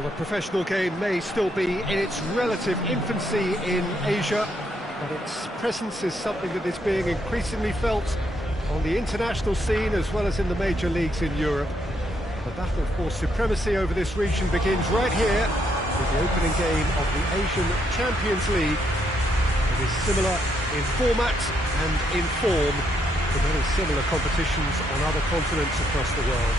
Well, the professional game may still be in its relative infancy in Asia, but its presence is something that is being increasingly felt on the international scene as well as in the major leagues in Europe. The battle for supremacy over this region begins right here with the opening game of the Asian Champions League. It is similar in format and in form to many similar competitions on other continents across the world.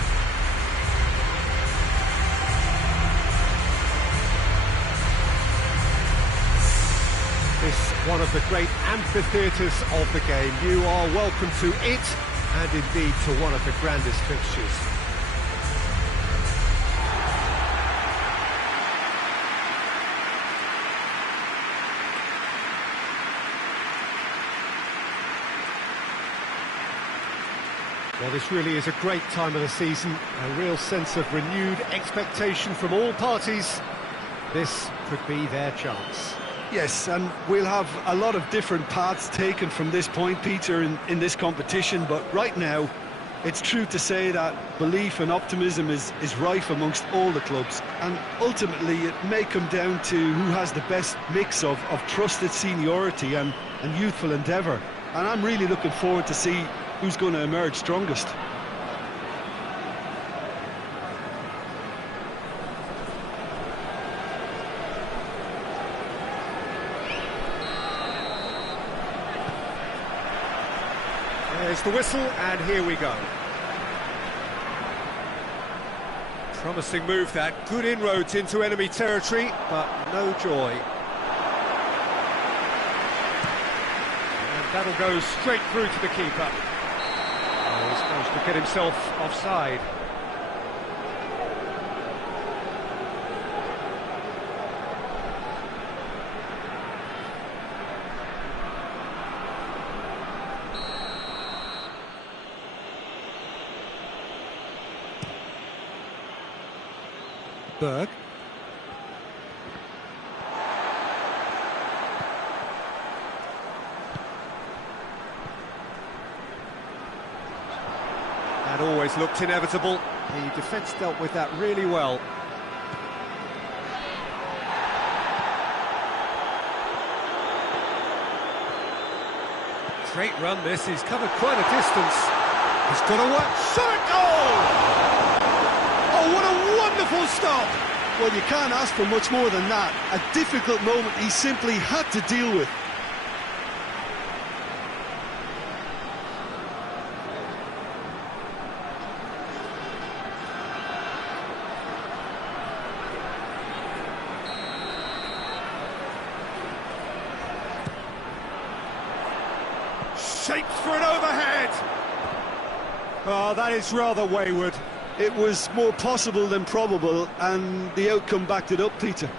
This one of the great amphitheatres of the game. You are welcome to it, and indeed to one of the grandest fixtures. Well, this really is a great time of the season, a real sense of renewed expectation from all parties. This could be their chance. Yes, and we'll have a lot of different paths taken from this point, Peter, in this competition, but right now, it's true to say that belief and optimism is rife amongst all the clubs, and ultimately it may come down to who has the best mix of trusted seniority and youthful endeavour, and I'm really looking forward to see who's going to emerge strongest. There's the whistle, and here we go. Promising move that, good inroads into enemy territory, but no joy. And that'll go straight through to the keeper. Oh, he's managed to get himself offside. Berg. That always looked inevitable. The defence dealt with that really well. Great run this, he's covered quite a distance. He's got a work, shot, goal! Oh, what a wonderful stop! Well, you can't ask for much more than that. A difficult moment he simply had to deal with. Shapes for an overhead! Oh, that is rather wayward. It was more possible than probable, and the outcome backed it up, Peter.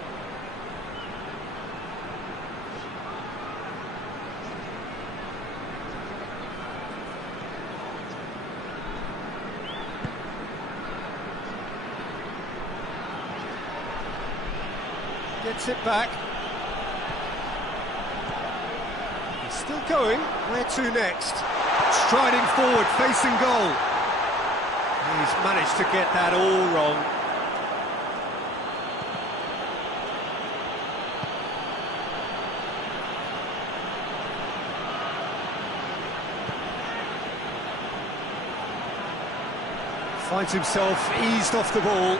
Gets it back. He's still going. Where to next? Striding forward, facing goal. He's managed to get that all wrong. Finds himself eased off the ball.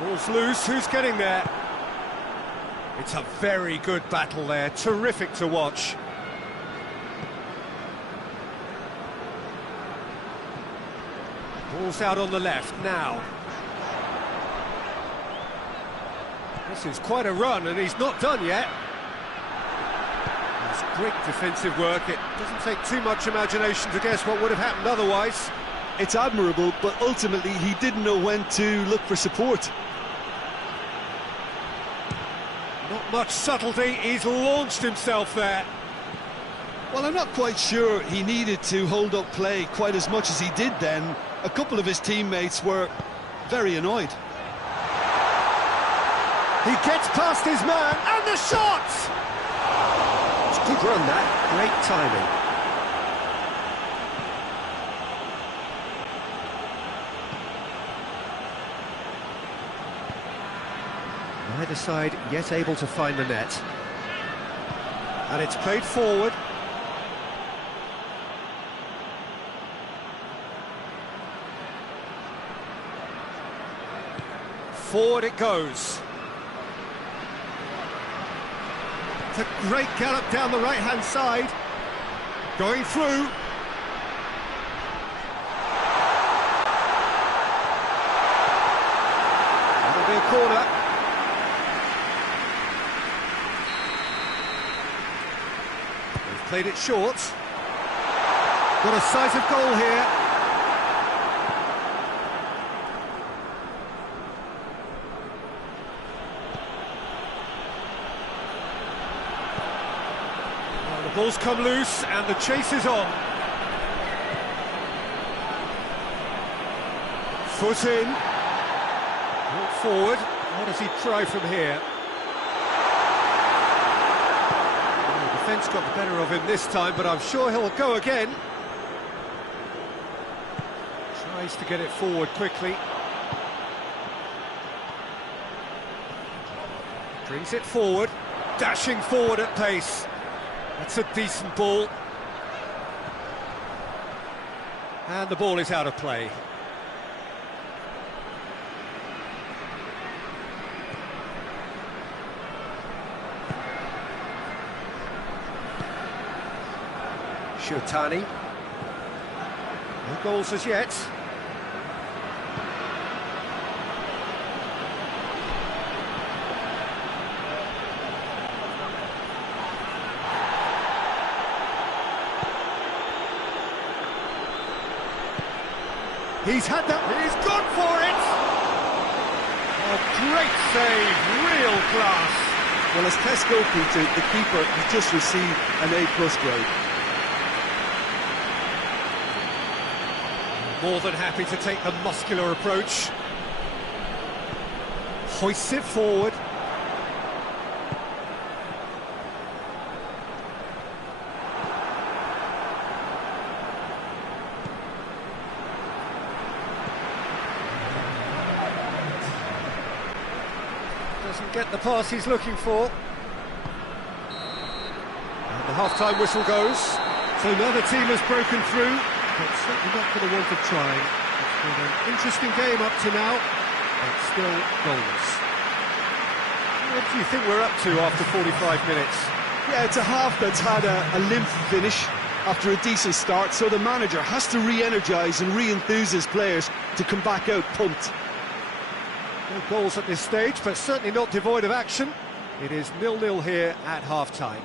Ball's loose, who's getting there? It's a very good battle there, terrific to watch. Ball's out on the left now. This is quite a run, and he's not done yet. It's great defensive work. It doesn't take too much imagination to guess what would have happened otherwise. It's admirable, but ultimately he didn't know when to look for support. Not much subtlety, he's launched himself there. Well, I'm not quite sure he needed to hold up play quite as much as he did then. A couple of his teammates were very annoyed. He gets past his man, and the shot! It's a good run, that. Great timing. Neither side yet able to find the net. And it's played forward. Forward it goes. It's a great gallop down the right-hand side. Going through. That'll be a corner. They've played it short. Got a sight of goal here. Ball's come loose and the chase is on. Foot in. Walk forward. What does he try from here? Well, the defence got the better of him this time, but I'm sure he'll go again. Tries to get it forward quickly. Brings it forward. Dashing forward at pace. That's a decent ball. And the ball is out of play. Shotani. No goals as yet. He's had that, he's gone for it! A great save, real class. Well, as tests go, Peter, the keeper has just received an A+ grade. More than happy to take the muscular approach. Hoists it forward. Doesn't get the pass he's looking for. And the half-time whistle goes. So another team has broken through, but certainly not for the want of trying. It's been an interesting game up to now, but still goalless. What do you think we're up to after 45 minutes? Yeah, it's a half that's had a limp finish after a decent start, so the manager has to re-energise and re-enthuse his players to come back out pumped. No goals at this stage, but certainly not devoid of action. It is 0-0 here at half-time.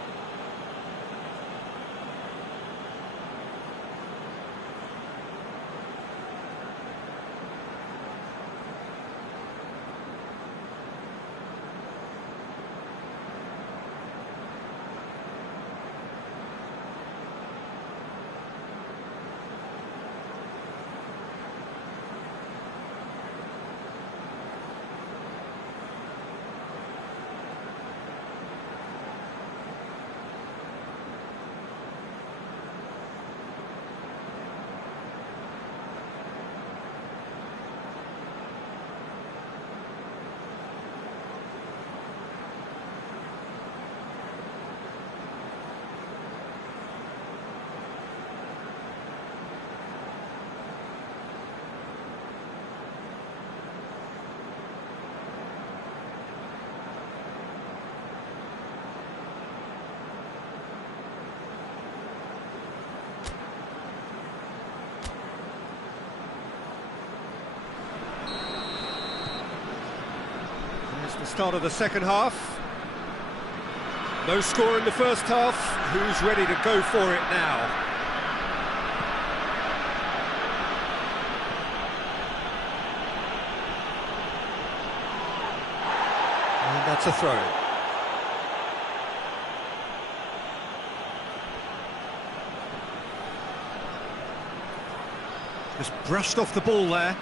The start of the second half. No score in the first half. Who's ready to go for it now? And that's a throw. Just brushed off the ball there.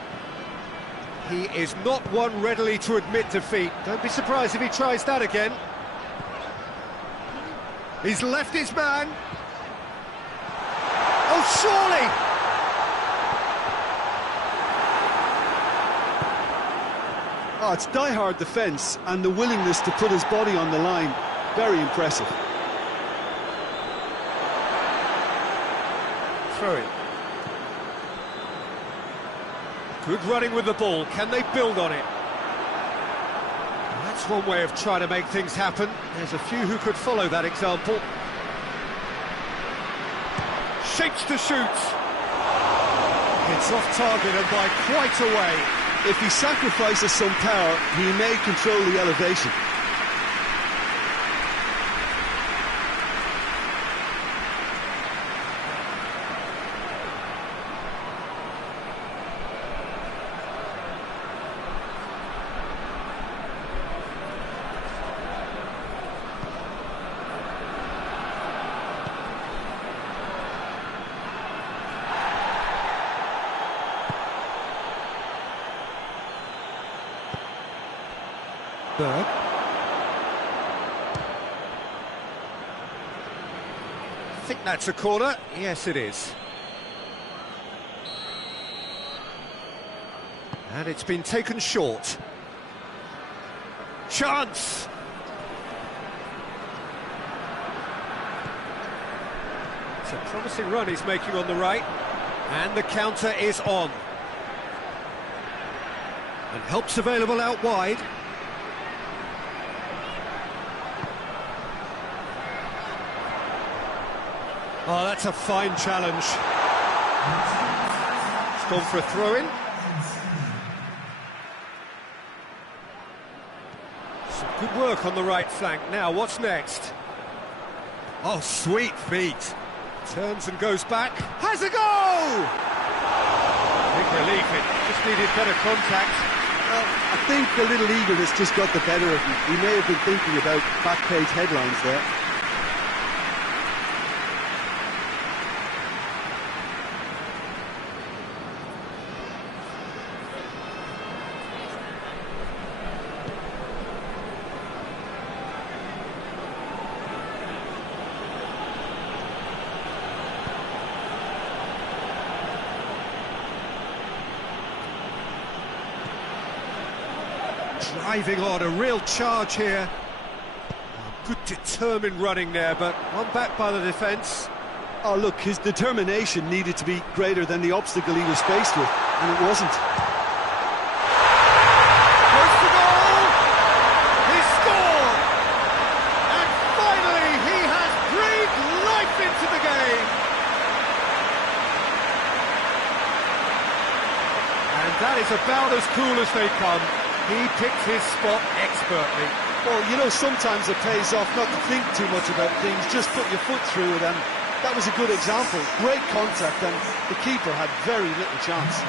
He is not one readily to admit defeat. Don't be surprised if he tries that again. He's left his man. Oh, surely! Oh, it's die-hard defence and the willingness to put his body on the line. Very impressive. Throw it. Good running with the ball. Can they build on it? That's one way of trying to make things happen. There's a few who could follow that example. Shapes to shoot. It's off target and by quite a way. If he sacrifices some power, he may control the elevation. Berg. I think that's a corner. Yes, it is. And it's been taken short. Chance! It's a promising run he's making on the right. And the counter is on. And help's available out wide. Oh, that's a fine challenge. It's gone for a throw-in. Some good work on the right flank. Now, what's next? Oh, sweet feet. Turns and goes back. Has a goal! Big relief, it just needed better contact. Well, I think the little eagerness just got the better of him. He may have been thinking about back-page headlines there. Driving on, a real charge here. Good determined running there, but one back by the defence. Oh, look, his determination needed to be greater than the obstacle he was faced with, and it wasn't. Goes for goal! He scored! And finally he has breathed life into the game! And that is about as cool as they come. He picked his spot expertly. Well, you know, sometimes it pays off not to think too much about things, just put your foot through it, and that was a good example. Great contact, and the keeper had very little chance.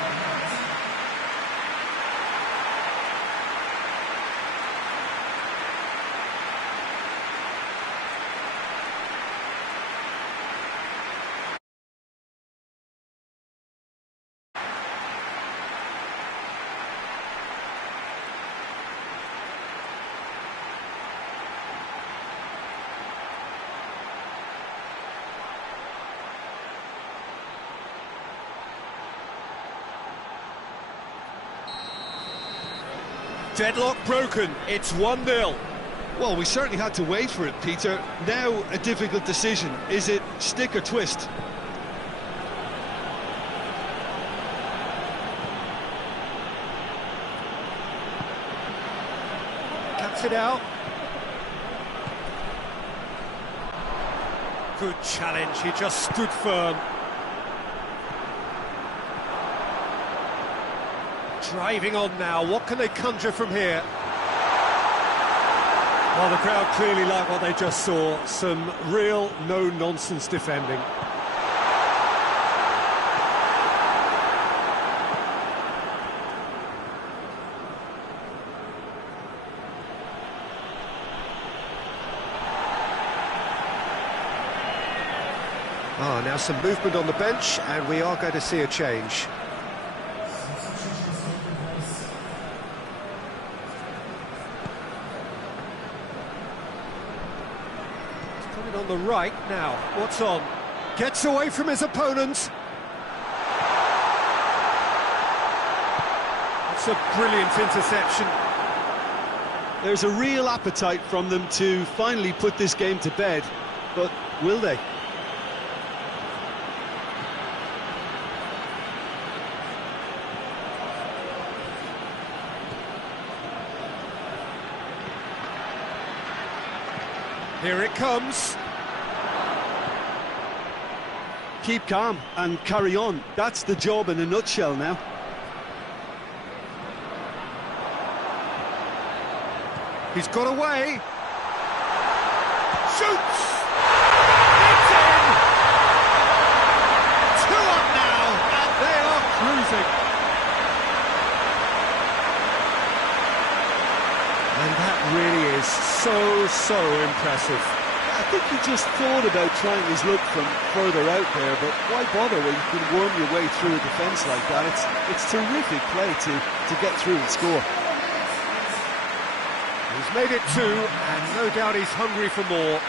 Deadlock broken, it's 1-0. Well, we certainly had to wait for it, Peter. Now a difficult decision. Is it stick or twist? Cuts it out. Good challenge, he just stood firm. Driving on now, what can they conjure from here? Well, the crowd clearly like what they just saw. Some real no-nonsense defending. Now some movement on the bench, and we are going to see a change. On the right now, what's on? Gets away from his opponent. It's a brilliant interception. There's a real appetite from them to finally put this game to bed, but will they? Here it comes. Keep calm and carry on. That's the job in a nutshell now. He's got away. Shoots! It's in! 2 up now, and they are cruising. And that really is so impressive. I think he just thought about trying his luck from further out there, but why bother when you can worm your way through a defence like that? It's terrific play to get through and score. He's made it 2, and no doubt he's hungry for more.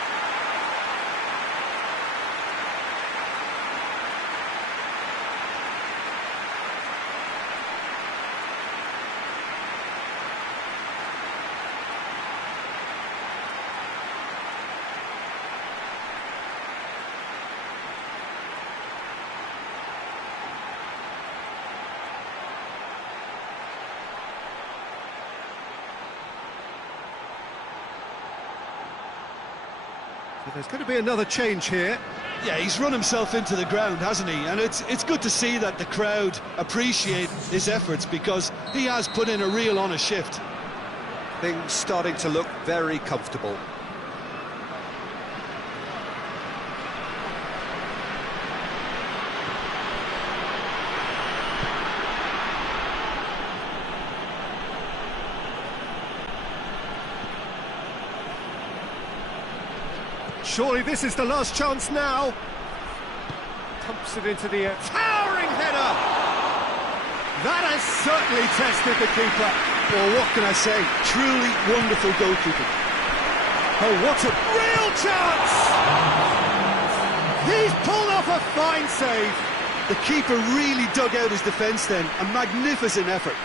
There's going to be another change here. Yeah, he's run himself into the ground, hasn't he? And it's good to see that the crowd appreciate his efforts, because he has put in a real honest shift. Things starting to look very comfortable. Surely this is the last chance now. Pumps it into the air. Towering header! That has certainly tested the keeper. Well, what can I say? Truly wonderful goalkeeping. Oh, what a real chance! He's pulled off a fine save. The keeper really dug out his defence then. A magnificent effort.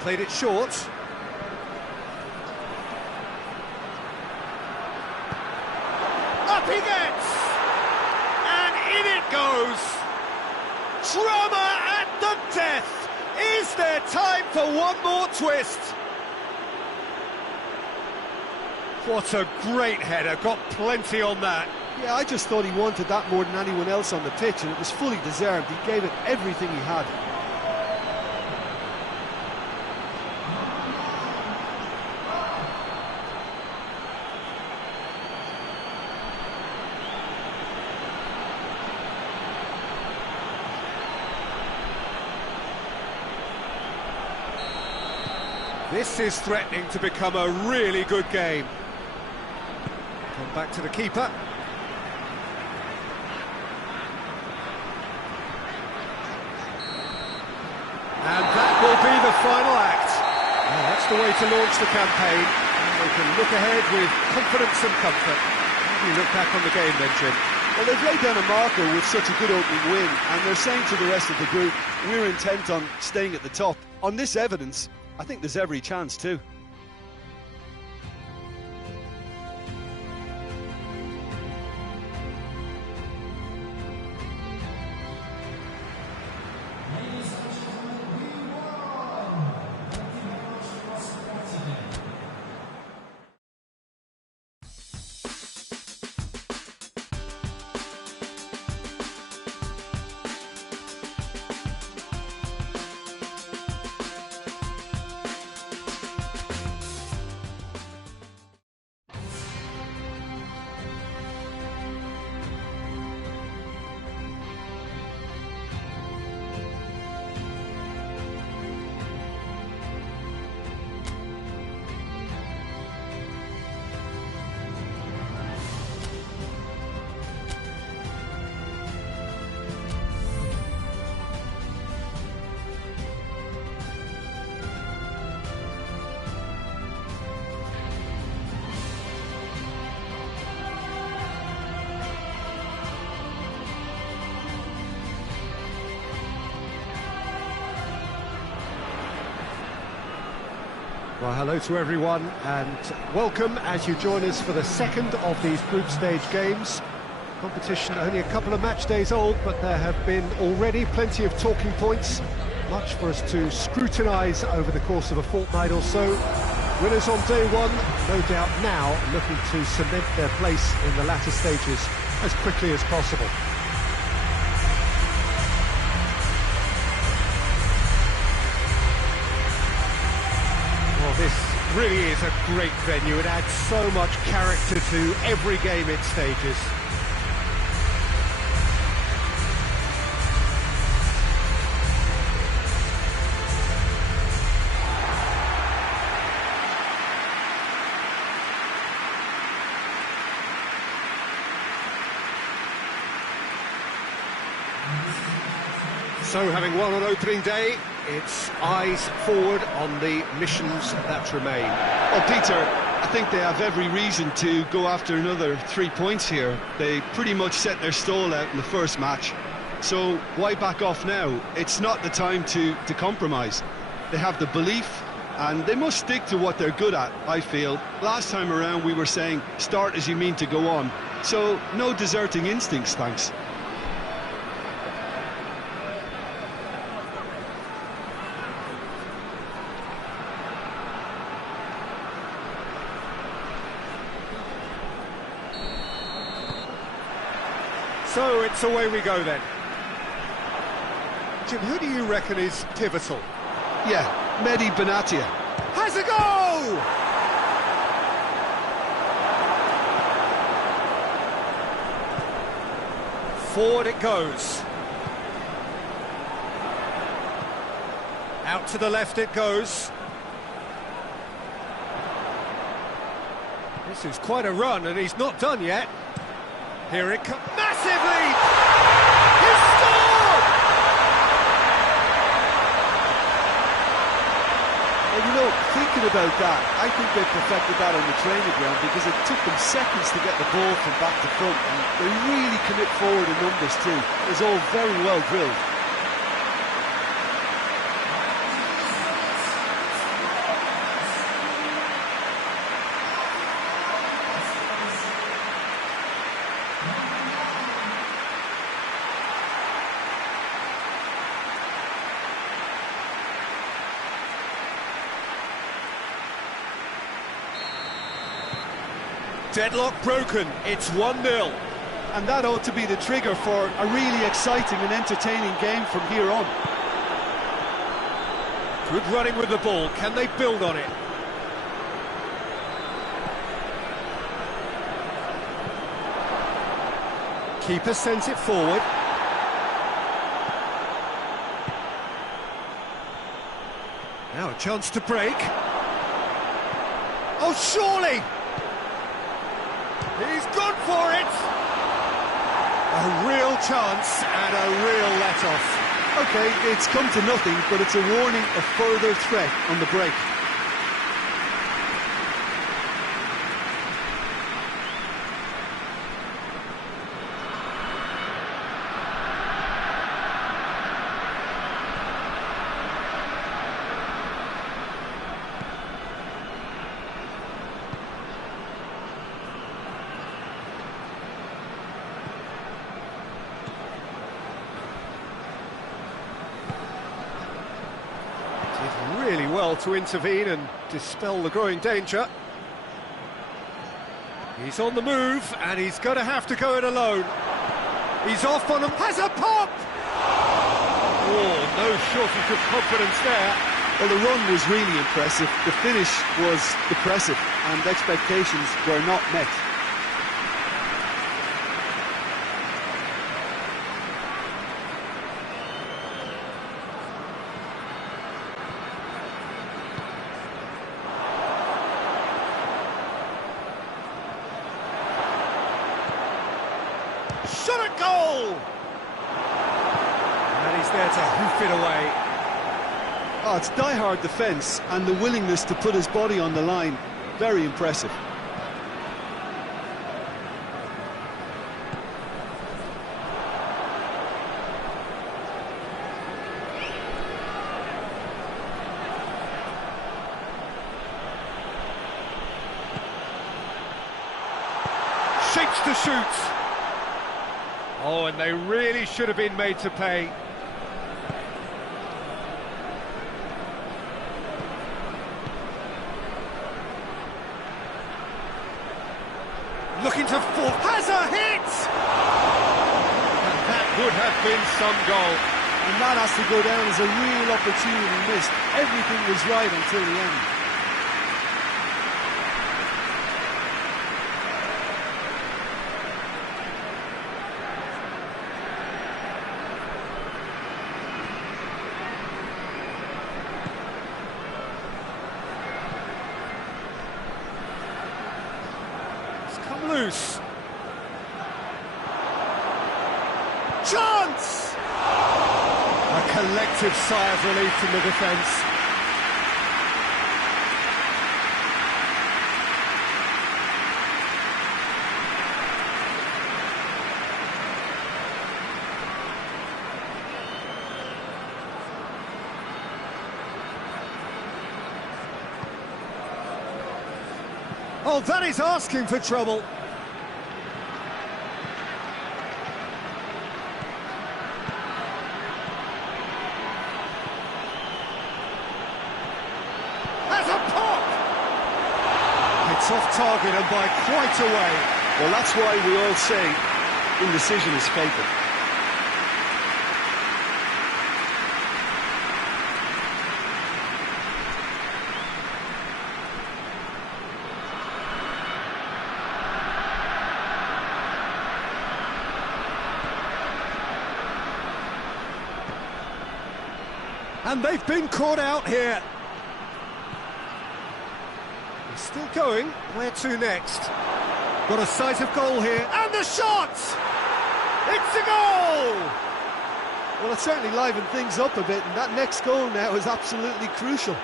Played it short. Up he gets! And in it goes! Drama at the death! Is there time for one more twist? What a great header, got plenty on that. Yeah, I just thought he wanted that more than anyone else on the pitch, and it was fully deserved. He gave it everything he had. This is threatening to become a really good game. Come back to the keeper. And that will be the final act. Well, that's the way to launch the campaign. They can look ahead with confidence and comfort. How do you look back on the game then, Jim? Well, they've laid down a marker with such a good opening win, and they're saying to the rest of the group, we're intent on staying at the top. On this evidence, I think there's every chance too. Well, hello to everyone and welcome as you join us for the second of these group stage games. Competition only a couple of match days old, but there have been already plenty of talking points, much for us to scrutinise over the course of a fortnight or so. Winners on day one, no doubt now looking to cement their place in the latter stages as quickly as possible. This really is a great venue. It adds so much character to every game it stages. So, having won on opening day, it's eyes forward on the missions that remain. Well, Peter, I think they have every reason to go after another 3 points here. They pretty much set their stall out in the first match. So why back off now? It's not the time to compromise. They have the belief, and they must stick to what they're good at, I feel. Last time around we were saying, start as you mean to go on. So no deserting instincts, thanks. So it's away we go then. Jim, who do you reckon is pivotal? Yeah, Mehdi Benatia. Has a goal! Forward it goes. Out to the left it goes. This is quite a run and he's not done yet. Here it comes. Massive lead! He's scored! Well, you know, thinking about that, I think they perfected that on the training ground because it took them seconds to get the ball from back to front, and they really commit forward in numbers too. It was all very well drilled. Deadlock broken, it's 1-0. And that ought to be the trigger for a really exciting and entertaining game from here on. Good running with the ball, can they build on it? Keeper sends it forward. Now a chance to break. Oh, surely! He's gone for it! A real chance and a real let-off. Okay, it's come to nothing, but it's a warning of further threat on the break. Really well to intervene and dispel the growing danger. He's on the move and he's going to have to go it alone. He's off on him, has a pop! Oh, no shortage of confidence there. Well, the run was really impressive, the finish was depressive, and expectations were not met. Shot at goal! And he's there to hoof it away. Oh, it's die-hard defence and the willingness to put his body on the line. Very impressive. looks to shoot. Oh, and they really should have been made to pay. Looking to fall, has a hit! And that would have been some goal. And that has to go down as a real opportunity missed. Everything was right until the end. Loose. Chance! A collective sigh of relief from the defence. Oh, that is asking for trouble. It's off target and by quite a way. Well, that's why we all say indecision is fatal. And they've been caught out here. Still going. Where to next? Got a sight of goal here. And the shot! It's a goal! Well, it certainly livened things up a bit, and that next goal now is absolutely crucial.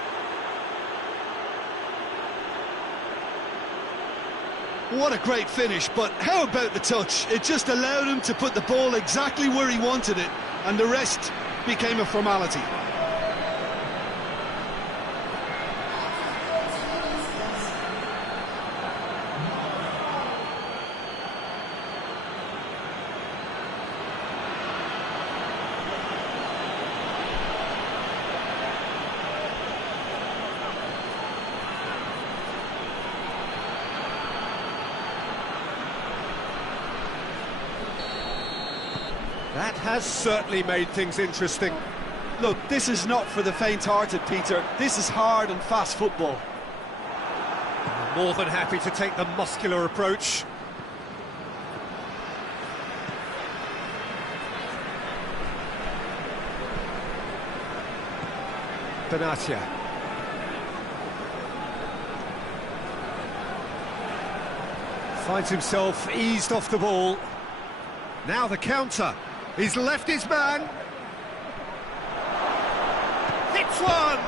What a great finish, but how about the touch? It just allowed him to put the ball exactly where he wanted it, and the rest became a formality. That has certainly made things interesting. Look, this is not for the faint-hearted, Peter. This is hard and fast football. More than happy to take the muscular approach. Benatia. Finds himself eased off the ball. Now the counter. He's left his man. Hits one!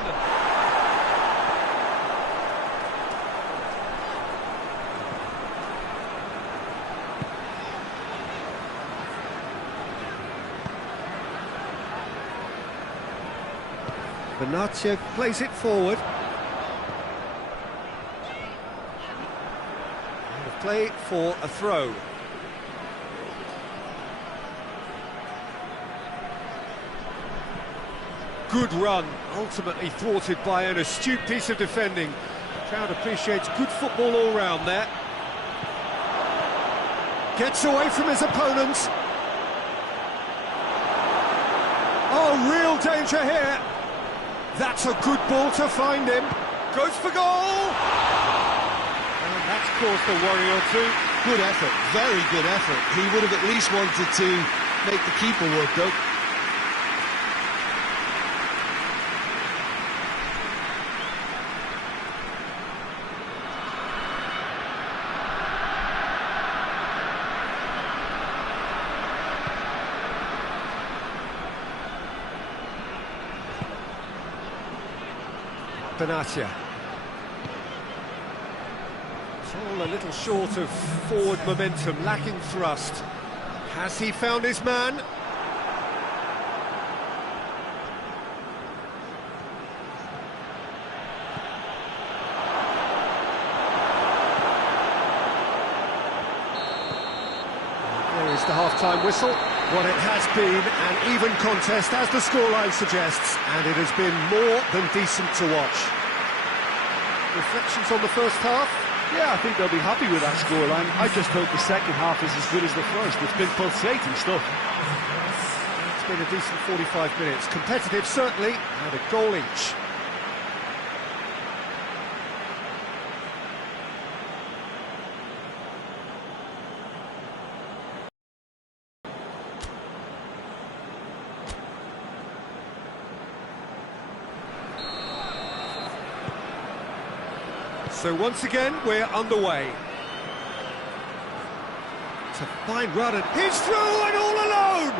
Benatia plays it forward. And a play for a throw. Good run, ultimately thwarted by an astute piece of defending. The crowd appreciates good football all round there. Gets away from his opponent. Oh, real danger here. That's a good ball to find him. Goes for goal! And that's caused a worry or two. Good effort, very good effort. He would have at least wanted to make the keeper work, though. Benatia. It's all a little short of forward momentum, lacking thrust. Has he found his man? past the half-time whistle. Well, it has been an even contest, as the scoreline suggests, and it has been more than decent to watch. Reflections on the first half? Yeah, I think they'll be happy with that scoreline. I just hope the second half is as good as the first. It's been pulsating stuff. It's been a decent 45 minutes. Competitive, certainly, and a goal each. So once again, we're underway. It's a fine run, and he's through and all alone!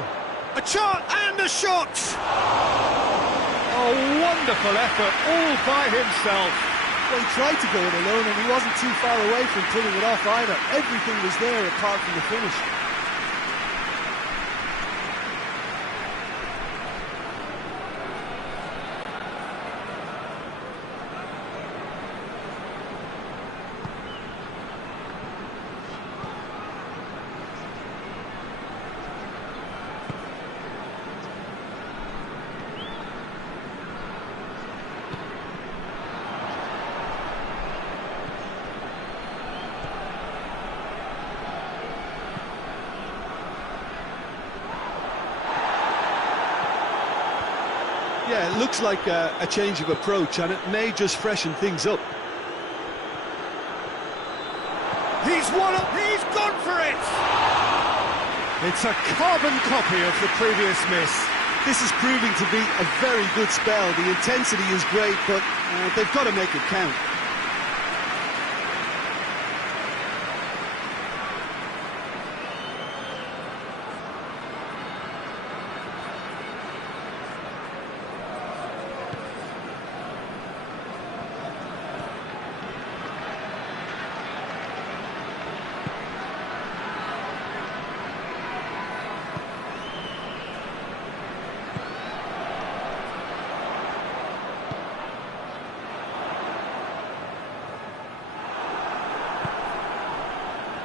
A chance and a shot! Oh, wonderful effort, all by himself. Well, he tried to go it alone, and he wasn't too far away from pulling it off either. Everything was there apart from the finish. Yeah, it looks like a change of approach, and it may just freshen things up. He's gone for it! It's a carbon copy of the previous miss. This is proving to be a very good spell. The intensity is great, but they've got to make it count.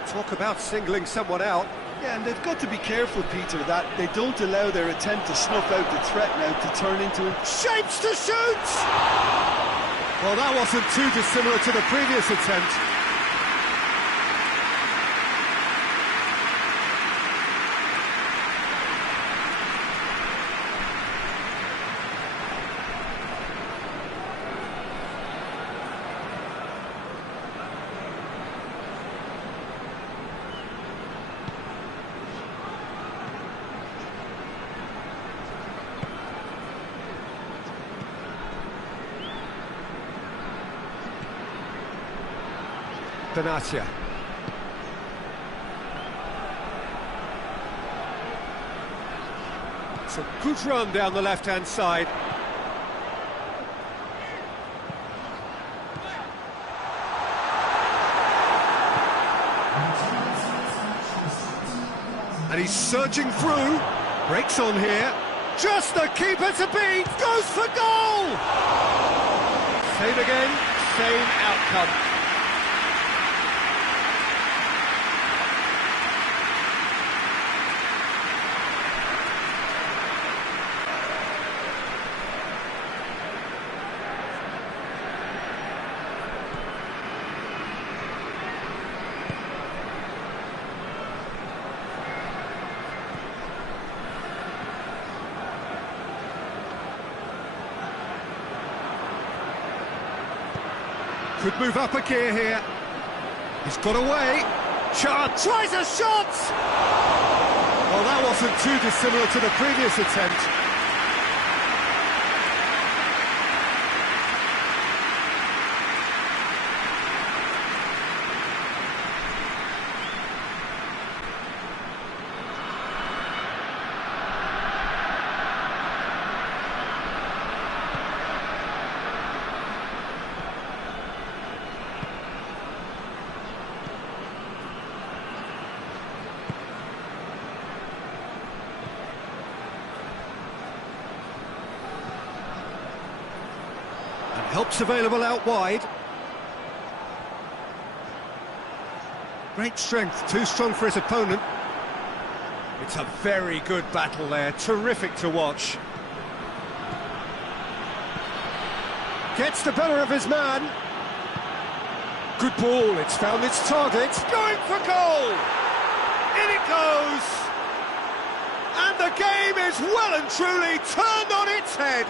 Talk about singling someone out. Yeah, and they've got to be careful, Peter, that they don't allow their attempt to snuff out the threat now to turn into a... Shapes to shoot! Well, that wasn't too dissimilar to the previous attempt. Benatia. It's a good run down the left-hand side. And he's surging through. Breaks on here. Just the keeper to beat. Goes for goal! Same again, same outcome. Could move up a gear here. He's got away. Chance. Tries a shot! Well, that wasn't too dissimilar to the previous attempt. Help's available out wide. Great strength, too strong for his opponent. It's a very good battle there, terrific to watch. Gets the better of his man. Good ball, it's found its target. Going for goal! In it goes! And the game is well and truly turned on its head.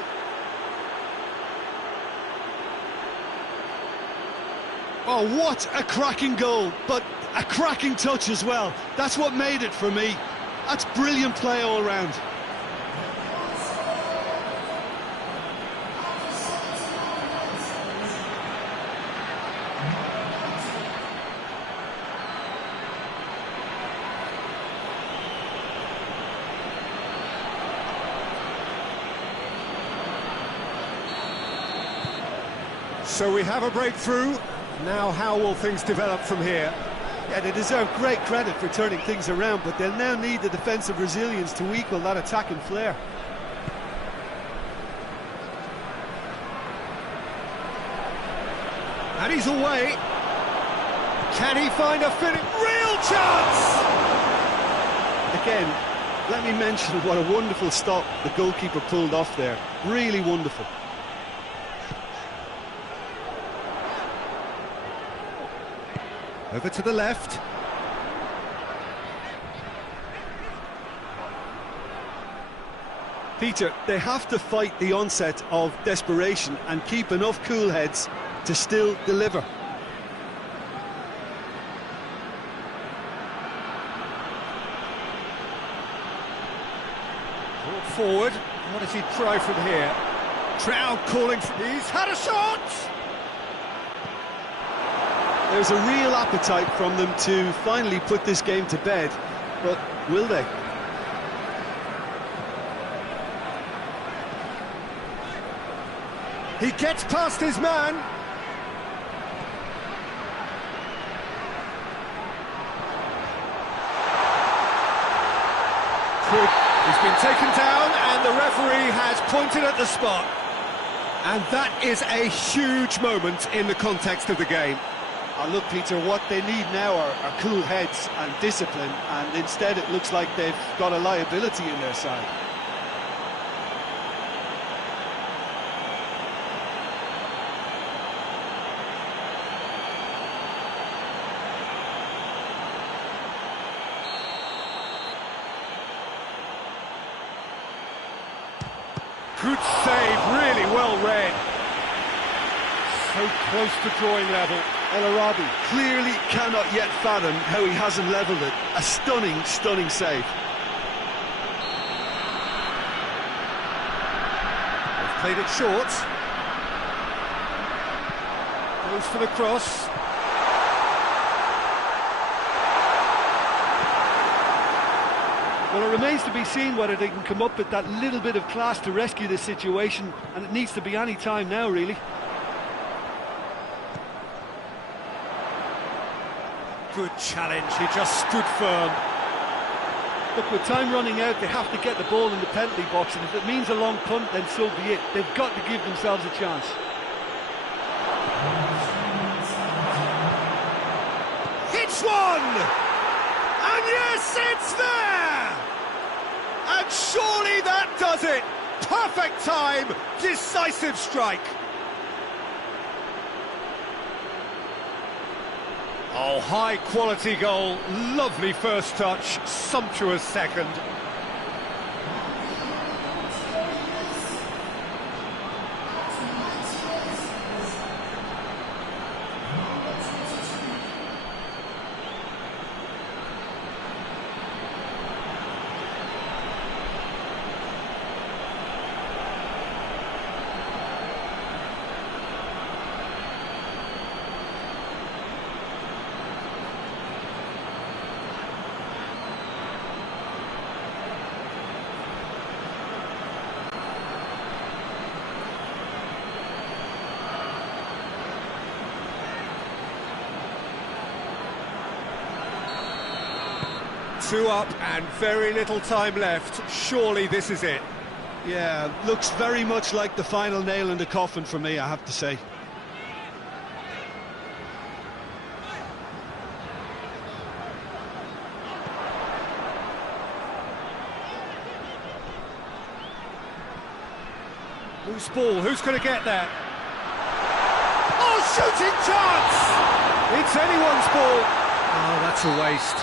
Oh, what a cracking goal, but a cracking touch as well. That's what made it for me. That's brilliant play all round. So we have a breakthrough. Now how will things develop from here? Yeah, they deserve great credit for turning things around, but they'll now need the defensive resilience to equal that attacking flair. And he's away. Can he find a finish? Real chance! Again, let me mention what a wonderful stop the goalkeeper pulled off there. Really wonderful. Over to the left. Peter, they have to fight the onset of desperation and keep enough cool heads to still deliver. Brought forward. What does he try from here? Trout calling for... He's had a shot! There's a real appetite from them to finally put this game to bed, but will they? He gets past his man. He's been taken down and the referee has pointed at the spot. And that is a huge moment in the context of the game. Look, Peter, what they need now are cool heads and discipline, and instead it looks like they've got a liability in their side. Good save, really well read. So close to drawing level. El Arabi clearly cannot yet fathom how he hasn't levelled it. A stunning, stunning save. They've played it short. Goes for the cross. Well, it remains to be seen whether they can come up with that little bit of class to rescue this situation, and it needs to be any time now, really. Good challenge, he just stood firm. Look, with time running out, they have to get the ball in the penalty box, and if it means a long punt, then so be it. They've got to give themselves a chance. Hits one! And yes, it's there! And surely that does it! Perfect time, decisive strike. Oh, high-quality goal, lovely first touch, sumptuous second. Two up and very little time left. Surely this is it. Yeah, looks very much like the final nail in the coffin for me, I have to say. Loose ball, who's going to get there? Oh, shooting chance! It's anyone's ball. Oh, that's a waste.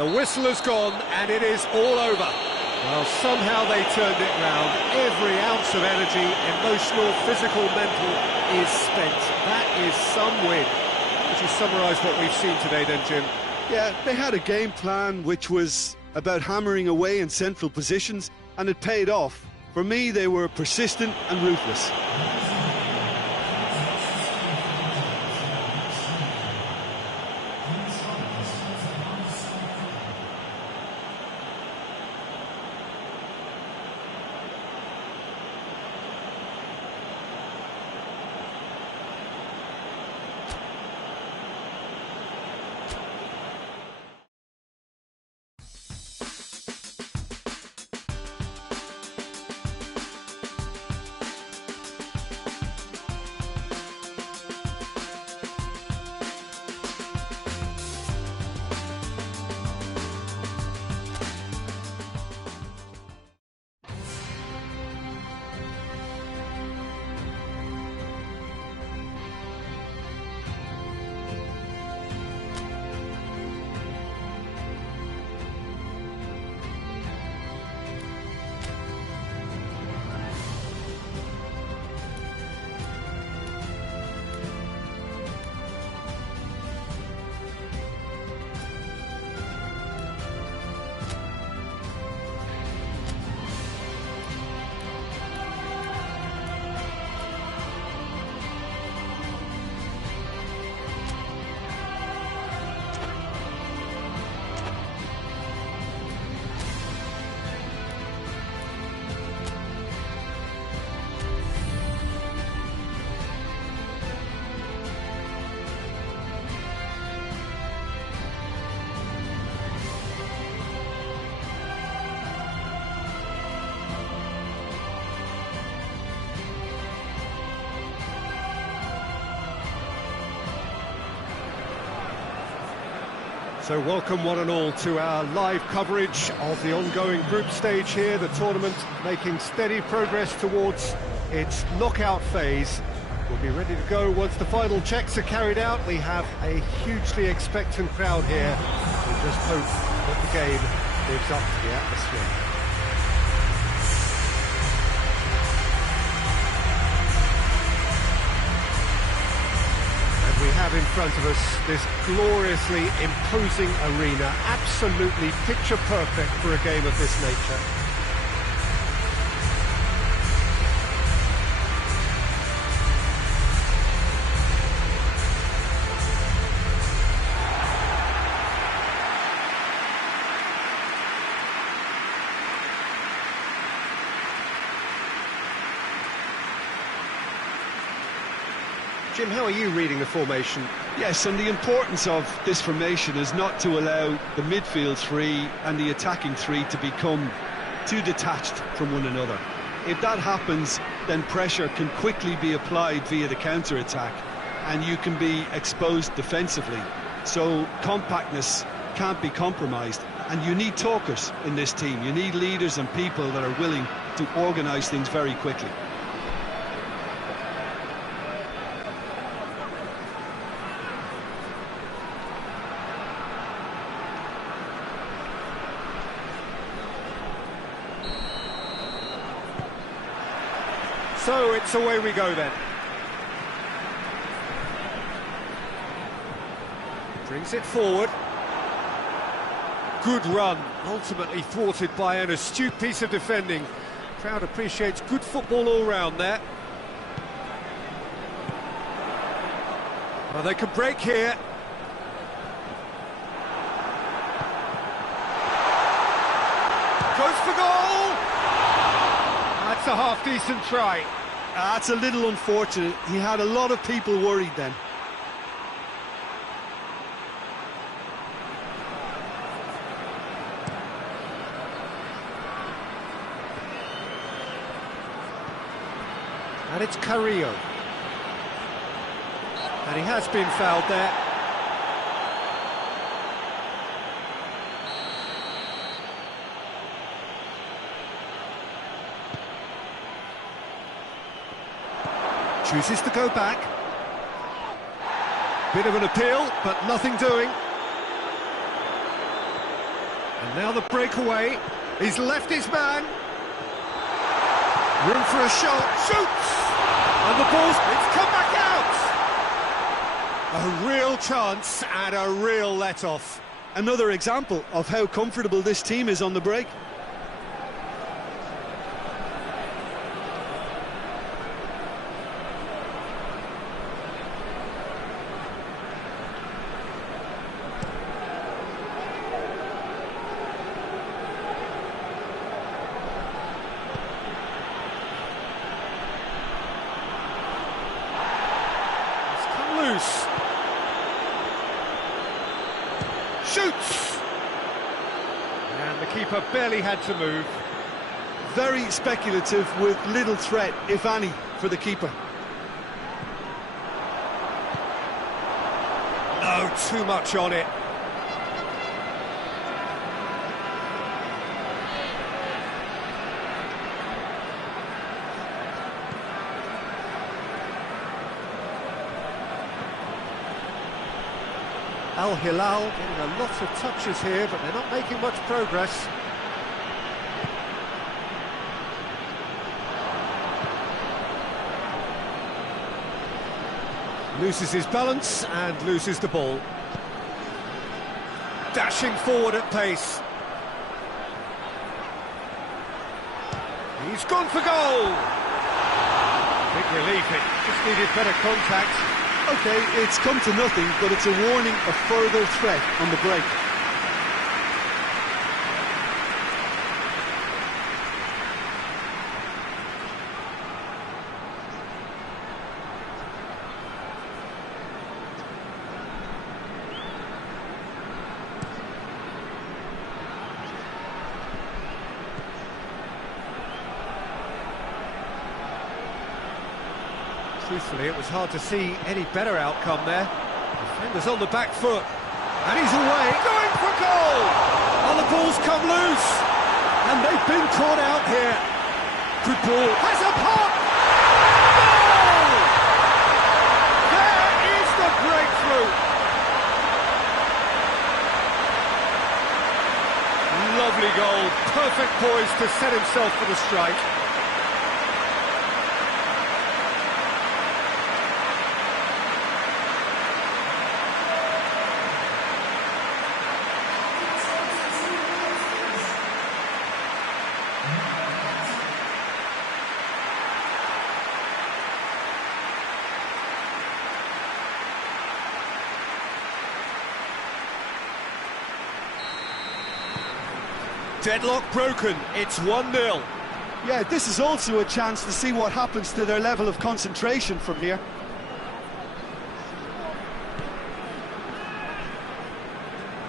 The whistle has gone, and it is all over. Well, somehow they turned it round. Every ounce of energy, emotional, physical, mental, is spent. That is some win. Would you summarise what we've seen today then, Jim? Yeah, they had a game plan which was about hammering away in central positions, and it paid off. For me, they were persistent and ruthless. So welcome one and all to our live coverage of the ongoing group stage here, the tournament making steady progress towards its knockout phase. We'll be ready to go once the final checks are carried out. We have a hugely expectant crowd here. We just hope that the game lives up to the atmosphere. We have in front of us this gloriously imposing arena, absolutely picture perfect for a game of this nature. Jim, how are you reading the formation? Yes, and the importance of this formation is not to allow the midfield three and the attacking three to become too detached from one another. If that happens, then pressure can quickly be applied via the counter-attack, and you can be exposed defensively. So compactness can't be compromised, and you need talkers in this team. You need leaders and people that are willing to organise things very quickly. So it's away we go then. Brings it forward. Good run, ultimately thwarted by an astute piece of defending. Crowd appreciates good football all round there. Well, they can break here. Goes for goal! That's a half-decent try. That's a little unfortunate. He had a lot of people worried then. And it's Carrillo. And he has been fouled there. Chooses to go back. Bit of an appeal, but nothing doing. And now the breakaway. He's left his man. Room for a shot. Shoots! And the ball's... It's come back out! A real chance and a real let-off. Another example of how comfortable this team is on the break. Shoots! And the keeper barely had to move. Very speculative with little threat, if any, for the keeper. No, too much on it. Al-Hilal getting a lot of touches here, but they're not making much progress. Loses his balance and loses the ball. Dashing forward at pace. He's gone for goal! Big relief, it just needed better contact. OK, it's come to nothing, but it's a warning of further threat on the break. Truthfully, it was hard to see any better outcome there. Defender's on the back foot, and he's away, going for goal! Oh, the ball's come loose, and they've been caught out here. Good ball, has a pop! Goal! There is the breakthrough! Lovely goal, perfect poise to set himself for the strike. Deadlock broken, it's 1-0. Yeah, this is also a chance to see what happens to their level of concentration from here.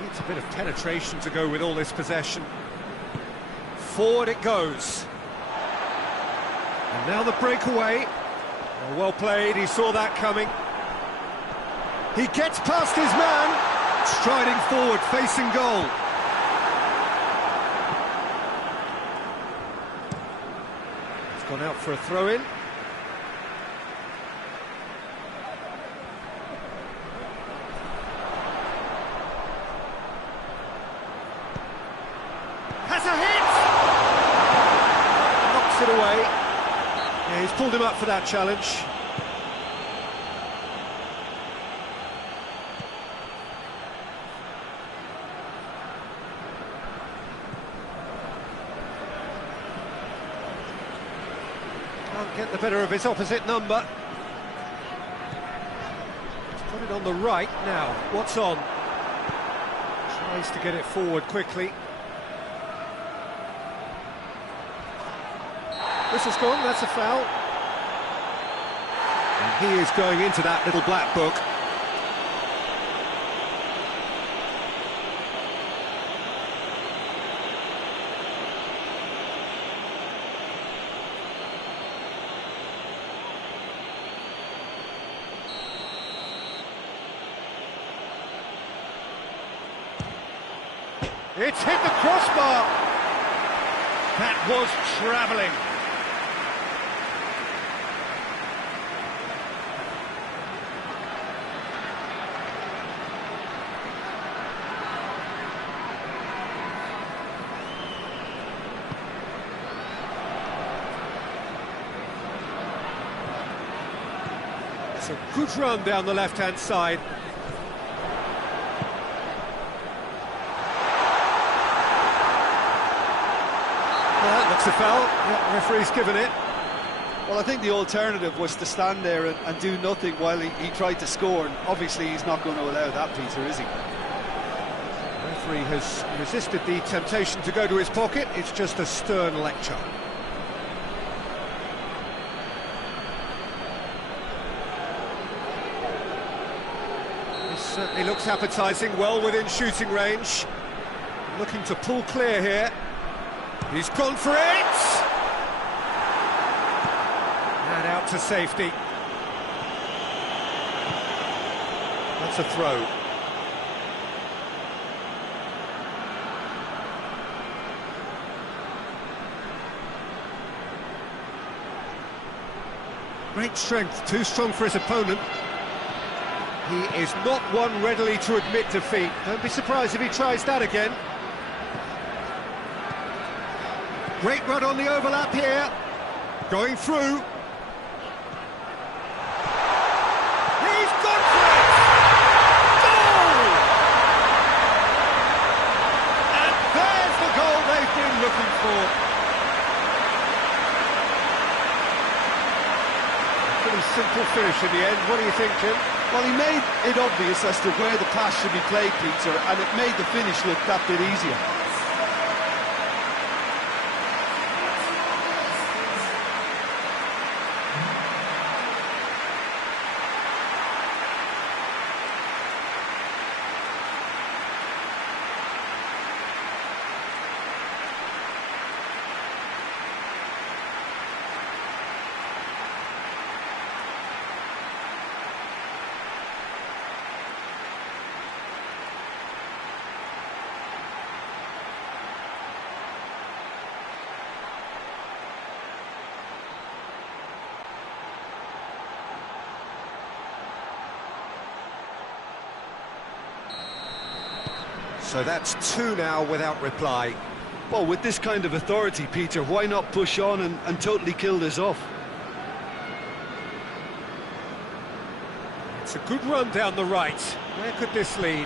Needs a bit of penetration to go with all this possession. Forward it goes. And now the breakaway. Well played, he saw that coming. He gets past his man, striding forward, facing goal. Gone out for a throw-in. Has a hit! Knocks it away. Yeah, he's pulled him up for that challenge. Can't get the better of his opposite number. He's put it on the right now. What's on? Tries to get it forward quickly. Whistle's gone, that's a foul. And he is going into that little black book. It's hit the crossbar. That was travelling. It's a good run down the left-hand side. Looks a foul. Yeah, referee's given it. Well, I think the alternative was to stand there and do nothing while he tried to score, and obviously he's not going to allow that, Peter, is he? The referee has resisted the temptation to go to his pocket. It's just a stern lecture. This certainly looks appetising, well within shooting range. Looking to pull clear here. He's gone for it! And out to safety. That's a throw. Great strength, too strong for his opponent. He is not one readily to admit defeat. Don't be surprised if he tries that again. Great run on the overlap here. Going through. He's gone for it! Goal! And there's the goal they've been looking for. A pretty simple finish in the end. What do you think, Jim? Well, he made it obvious as to where the pass should be played, Peter, and it made the finish look that bit easier. So that's two now without reply. Well, with this kind of authority, Peter, why not push on and totally kill this off? It's a good run down the right. Where could this lead?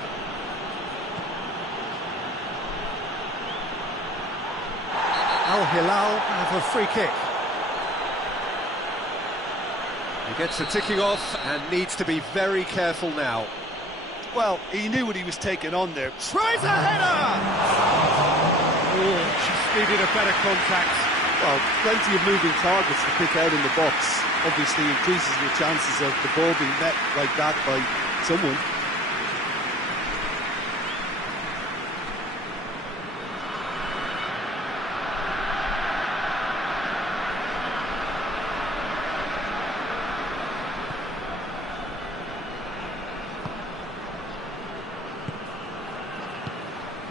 Al-Hilal have a free kick. He gets the ticking off and needs to be very careful now. Well, he knew what he was taking on there. Tries a header! Oh, just needed a better contact. Well, plenty of moving targets to pick out in the box. Obviously increases your chances of the ball being met like that by someone.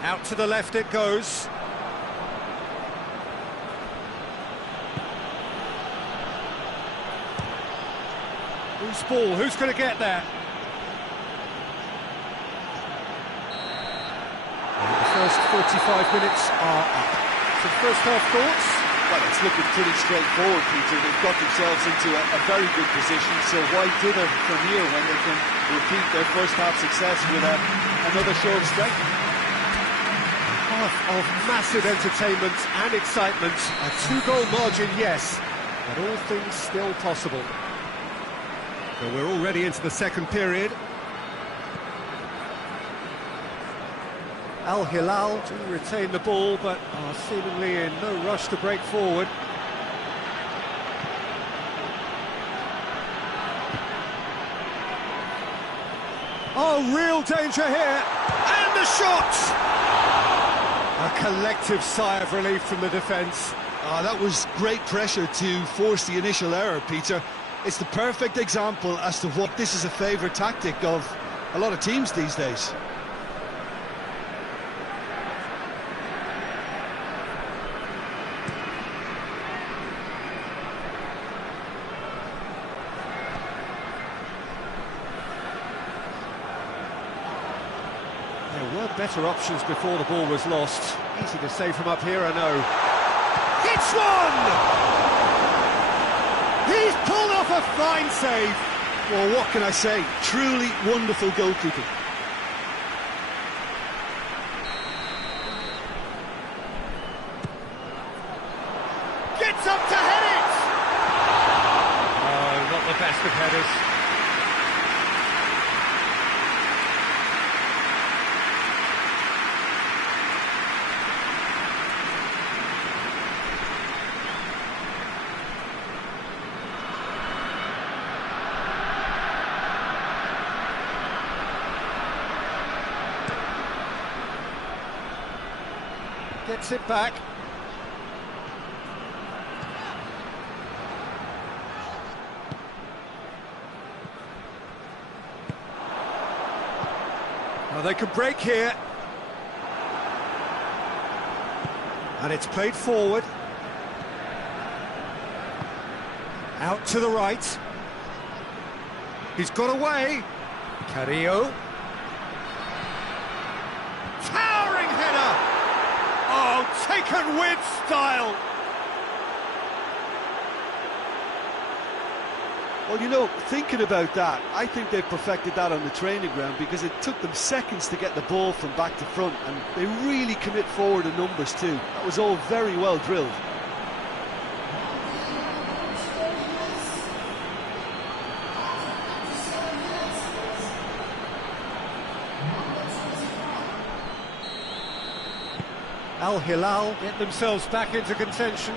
Out to the left it goes. Who's ball? Who's going to get there? And the first 45 minutes are up. Some first half thoughts? Well, it's looking pretty straightforward, Peter. They've got themselves into a very good position, so why dither from here when they can repeat their first half success with another short stretch? Of massive entertainment and excitement. A two-goal margin, yes, but all things still possible. So we're already into the second period. Al-Hilal do retain the ball, but are seemingly in no rush to break forward. Oh, real danger here, and the shot! A collective sigh of relief from the defence. That was great pressure to force the initial error, Peter. It's the perfect example as to what this is a favourite tactic of a lot of teams these days. There were better options before the ball was lost. Easy to save from up here, I know. It's one! He's pulled off a fine save. Well, what can I say? Truly wonderful goalkeeping. Gets up to head it! Oh, not the best of headers. Gets it back. Well, they could break here. And it's played forward. Out to the right. He's got away. Carrillo. Towering header! Oh, taken with style! Well, you know, thinking about that, I think they perfected that on the training ground because it took them seconds to get the ball from back to front, and they really commit forward in numbers too. That was all very well drilled. Al-Hilal get themselves back into contention.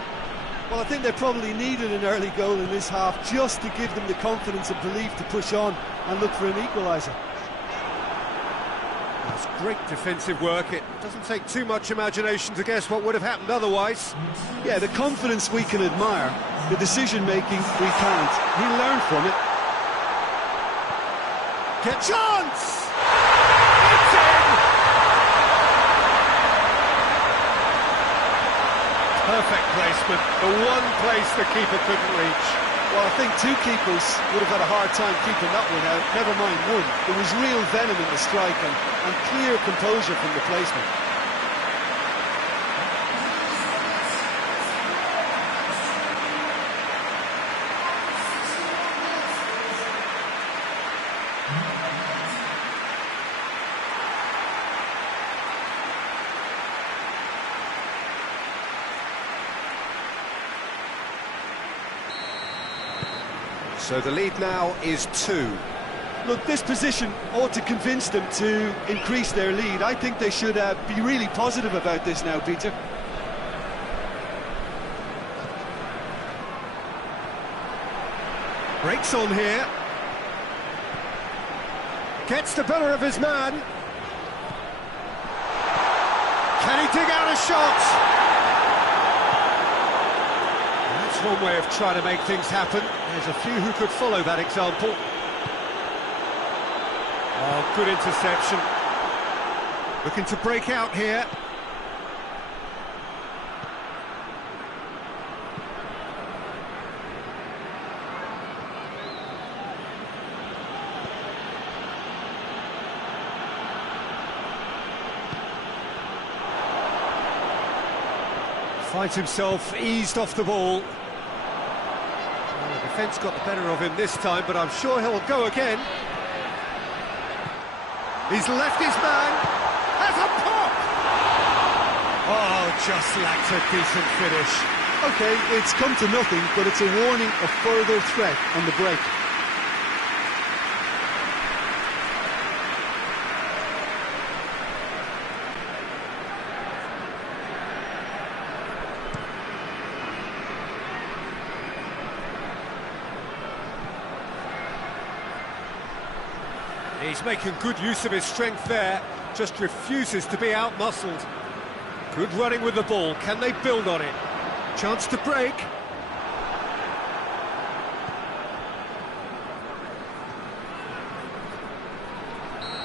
Well, I think they probably needed an early goal in this half just to give them the confidence and belief to push on and look for an equaliser. That's great defensive work. It doesn't take too much imagination to guess what would have happened otherwise. Yeah, the confidence we can admire, the decision-making we can't. He learned from it. Get chance! It's in! Perfect placement, the one place the keeper couldn't reach. Well, I think two keepers would have had a hard time keeping that one out, never mind one. There was real venom in the strike and clear composure from the placement. So the lead now is 2. Look, this position ought to convince them to increase their lead. I think they should be really positive about this now, Peter. Breaks on here. Gets the better of his man. Can he dig out a shot? That's one way of trying to make things happen. There's a few who could follow that example. Oh, good interception. Looking to break out here. Finds himself eased off the ball. Well, the defence got the better of him this time, but I'm sure he'll go again. He's left his man. Has a pop! Oh, just lacked a decent finish. OK, it's come to nothing, but it's a warning of further threat on the break. He's making good use of his strength there, just refuses to be out-muscled. Good running with the ball, can they build on it? Chance to break.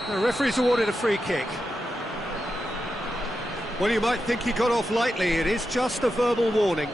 The referee's awarded a free kick. Well, you might think he got off lightly, it is just a verbal warning.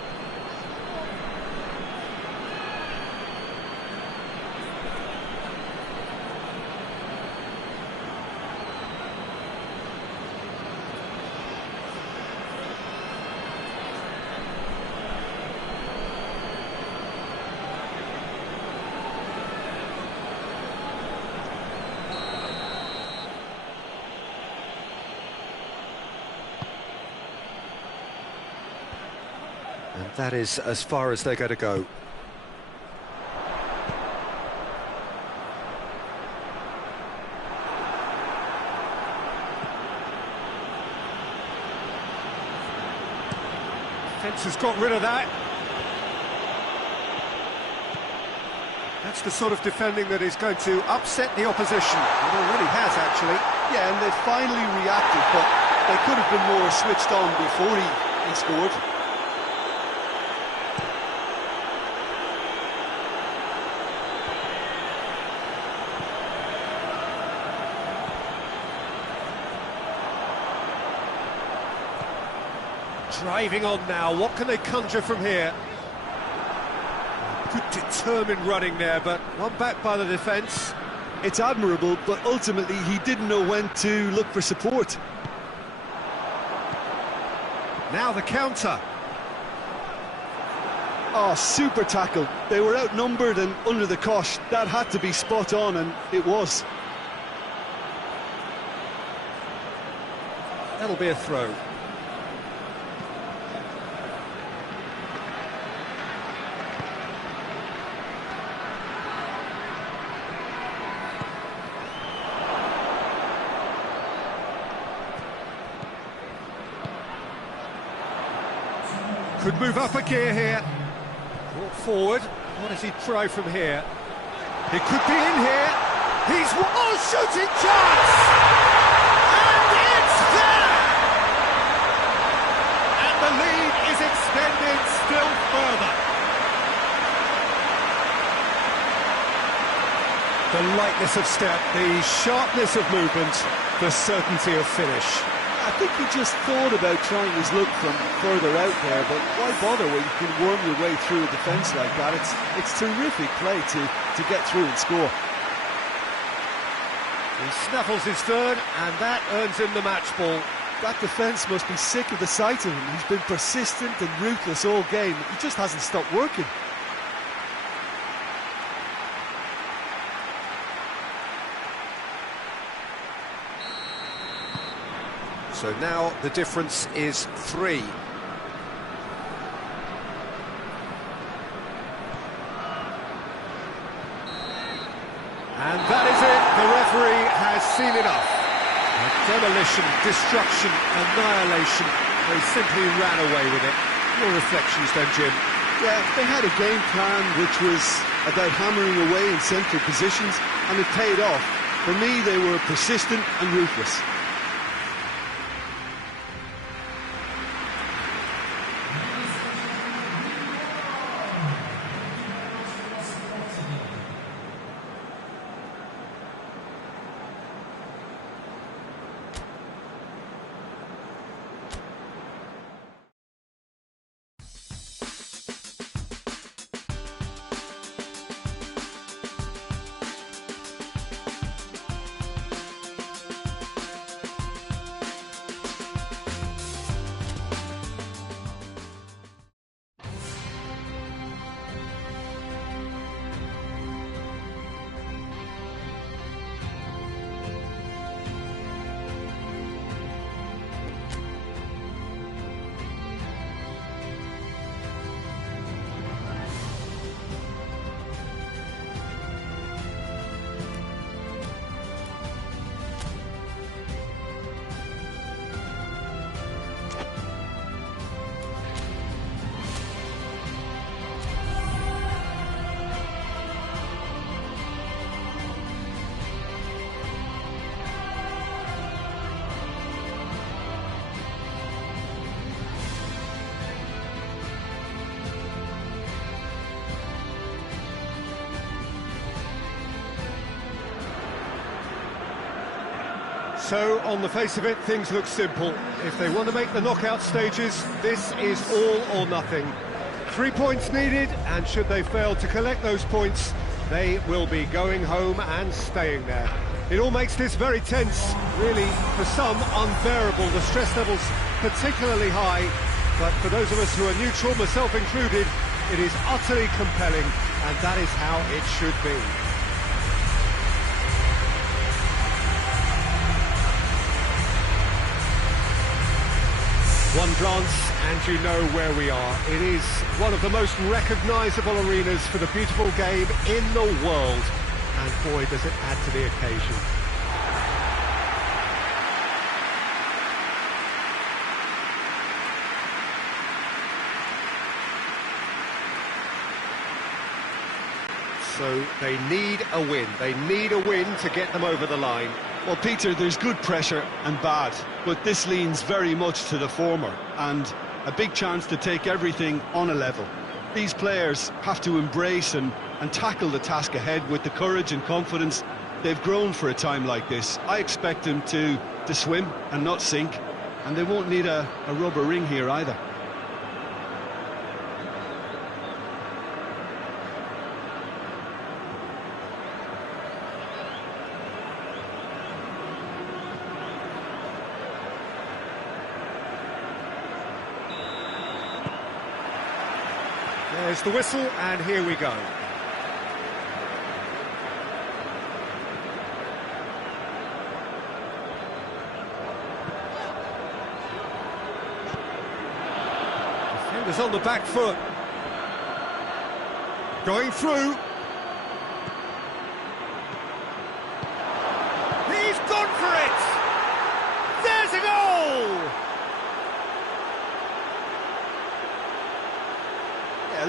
And that is as far as they're going to go. Defence has got rid of that. That's the sort of defending that is going to upset the opposition. It already has, actually. Yeah, and they finally reacted, but they could have been more switched on before he scored. Driving on now, what can they conjure from here? Good determined running there, but not backed by the defence. It's admirable, but ultimately he didn't know when to look for support. Now the counter. Oh, super tackle. They were outnumbered and under the cosh. That had to be spot on, and it was. That'll be a throw. Could move up a gear here. Brought forward. What does he try from here? He could be in here. He's... Oh, shooting chance! And it's there! And the lead is extended still further. The lightness of step, the sharpness of movement, the certainty of finish. I think he just thought about trying his luck from further out there, but why bother when you can worm your way through a defence like that? It's terrific play to get through and score. He snaffles his third, and that earns him the match ball. That defence must be sick of the sight of him. He's been persistent and ruthless all game. He just hasn't stopped working. So now the difference is 3. And that is it. The referee has seen enough. Demolition, destruction, annihilation. They simply ran away with it. Your reflections then, Jim? Yeah, they had a game plan which was about hammering away in central positions, and it paid off. For me, they were persistent and ruthless. So, on the face of it, things look simple. If they want to make the knockout stages, this is all or nothing. 3 points needed, and should they fail to collect those points, they will be going home and staying there. It all makes this very tense, really, for some, unbearable. The stress levels particularly high, but for those of us who are neutral, myself included, it is utterly compelling, and that is how it should be. One glance and you know where we are. It is one of the most recognisable arenas for the beautiful game in the world. And boy, does it add to the occasion. So they need a win. They need a win to get them over the line. Well, Peter, there's good pressure and bad, but this leans very much to the former, and a big chance to take everything on a level. These players have to embrace and tackle the task ahead with the courage and confidence they've grown for a time like this. I expect them to swim and not sink, and they won't need a rubber ring here either. There's the whistle, and here we go. Defenders on the back foot. Going through. He's gone for it! There's a goal!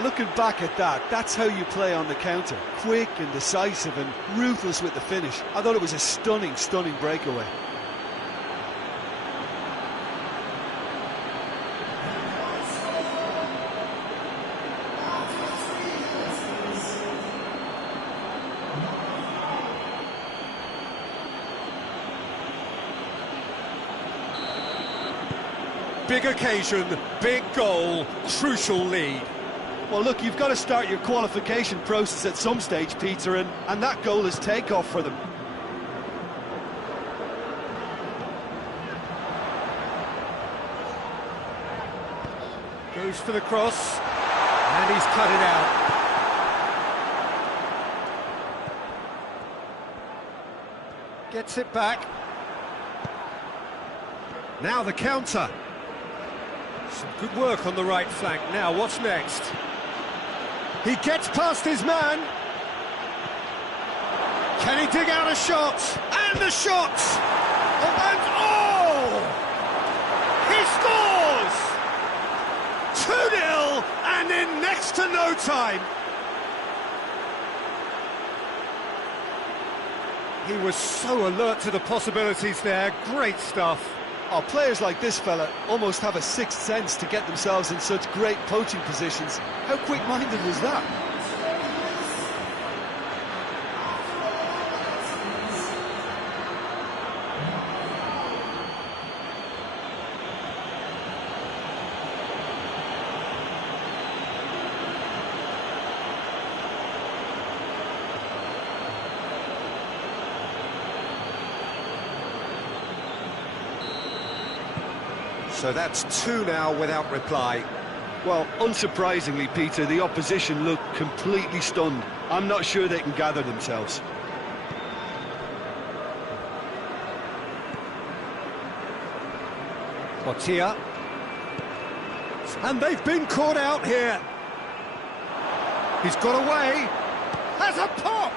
Looking back at that, that's how you play on the counter. Quick and decisive and ruthless with the finish. I thought it was a stunning, stunning breakaway. Big occasion, big goal, crucial lead. Well, look, you've got to start your qualification process at some stage, Peter, and that goal is takeoff for them. Goes for the cross, and he's cut it out. Gets it back. Now the counter. Some good work on the right flank. Now, what's next? He gets past his man. Can he dig out a shot? And the shot! And oh! He scores! 2-0 and in next to no time. He was so alert to the possibilities there. Great stuff. Oh, players like this fella almost have a sixth sense to get themselves in such great poaching positions. How quick-minded was that? So that's two now without reply. Well, unsurprisingly, Peter, the opposition look completely stunned. I'm not sure they can gather themselves. Botia. And they've been caught out here. He's got away. Has a pop!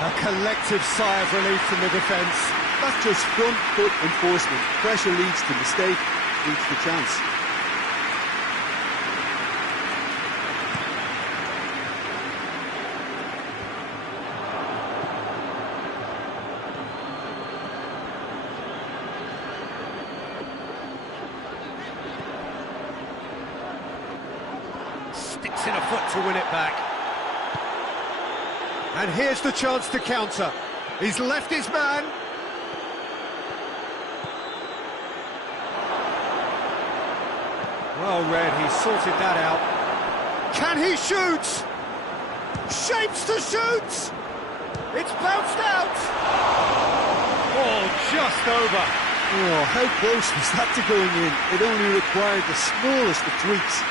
A collective sigh of relief from the defence. That's just front foot enforcement. Pressure leads to mistake, leads to chance. Sticks in a foot to win it back. And here's the chance to counter. He's left his man. Well read, he sorted that out. Can he shoot? Shapes to shoot! It's bounced out! Oh, just over. Oh, how close was that to going in? It only required the smallest of tweaks.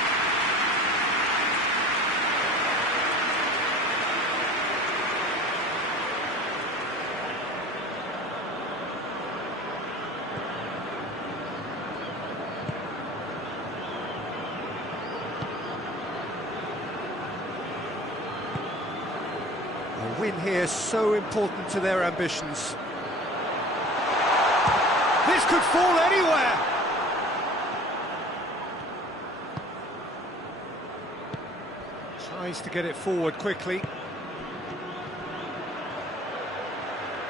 win here so important to their ambitions. This could fall anywhere. Tries to get it forward quickly.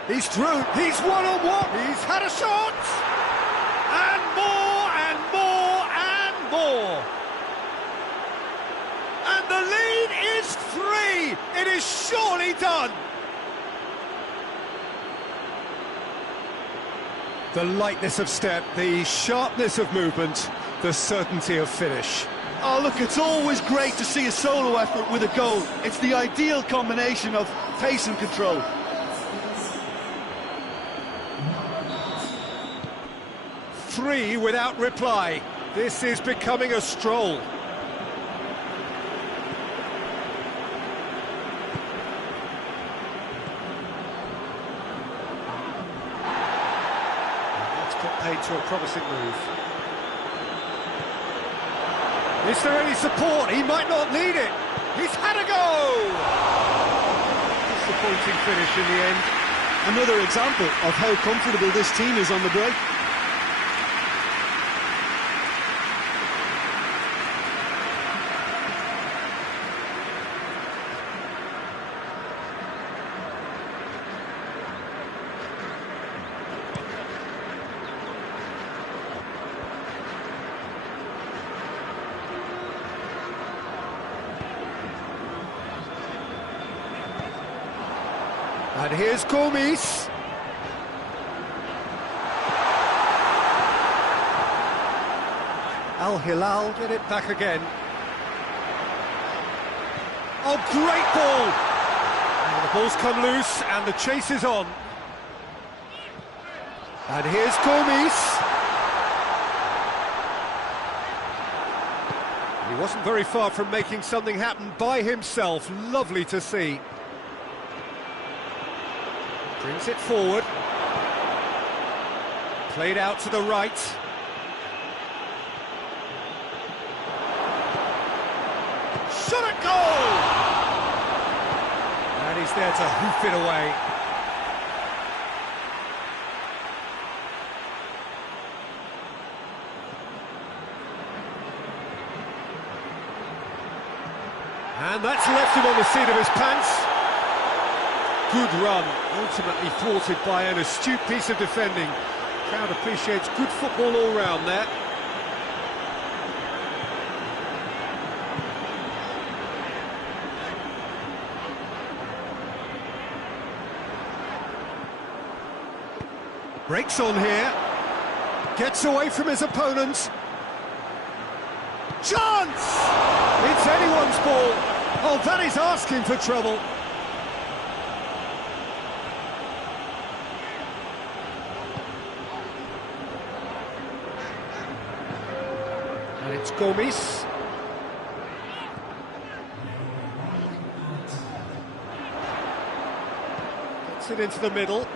He's through, he's one-on-one, he's had a shot! And more, and more, and more! And the lead is 3! It is surely done! The lightness of step, the sharpness of movement, the certainty of finish. Oh, look, it's always great to see a solo effort with a goal. It's the ideal combination of pace and control. Three without reply. This is becoming a stroll. That's put paid to a promising move. Is there any support? He might not need it. He's had a go! Disappointing finish in the end. Another example of how comfortable this team is on the break. And here's Gomis. Al-Hilal get it back again. Oh, great ball! And the ball's come loose and the chase is on. And here's Gomis. He wasn't very far from making something happen by himself. Lovely to see. Brings it forward. Played out to the right. Shot at goal! And he's there to hoof it away. And that's left him on the seat of his pants. Good run, ultimately thwarted by an astute piece of defending. Crowd appreciates good football all round there. Breaks on here. Gets away from his opponent. Chance! It's anyone's ball. Oh, that is asking for trouble. And it's Gomis. Gets it into the middle.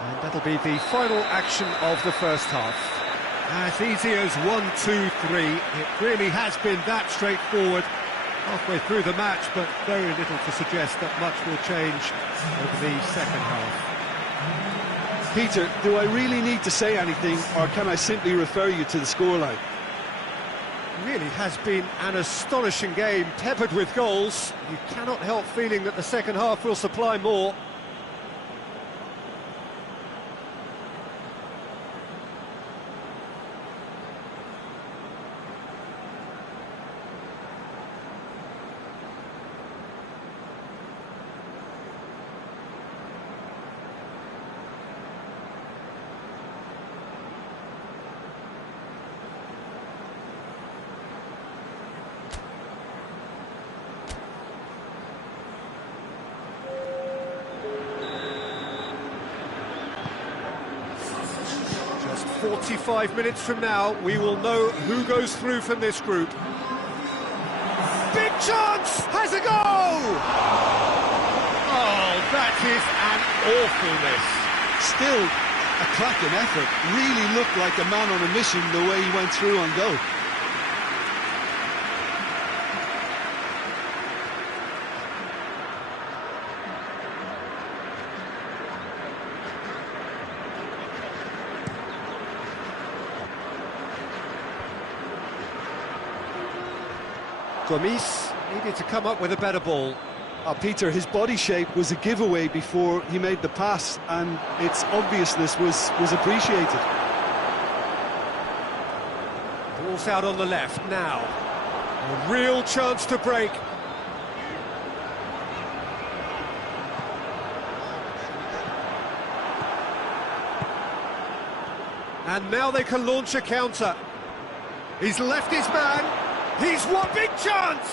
And that'll be the final action of the first half. As easy as 1-2-3. It really has been that straightforward. Halfway through the match, but very little to suggest that much will change over the second half. Peter, do I really need to say anything, or can I simply refer you to the scoreline? It really has been an astonishing game, peppered with goals. You cannot help feeling that the second half will supply more. Just 45 minutes from now, we will know who goes through from this group. Big chance! Has a go! Oh, that is an awful miss. Still, a cracking effort. Really looked like a man on a mission the way he went through on goal. Gomis needed to come up with a better ball. Peter, his body shape was a giveaway before he made the pass, and its obviousness was appreciated. Ball's out on the left now. A real chance to break. And now they can launch a counter. He's left his man. He's one big chance!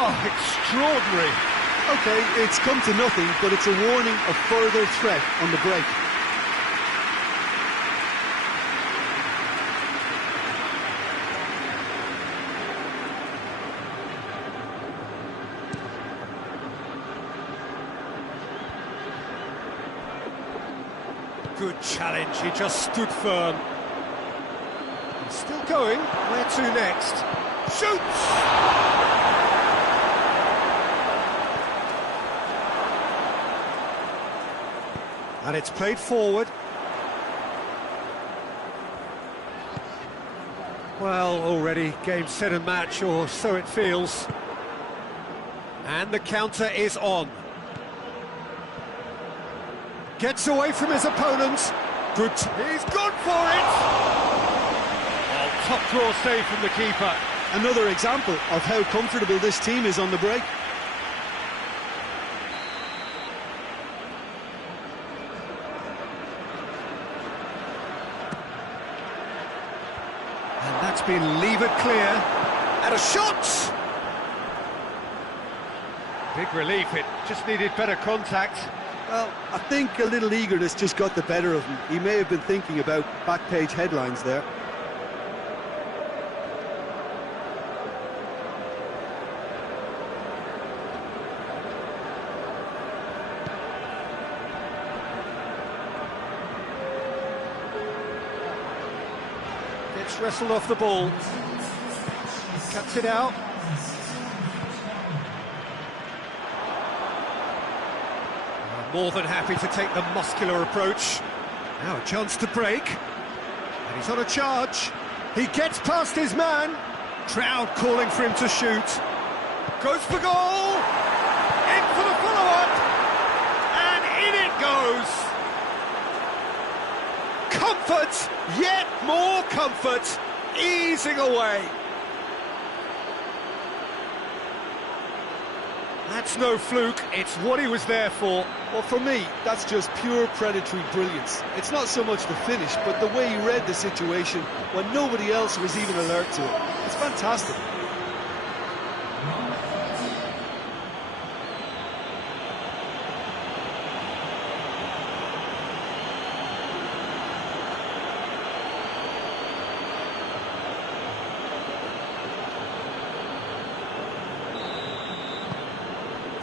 Oh, extraordinary. OK, it's come to nothing, but it's a warning of further threat on the break. Good challenge, he just stood firm. He's still going. Where to next? Shoots! And it's played forward. Well, already game, set and match, or so it feels. And the counter is on. Gets away from his opponent. Good. He's gone for it! Top draw save from the keeper. Another example of how comfortable this team is on the break. And that's been levered clear. And a shot! Big relief, it just needed better contact. Well, I think a little eagerness just got the better of him. He may have been thinking about back page headlines there. Gets wrestled off the ball. Cuts it out. More than happy to take the muscular approach. Now a chance to break. And he's on a charge. He gets past his man. Crowd calling for him to shoot. Goes for goal. In for the follow-up. And in it goes. Comfort, yet more comfort, easing away. That's no fluke, it's what he was there for. Well, for me, that's just pure predatory brilliance. It's not so much the finish, but the way he read the situation when nobody else was even alert to it. It's fantastic.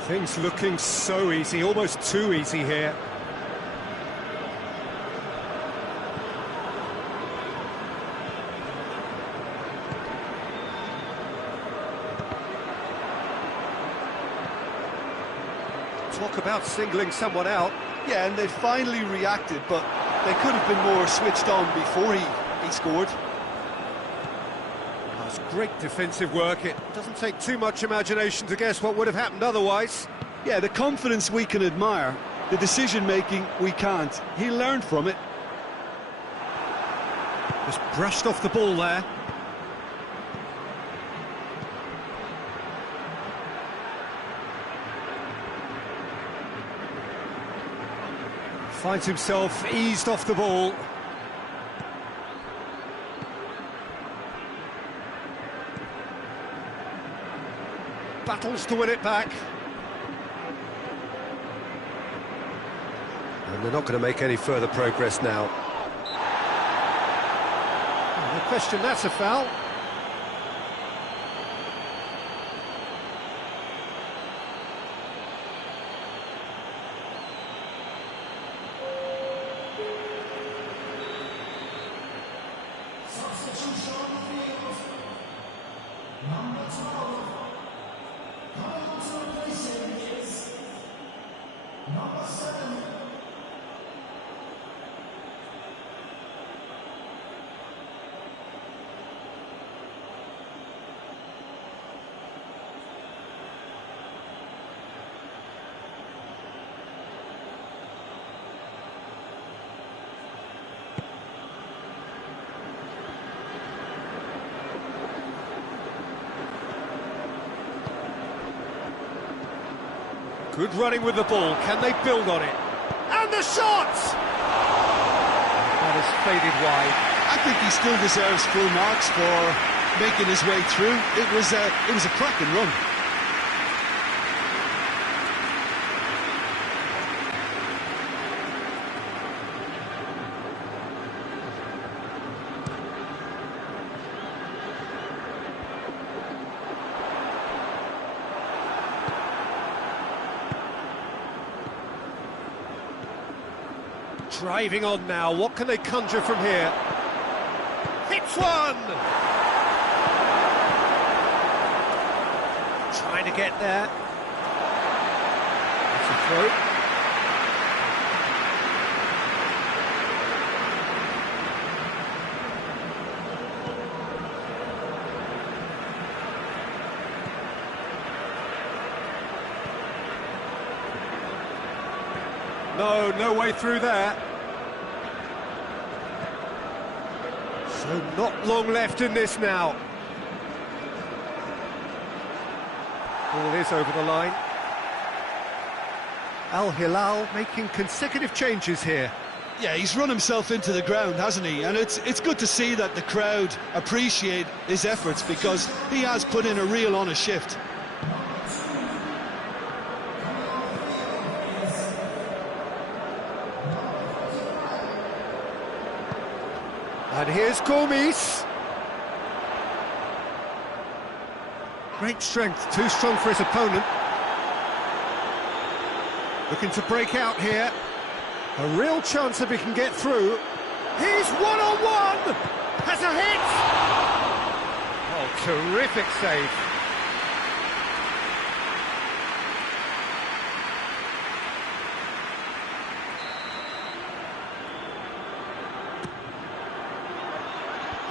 Things looking so easy, almost too easy here. Talk about singling someone out. Yeah, and they finally reacted, but they could have been more switched on before he scored. That's great defensive work. It doesn't take too much imagination to guess what would have happened otherwise. Yeah, the confidence we can admire, the decision-making we can't. He learned from it. Just brushed off the ball there. Finds himself eased off the ball. Battles to win it back. And they're not going to make any further progress now. No question, that's a foul. Good running with the ball. Can they build on it? And the shot! That has faded wide. I think he still deserves full marks for making his way through. It was a cracking run. Driving on now, what can they conjure from here? Hits one! Trying to get there. It's a throw. No way through there. So not long left in this now. Ball is over the line. Al-Hilal making consecutive changes here. Yeah, he's run himself into the ground, hasn't he? And it's good to see that the crowd appreciate his efforts, because he has put in a real honest shift. And here's Gomis. Great strength, too strong for his opponent. Looking to break out here. A real chance if he can get through. He's one-on-one! Has a hit! Oh, terrific save.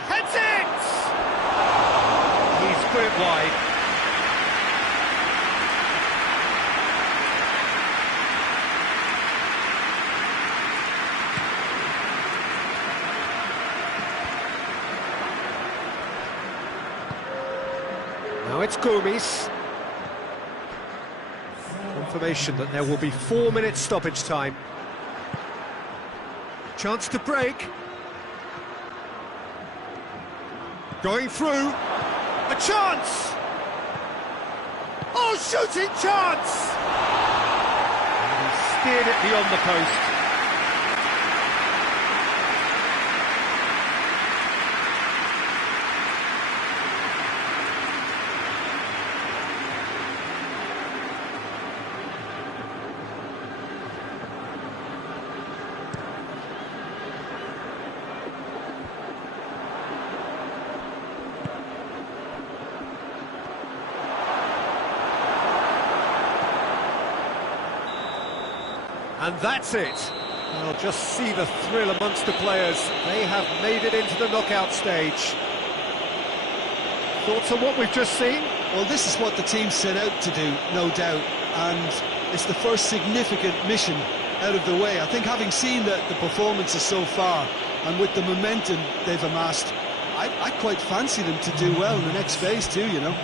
Heads it! He's put it wide. Now it's Gomis. Confirmation that there will be 4 minutes stoppage time. Chance to break. Going through. A chance! Oh, shooting chance! And he steered it beyond the post. And that's it. I'll just see the thrill amongst the players. They have made it into the knockout stage. Thoughts on what we've just seen? Well, this is what the team set out to do, no doubt, and it's the first significant mission out of the way. I think, having seen the performances so far, and with the momentum they've amassed, I quite fancy them to do well in the next phase too, you know.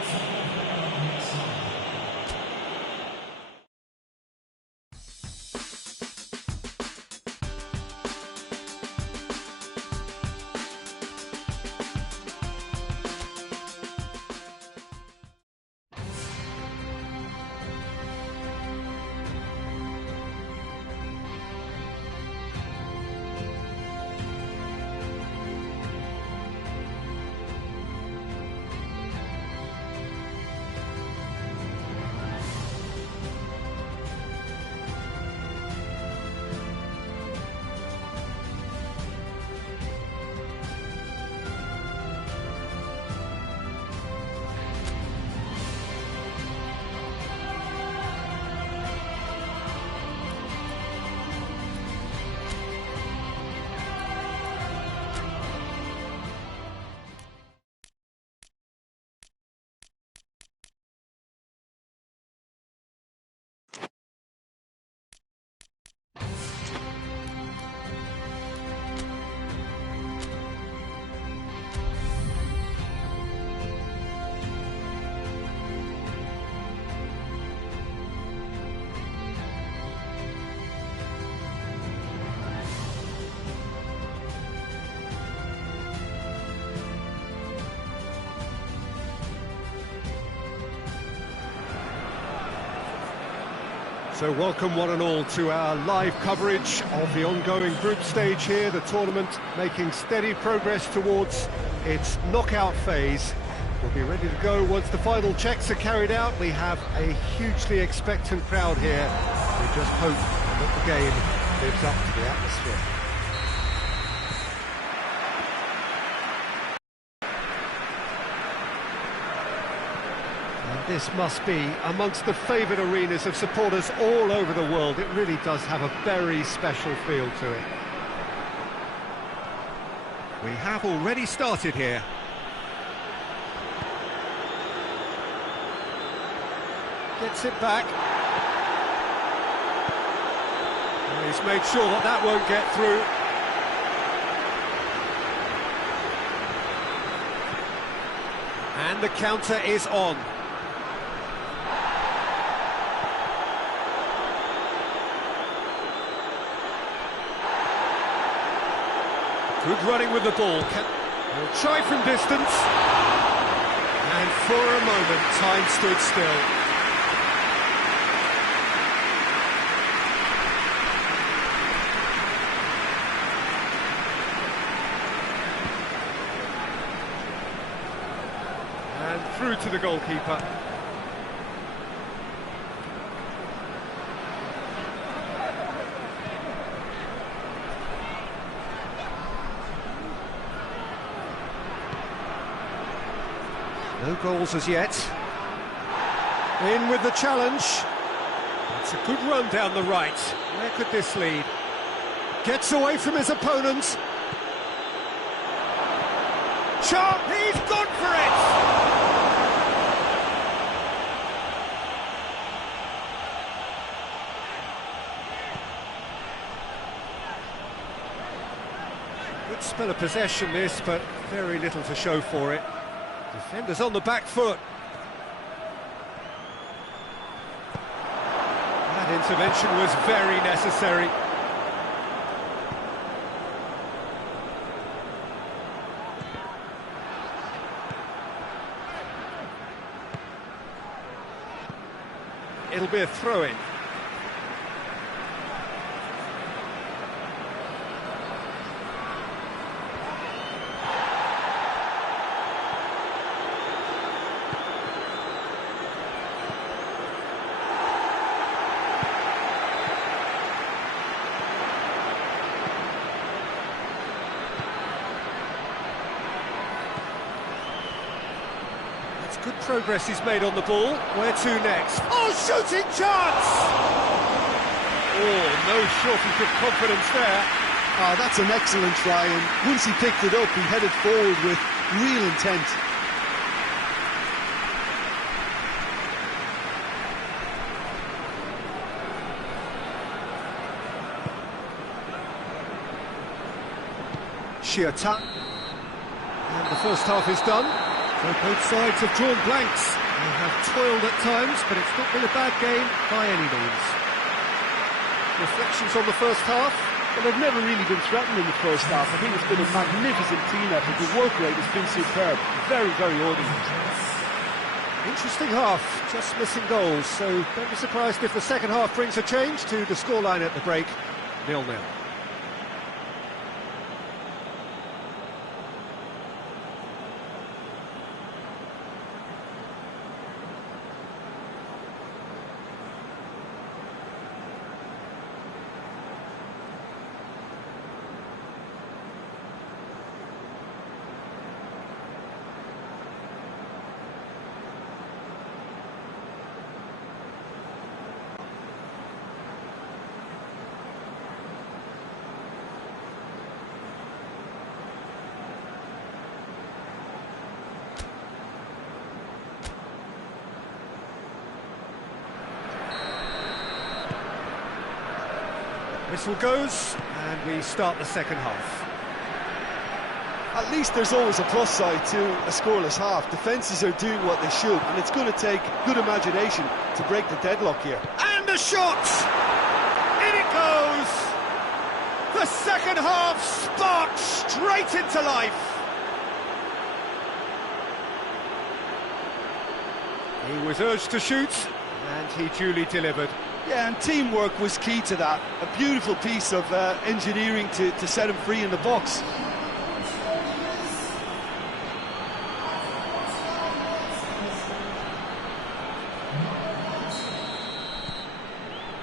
So welcome one and all to our live coverage of the ongoing group stage here, the tournament making steady progress towards its knockout phase. We'll be ready to go once the final checks are carried out. We have a hugely expectant crowd here. We just hope that the game lives up to the atmosphere. This must be amongst the favoured arenas of supporters all over the world. It really does have a very special feel to it. We have already started here. Gets it back. And he's made sure that that won't get through. And the counter is on. Good running with the ball. He'll try from distance. And for a moment, time stood still. And through to the goalkeeper. No goals as yet. In with the challenge. It's a good run down the right. Where could this lead? Gets away from his opponent. Shot! He's gone for it! Good spell of possession this, but very little to show for it. Defenders on the back foot. That intervention was very necessary. It'll be a throw-in. Good progress he's made on the ball. Where to next? Oh, shooting chance! Oh, no shortage of confidence there. Oh, that's an excellent try, and once he picked it up, he headed forward with real intent. Shiota. And the first half is done. So both sides have drawn blanks. They have toiled at times, but it's not been a bad game by any means. Reflections on the first half? Well, they've never really been threatened in the first half. I think it's been a magnificent team effort. The work rate has been superb. Very, very orderly. Interesting half, just missing goals. So don't be surprised if the second half brings a change to the scoreline at the break. 0-0. Whistle goes, and we start the second half. At least there's always a plus side to a scoreless half. Defences are doing what they should, and it's going to take good imagination to break the deadlock here. And a shot! In it goes! The second half sparked straight into life. He was urged to shoot, and he duly delivered. Yeah, and teamwork was key to that. A beautiful piece of engineering to set him free in the box.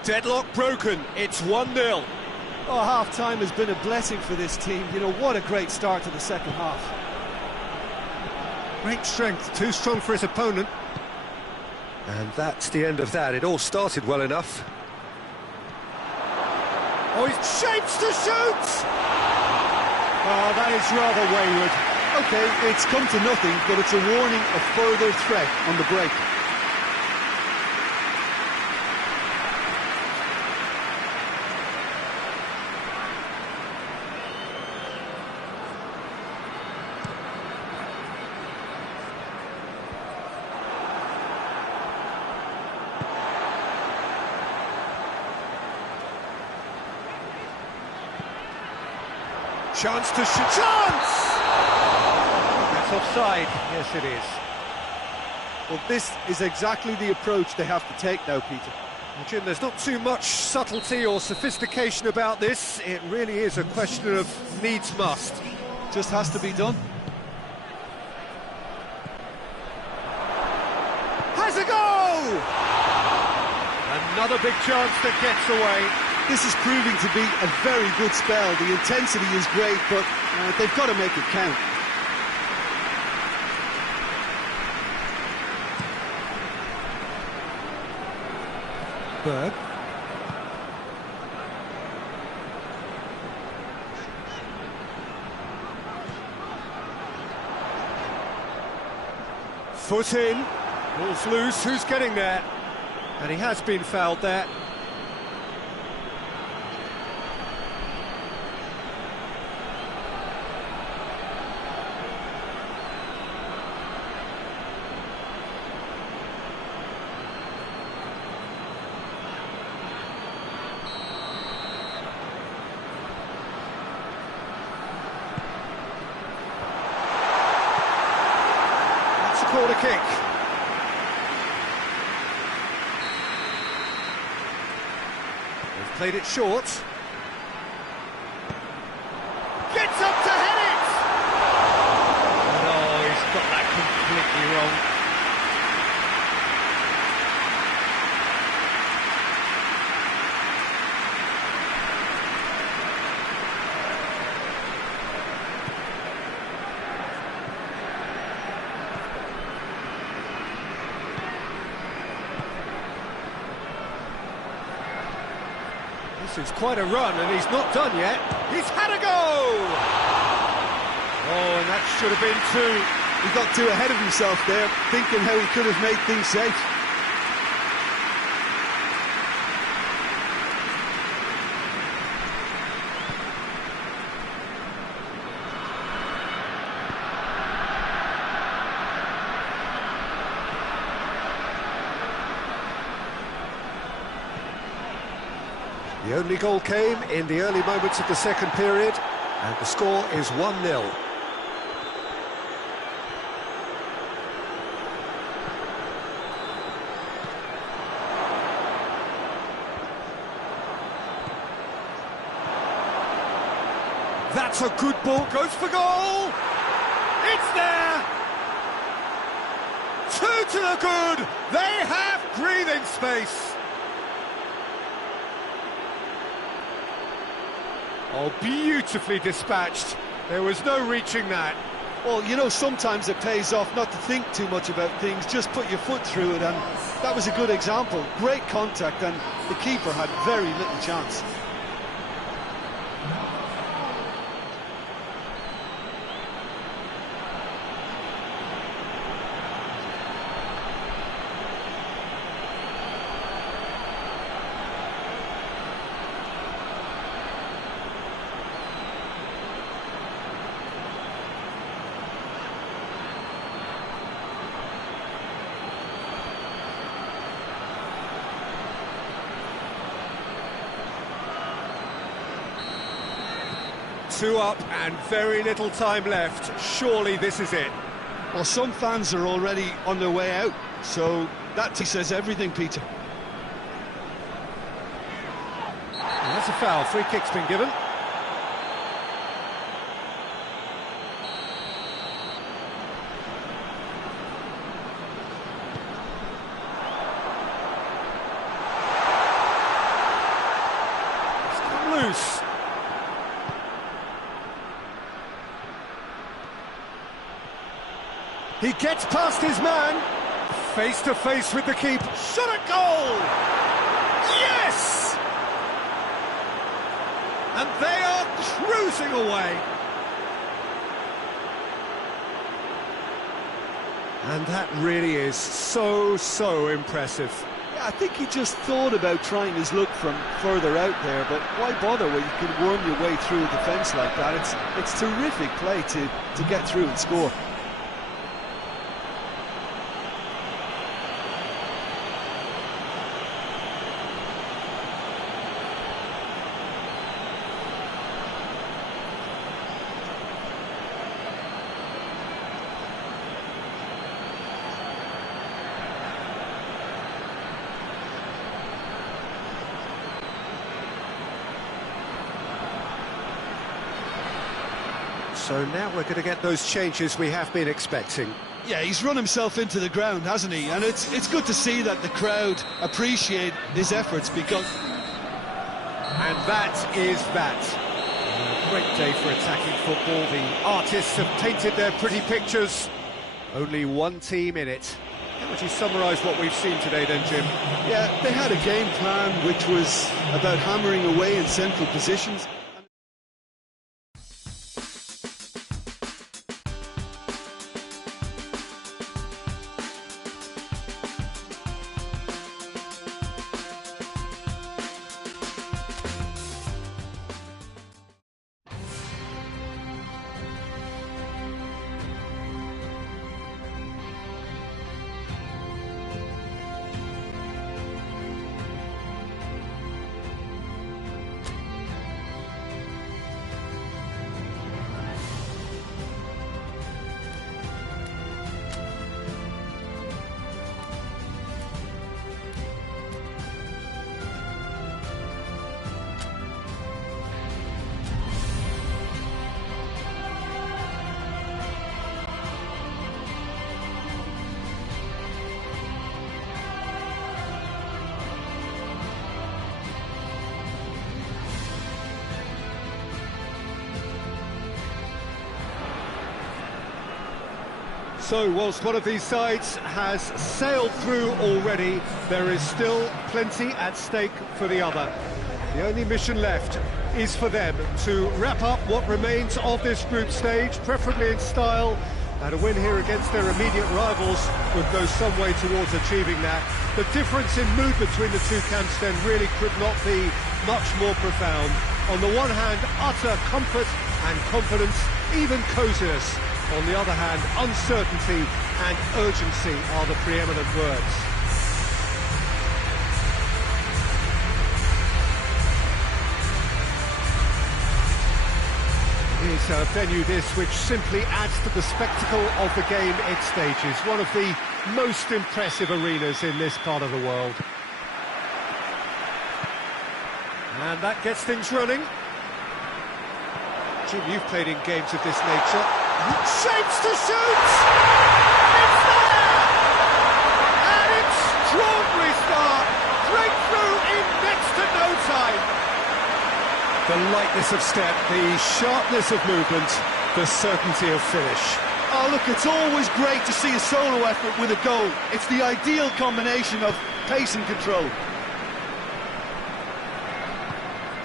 Deadlock broken, it's 1-0. Oh, half-time has been a blessing for this team. You know, what a great start to the second half. Great strength, too strong for his opponent. And that's the end of that. It all started well enough. Oh, he shapes to shoot! Oh, that is rather wayward. OK, it's come to nothing, but it's a warning of further threat on the break. Chance to shoot. Chance! That's offside. Yes, it is. Well, this is exactly the approach they have to take now, Peter. Well, Jim, there's not too much subtlety or sophistication about this. It really is a question of needs must. Just has to be done. Has a goal! Another big chance that gets away. This is proving to be a very good spell. The intensity is great, but they've got to make it count. Berg. Foot in. Ball's loose. Who's getting there? And he has been fouled there. Corner kick. They've played it short. Gets up to head it! No, he's got that completely wrong. This is quite a run, and he's not done yet. He's had a go! Oh, and that should have been two. He got too ahead of himself there, thinking how he could have made things safe. The only goal came in the early moments of the second period, and the score is 1-0. That's a good ball, goes for goal! It's there! Two to the good! They have breathing space! Oh, beautifully dispatched. There was no reaching that. Well, you know, sometimes it pays off not to think too much about things, just put your foot through it, and that was a good example. Great contact, and the keeper had very little chance. Two up and very little time left. Surely this is it. Well, some fans are already on their way out, so that says everything, Peter. that's a foul. Free kick's been given. It's come loose. He gets past his man. Face to face with the keeper. Shot at goal! Yes! And they are cruising away. And that really is so impressive. Yeah, I think he just thought about trying his luck from further out there, but why bother when you can worm your way through a defence like that? It's terrific play to get through and score. So now we're going to get those changes we have been expecting. Yeah, he's run himself into the ground, hasn't he? And it's good to see that the crowd appreciate his efforts because... And that is that. A great day for attacking football. The artists have painted their pretty pictures. Only one team in it. How would you summarise what we've seen today then, Jim? Yeah, they had a game plan which was about hammering away in central positions. So, whilst one of these sides has sailed through already, there is still plenty at stake for the other. The only mission left is for them to wrap up what remains of this group stage, preferably in style, and a win here against their immediate rivals would go some way towards achieving that. The difference in mood between the two camps then really could not be much more profound. On the one hand, utter comfort and confidence, even coziness. On the other hand, uncertainty and urgency are the preeminent words. It's a venue this which simply adds to the spectacle of the game it stages. One of the most impressive arenas in this part of the world. And that gets things running. Jim, you've played in games of this nature. Shapes to shoot! It's there! An extraordinary start! Breakthrough in next to no time! The lightness of step, the sharpness of movement, the certainty of finish. Oh, look, it's always great to see a solo effort with a goal. It's the ideal combination of pace and control.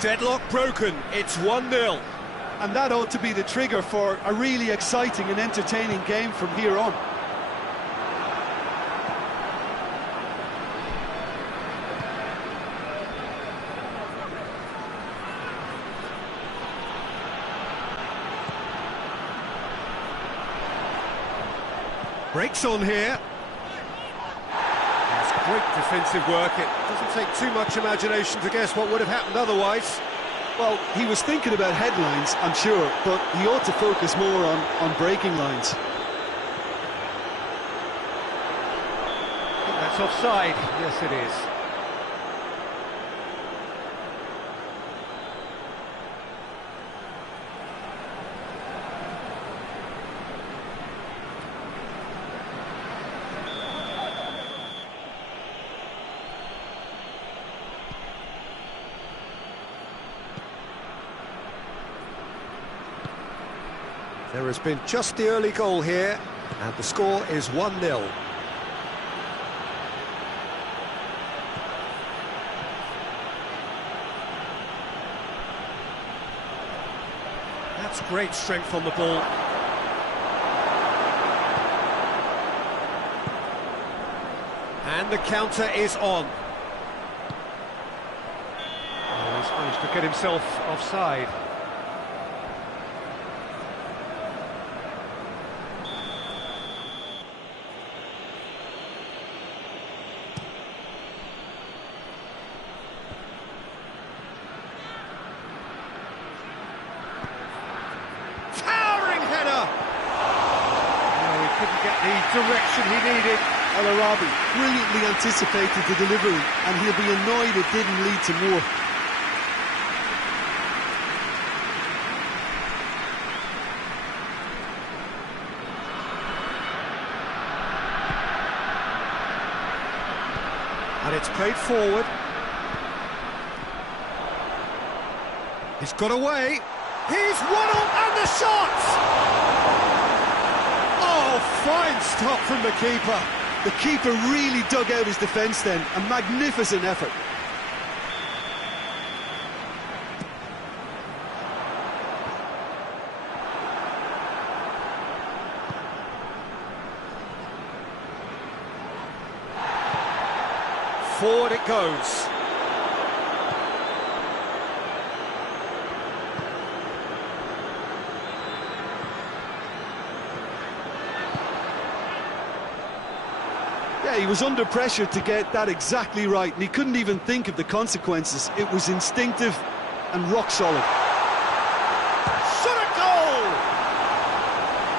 Deadlock broken, it's 1-0. And that ought to be the trigger for a really exciting and entertaining game from here on. Breaks on here. That's great defensive work. It doesn't take too much imagination to guess what would have happened otherwise. Well, he was thinking about headlines, I'm sure, but he ought to focus more on breaking lines. I think that's offside. Yes, it is. There has been just the early goal here, and the score is 1-0. That's great strength on the ball. And the counter is on. Oh, he's managed to get himself offside. The direction he needed. El-Arabi brilliantly anticipated the delivery, and he'll be annoyed it didn't lead to more. And it's played forward. He's got away. He's Waddle and the shot! Oh, fine stop from the keeper. The keeper really dug out his defence then. A magnificent effort. Forward it goes. Yeah, he was under pressure to get that exactly right, and he couldn't even think of the consequences. It was instinctive and rock solid. Shot at goal!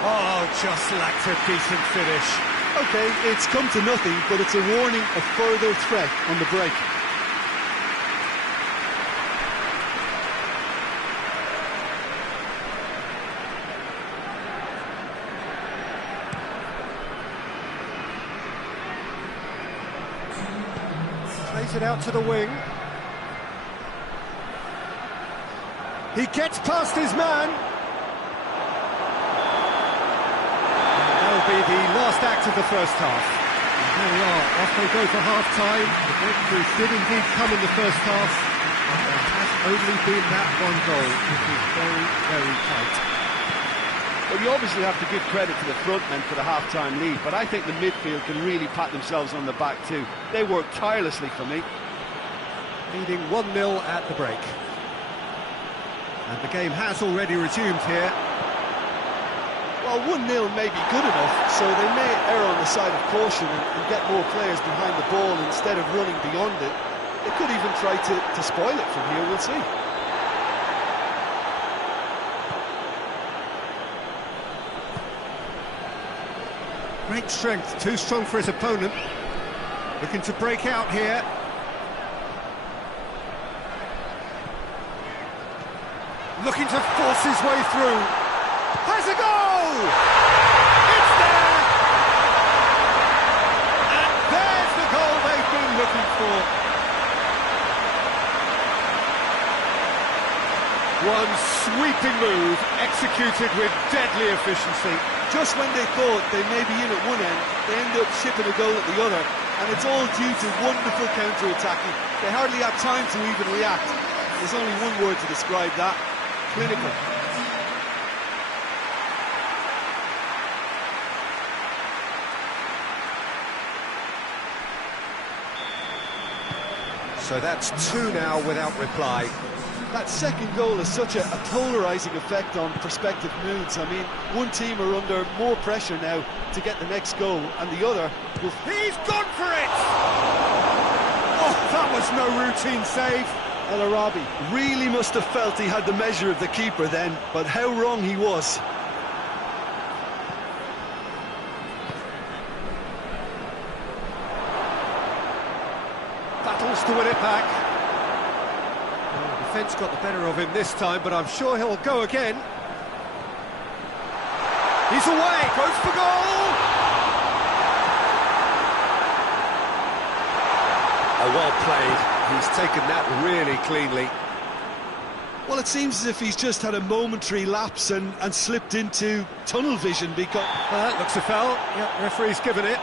Oh, just lacked a decent finish. Okay, it's come to nothing, but it's a warning of further threat on the break. Plays it out to the wing. He gets past his man. That'll be the last act of the first half. And there we are, off they go for half-time. The breakthrough did indeed come in the first half, and there has only been that one goal, which is very, very tight. Well, you obviously have to give credit to the front men for the half-time lead, but I think the midfield can really pat themselves on the back too. They worked tirelessly for me. Leading 1-0 at the break. And the game has already resumed here. Well, 1-0 may be good enough, so they may err on the side of caution and get more players behind the ball instead of running beyond it. They could even try to spoil it from here, we'll see. Great strength, too strong for his opponent. Looking to break out here. Looking to force his way through. Has a goal! It's there! And there's the goal they've been looking for. One sweeping move, executed with deadly efficiency. Just when they thought they may be in at one end, they end up shipping a goal at the other, and it's all due to wonderful counter-attacking. They hardly have time to even react. There's only one word to describe that: clinical. So that's two now without reply. That second goal has such a polarising effect on prospective moods. I mean, one team are under more pressure now to get the next goal, and the other will... He's gone for it! Oh, that was no routine save. El-Arabi really must have felt he had the measure of the keeper then, but how wrong he was. Battles to win it back. The defence got the better of him this time, but I'm sure he'll go again. He's away, goes for goal! Oh, well played. He's taken that really cleanly. Well, it seems as if he's just had a momentary lapse and slipped into tunnel vision because... That looks a foul. Yeah, referee's given it.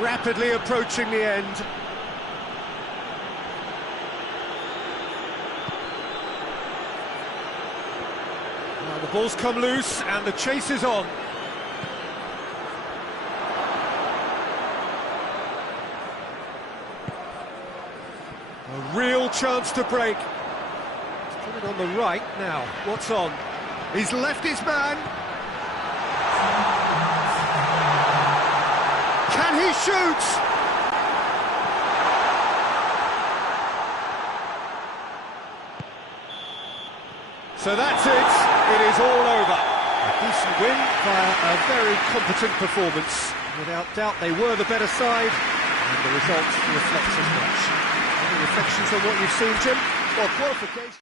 Rapidly approaching the end. Now the ball's come loose and the chase is on. A real chance to break. He's put it on the right now. What's on? He's left his man. Can he shoot? So that's it. It is all over. A decent win via a very competent performance. Without doubt, they were the better side, and the results reflect as much. Any reflections on what you've seen, Jim? Well, qualification.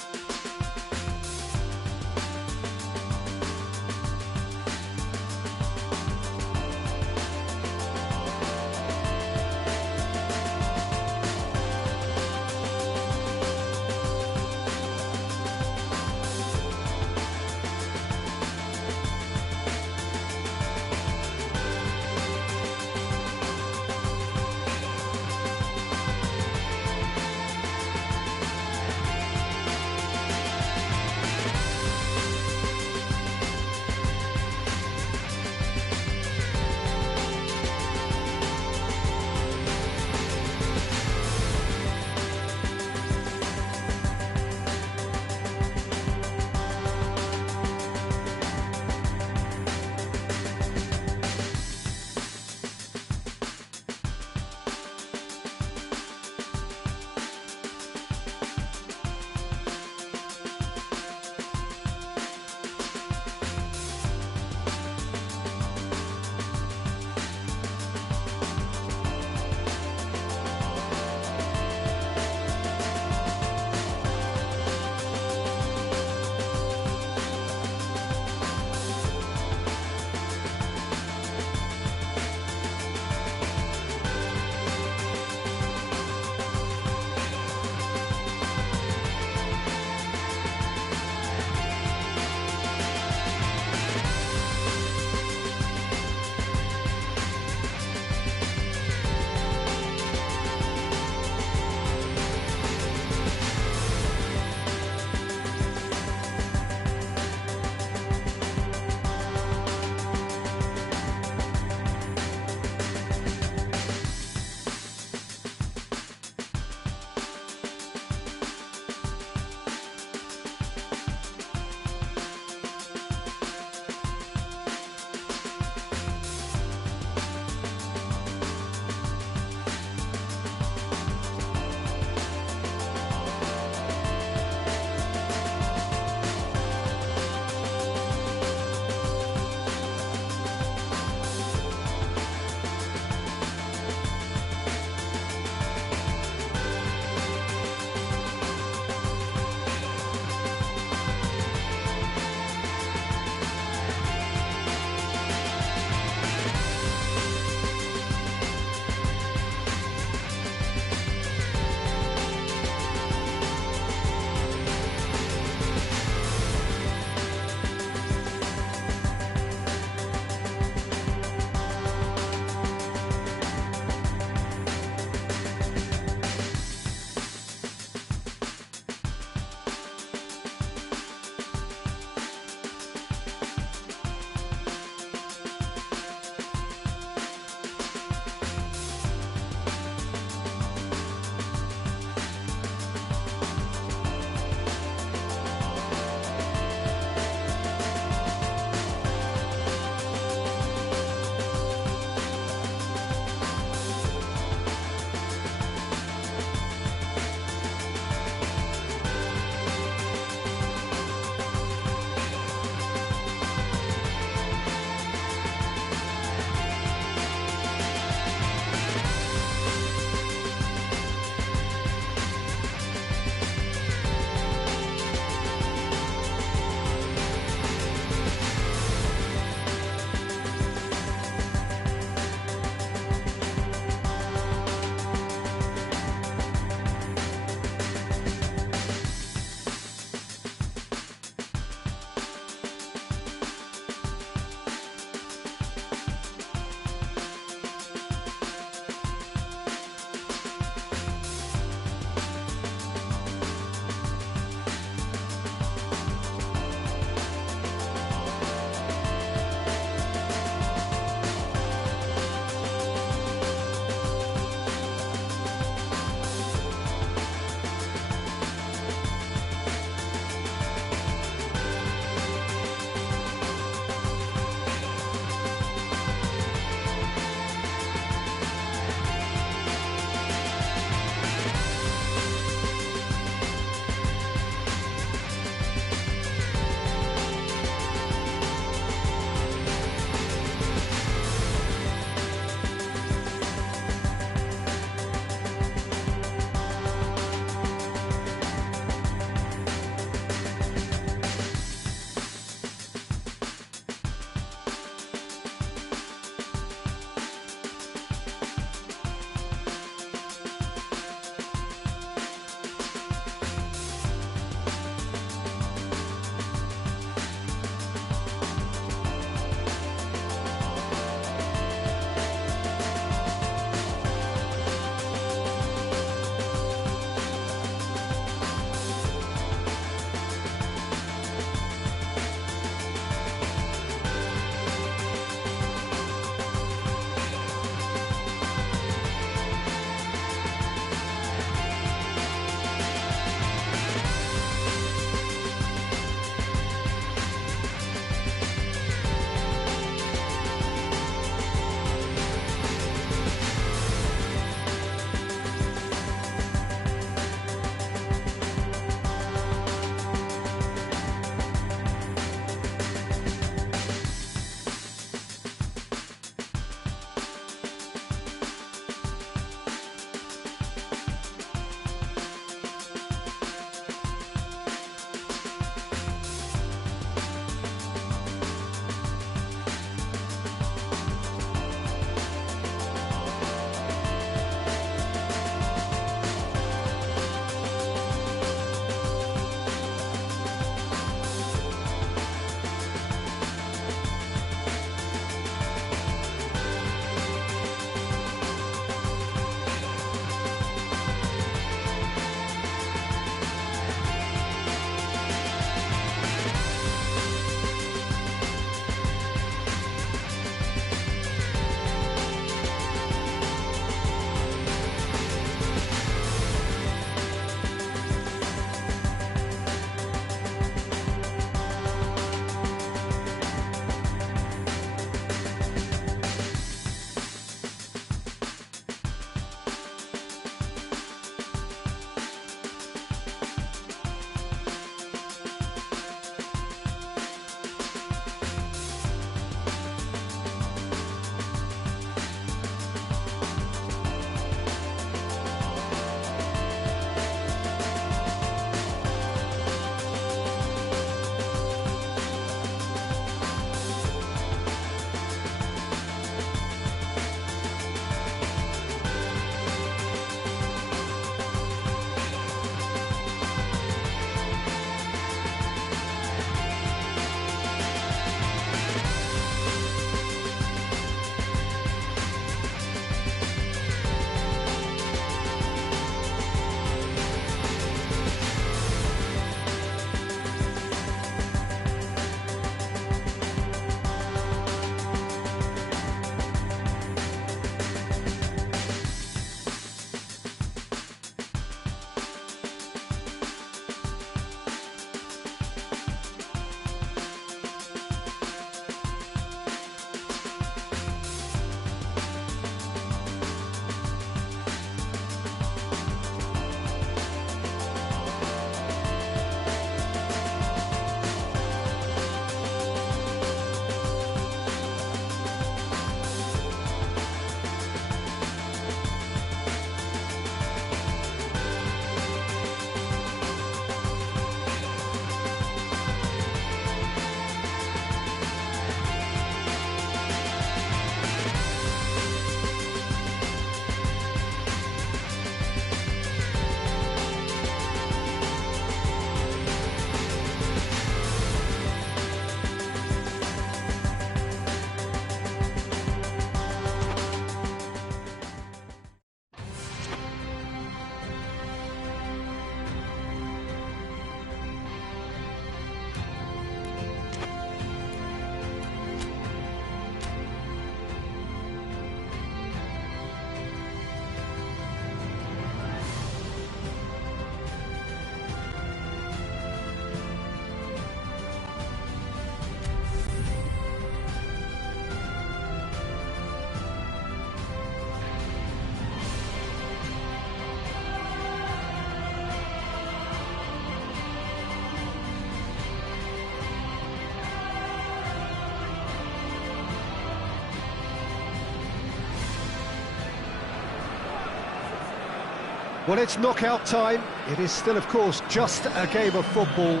Well, it's knockout time. It is still, of course, just a game of football,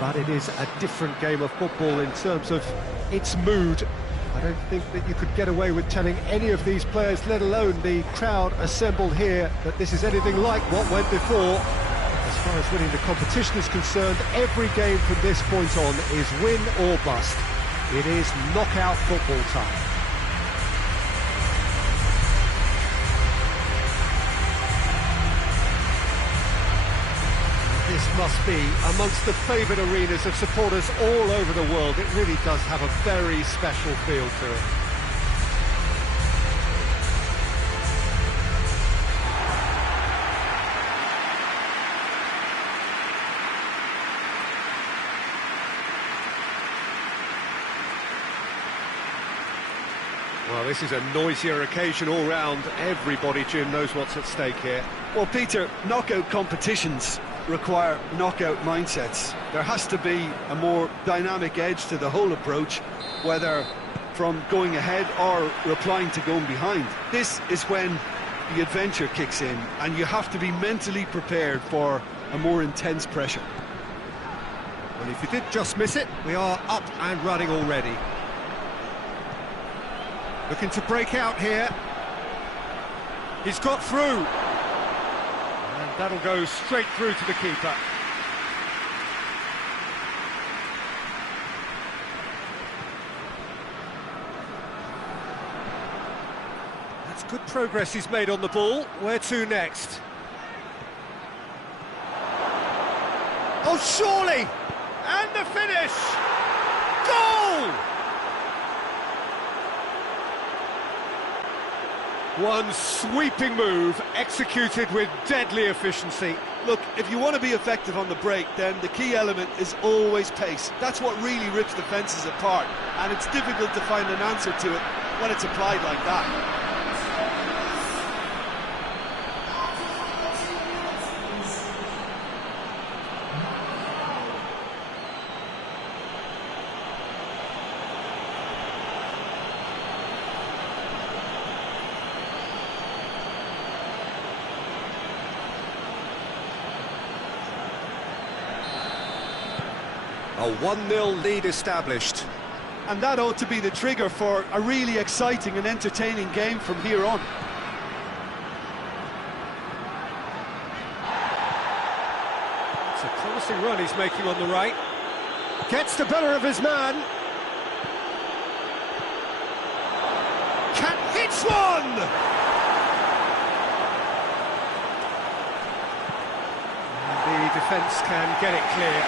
but it is a different game of football in terms of its mood. I don't think that you could get away with telling any of these players, let alone the crowd assembled here, that this is anything like what went before. As far as winning the competition is concerned, every game from this point on is win or bust. It is knockout football time. This must be amongst the favoured arenas of supporters all over the world. It really does have a very special feel to it. Well, this is a noisier occasion all round. Everybody, Jim, knows what's at stake here. Well, Peter, knockout competitions require knockout mindsets. There has to be a more dynamic edge to the whole approach, whether from going ahead or replying to going behind. This is when the adventure kicks in, and you have to be mentally prepared for a more intense pressure. Well, if you did just miss it, we are up and running already. Looking to break out here. He's got through. And that'll go straight through to the keeper. That's good progress he's made on the ball. Where to next? Oh, surely! And the finish! Goal! One sweeping move, executed with deadly efficiency. Look, if you want to be effective on the break, then the key element is always pace. That's what really rips defences apart, and it's difficult to find an answer to it when it's applied like that. A 1-0 lead established. And that ought to be the trigger for a really exciting and entertaining game from here on. It's a promising run he's making on the right. Gets the better of his man. Hits one! And the defence can get it clear.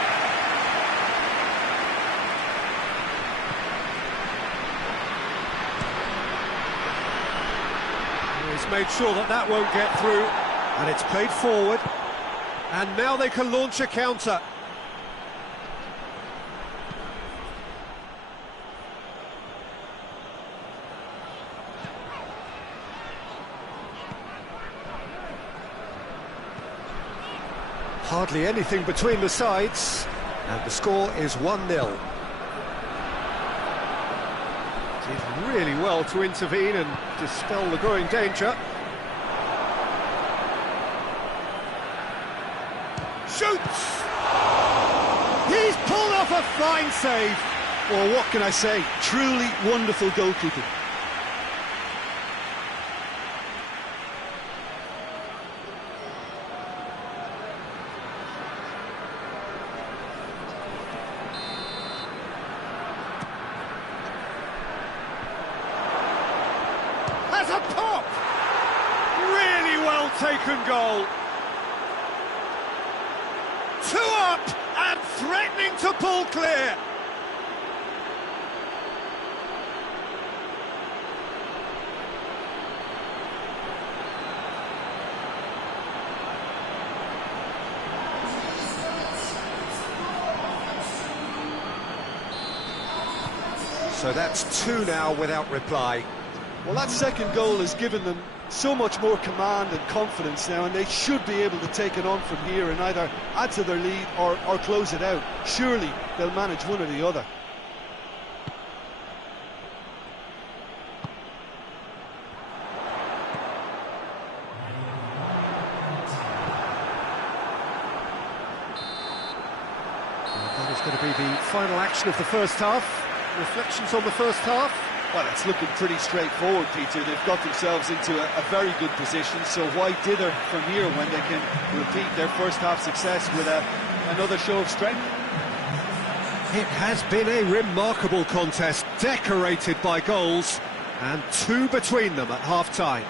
He's made sure that that won't get through, and it's played forward, and now they can launch a counter. Hardly anything between the sides, and the score is 1-0. Did really well to intervene and dispel the growing danger. Shoots! He's pulled off a fine save. Well, what can I say? Truly wonderful goalkeeping. Has a pop! Really well taken goal. 2 up and threatening to pull clear. So that's 2 now without reply. Well, that second goal has given them so much more command and confidence now, and they should be able to take it on from here and either add to their lead or close it out. Surely they'll manage one or the other. is going to be the final action of the first half. Reflections on the first half? Well, it's looking pretty straightforward, Peter. They've got themselves into a very good position, so why dither from here when they can repeat their first half success with another show of strength? It has been a remarkable contest, decorated by goals, and two between them at half-time.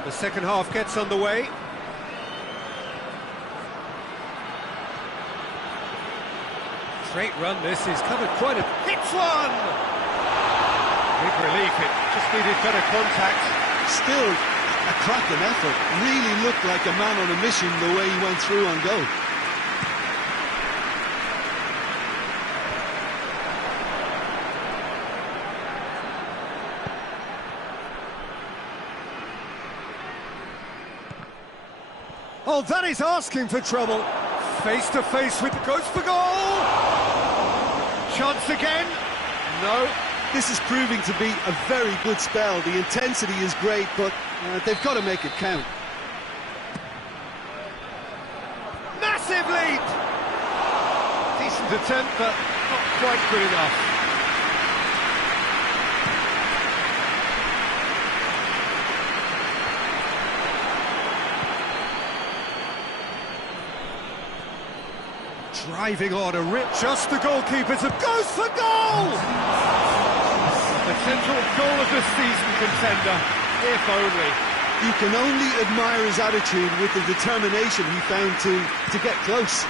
The second half gets underway. Straight run, this is covered quite a... Hits one! Big relief, it just needed better contact. Still a cracking effort. Really looked like a man on a mission the way he went through on goal. Oh, that is asking for trouble. Face to face with... goes for goal! Chance again? No. This is proving to be a very good spell. The intensity is great, but they've got to make it count. Massive lead! Decent attempt, but not quite good enough. Driving on a rip, just the goalkeeper's goes for goal! The central goal of the season, contender, if only. You can only admire his attitude with the determination he found to get close.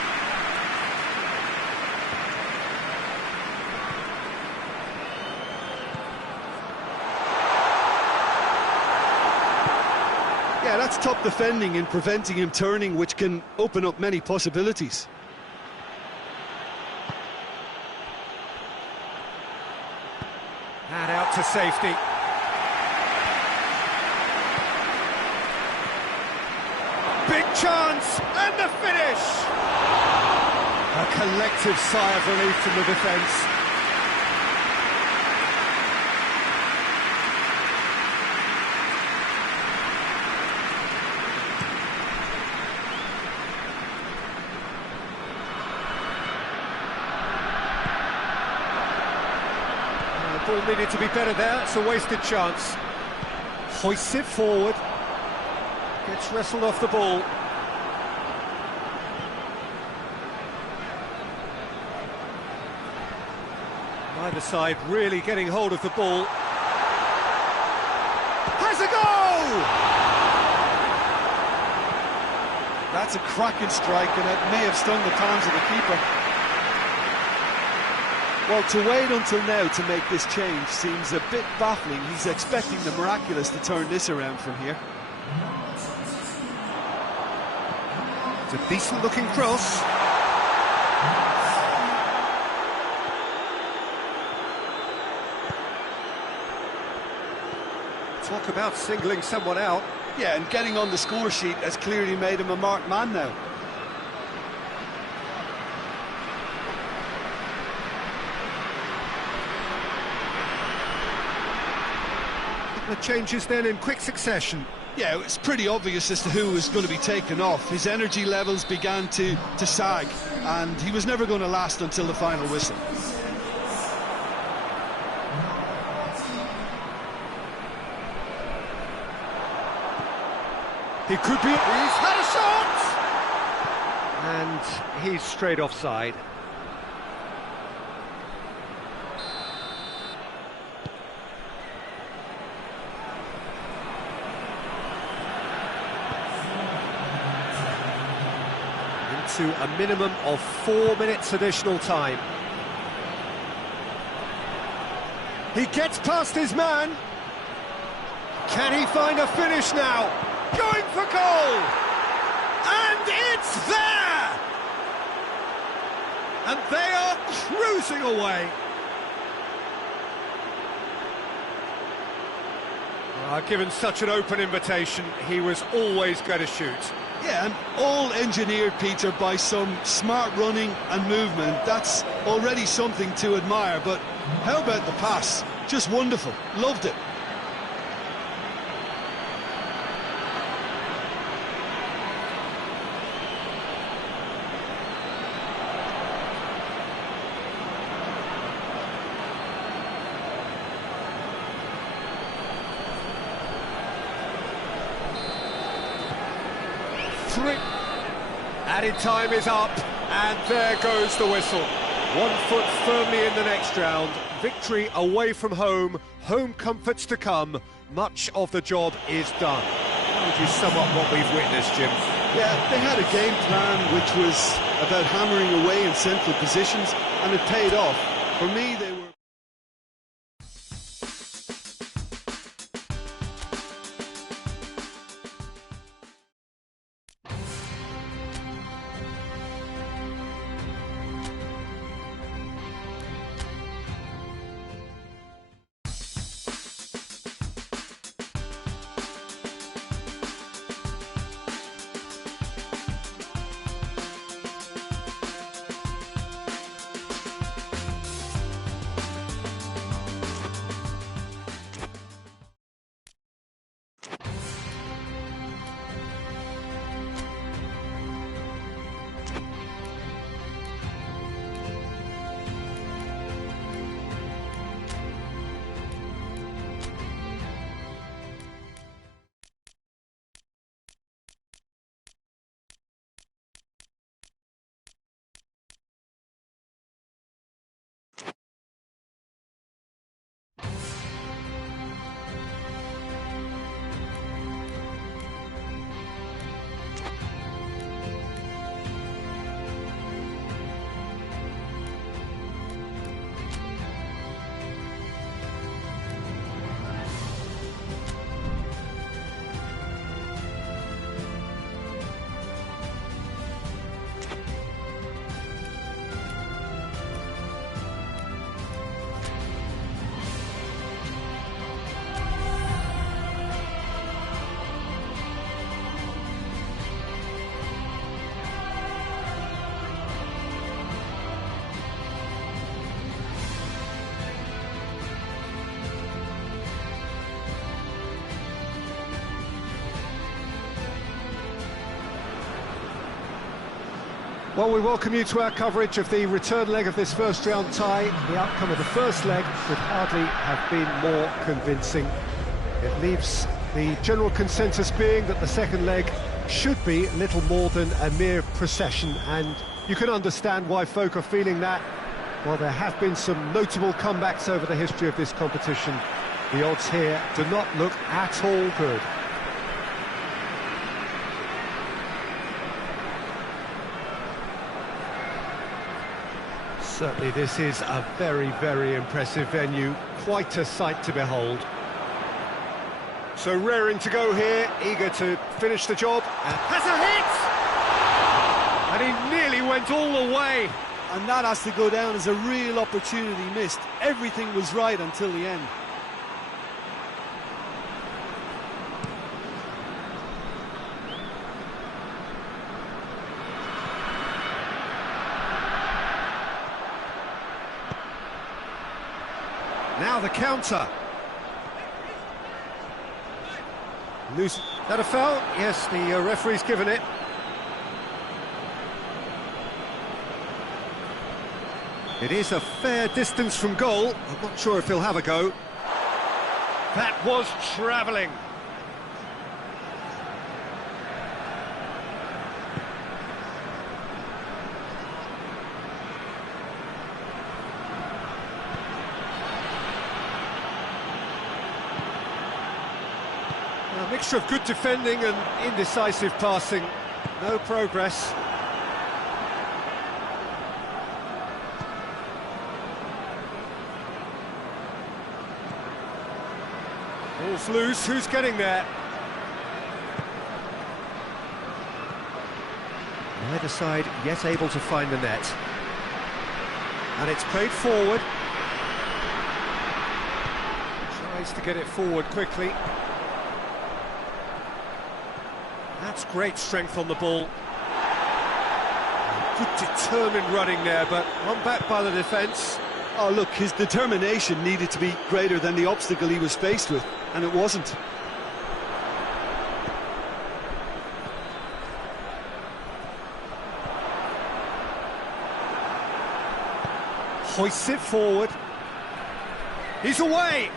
Yeah, that's top defending and preventing him turning, which can open up many possibilities. And out to safety. Big chance, and the finish! A collective sigh of relief from the defence. Ball needed to be better there, it's a wasted chance. Hoists it forward. Gets wrestled off the ball. Neither side really getting hold of the ball. Has a goal! That's a cracking strike, and it may have stung the palms of the keeper. Well, to wait until now to make this change seems a bit baffling. He's expecting the miraculous to turn this around from here. It's a decent-looking cross. Talk about singling someone out. Yeah, and getting on the score sheet has clearly made him a marked man now. The changes then in quick succession. Yeah, it's pretty obvious as to who was going to be taken off. His energy levels began to sag, and he was never going to last until the final whistle. He could be... He's had a shot! And he's straight offside. to a minimum of 4 minutes additional time. He gets past his man. Can he find a finish now? Going for goal! And it's there! And they are cruising away. Given such an open invitation, he was always going to shoot. Yeah, and all engineered, Peter, by some smart running and movement. That's already something to admire, but how about the pass? Just wonderful. Loved it. Added time is up, and there goes the whistle. 1 foot firmly in the next round. Victory away from home, home comforts to come. Much of the job is done. How would you sum up what we've witnessed, Jim? Yeah, they had a game plan which was about hammering away in central positions, and it paid off. For me, they were... Well, we welcome you to our coverage of the return leg of this first round tie. The outcome of the first leg could hardly have been more convincing. It leaves the general consensus being that the second leg should be little more than a mere procession, and you can understand why folk are feeling that. While there have been some notable comebacks over the history of this competition, the odds here do not look at all good. Certainly this is a very, very impressive venue, quite a sight to behold. So raring to go here, eager to finish the job, and has a hit! And he nearly went all the way. And that has to go down as a real opportunity missed. Everything was right until the end. Now the counter. Loose. That a foul? Yes, the referee's given it. It is a fair distance from goal. I'm not sure if he'll have a go. That was travelling. A mixture of good defending and indecisive passing. No progress. Ball's loose, who's getting there? Neither side yet able to find the net. And it's played forward. Tries to get it forward quickly. That's great strength on the ball. Good determined running there, but run back by the defence. Oh, look, his determination needed to be greater than the obstacle he was faced with, and it wasn't. Hoists it forward. He's away!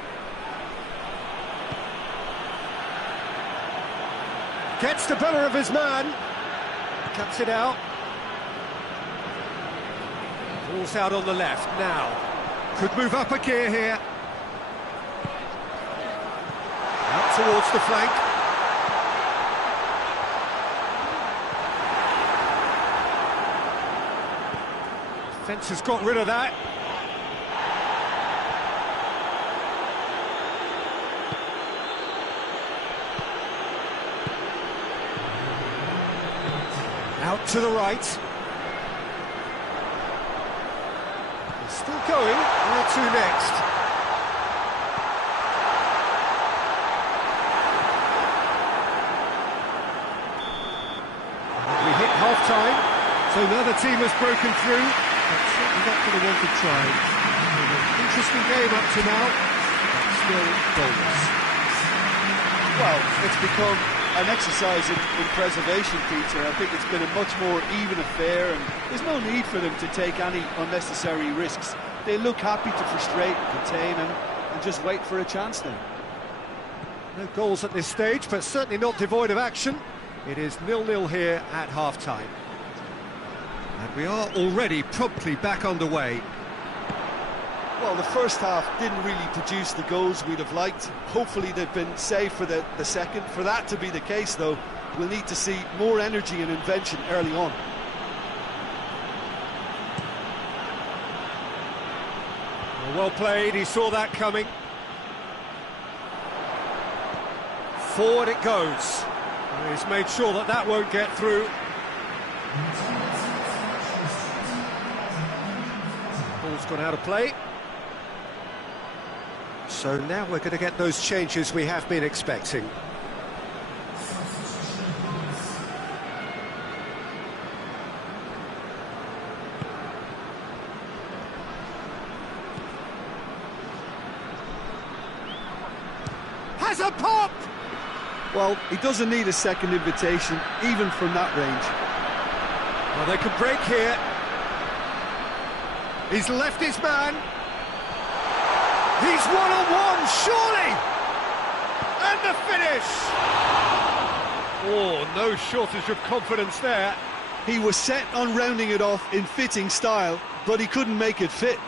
Gets the better of his man. Cuts it out. Ball's out on the left now. Could move up a gear here. Out towards the flank. Defence has got rid of that. Out to the right. Still going. Where to next? We hit half-time, so another team has broken through, but certainly not going to want to try. An interesting game up to now, but still goalless. Well, it's become an exercise in preservation, Peter. I think it's been a much more even affair, and there's no need for them to take any unnecessary risks. They look happy to frustrate and contain and just wait for a chance then. No goals at this stage, but certainly not devoid of action. It is 0-0 here at half-time. And we are already promptly back underway. Well, the first half didn't really produce the goals we'd have liked. Hopefully they've been saved for the second. For that to be the case, though, we'll need to see more energy and invention early on. Well played, he saw that coming. Forward it goes. He's made sure that that won't get through. Ball's gone out of play. So now we're going to get those changes we have been expecting. Has a pop! Well, he doesn't need a second invitation, even from that range. Well, they can break here. He's left his man. He's one-on-one, surely! And the finish! Oh, no shortage of confidence there. He was set on rounding it off in fitting style, but he couldn't make it fit.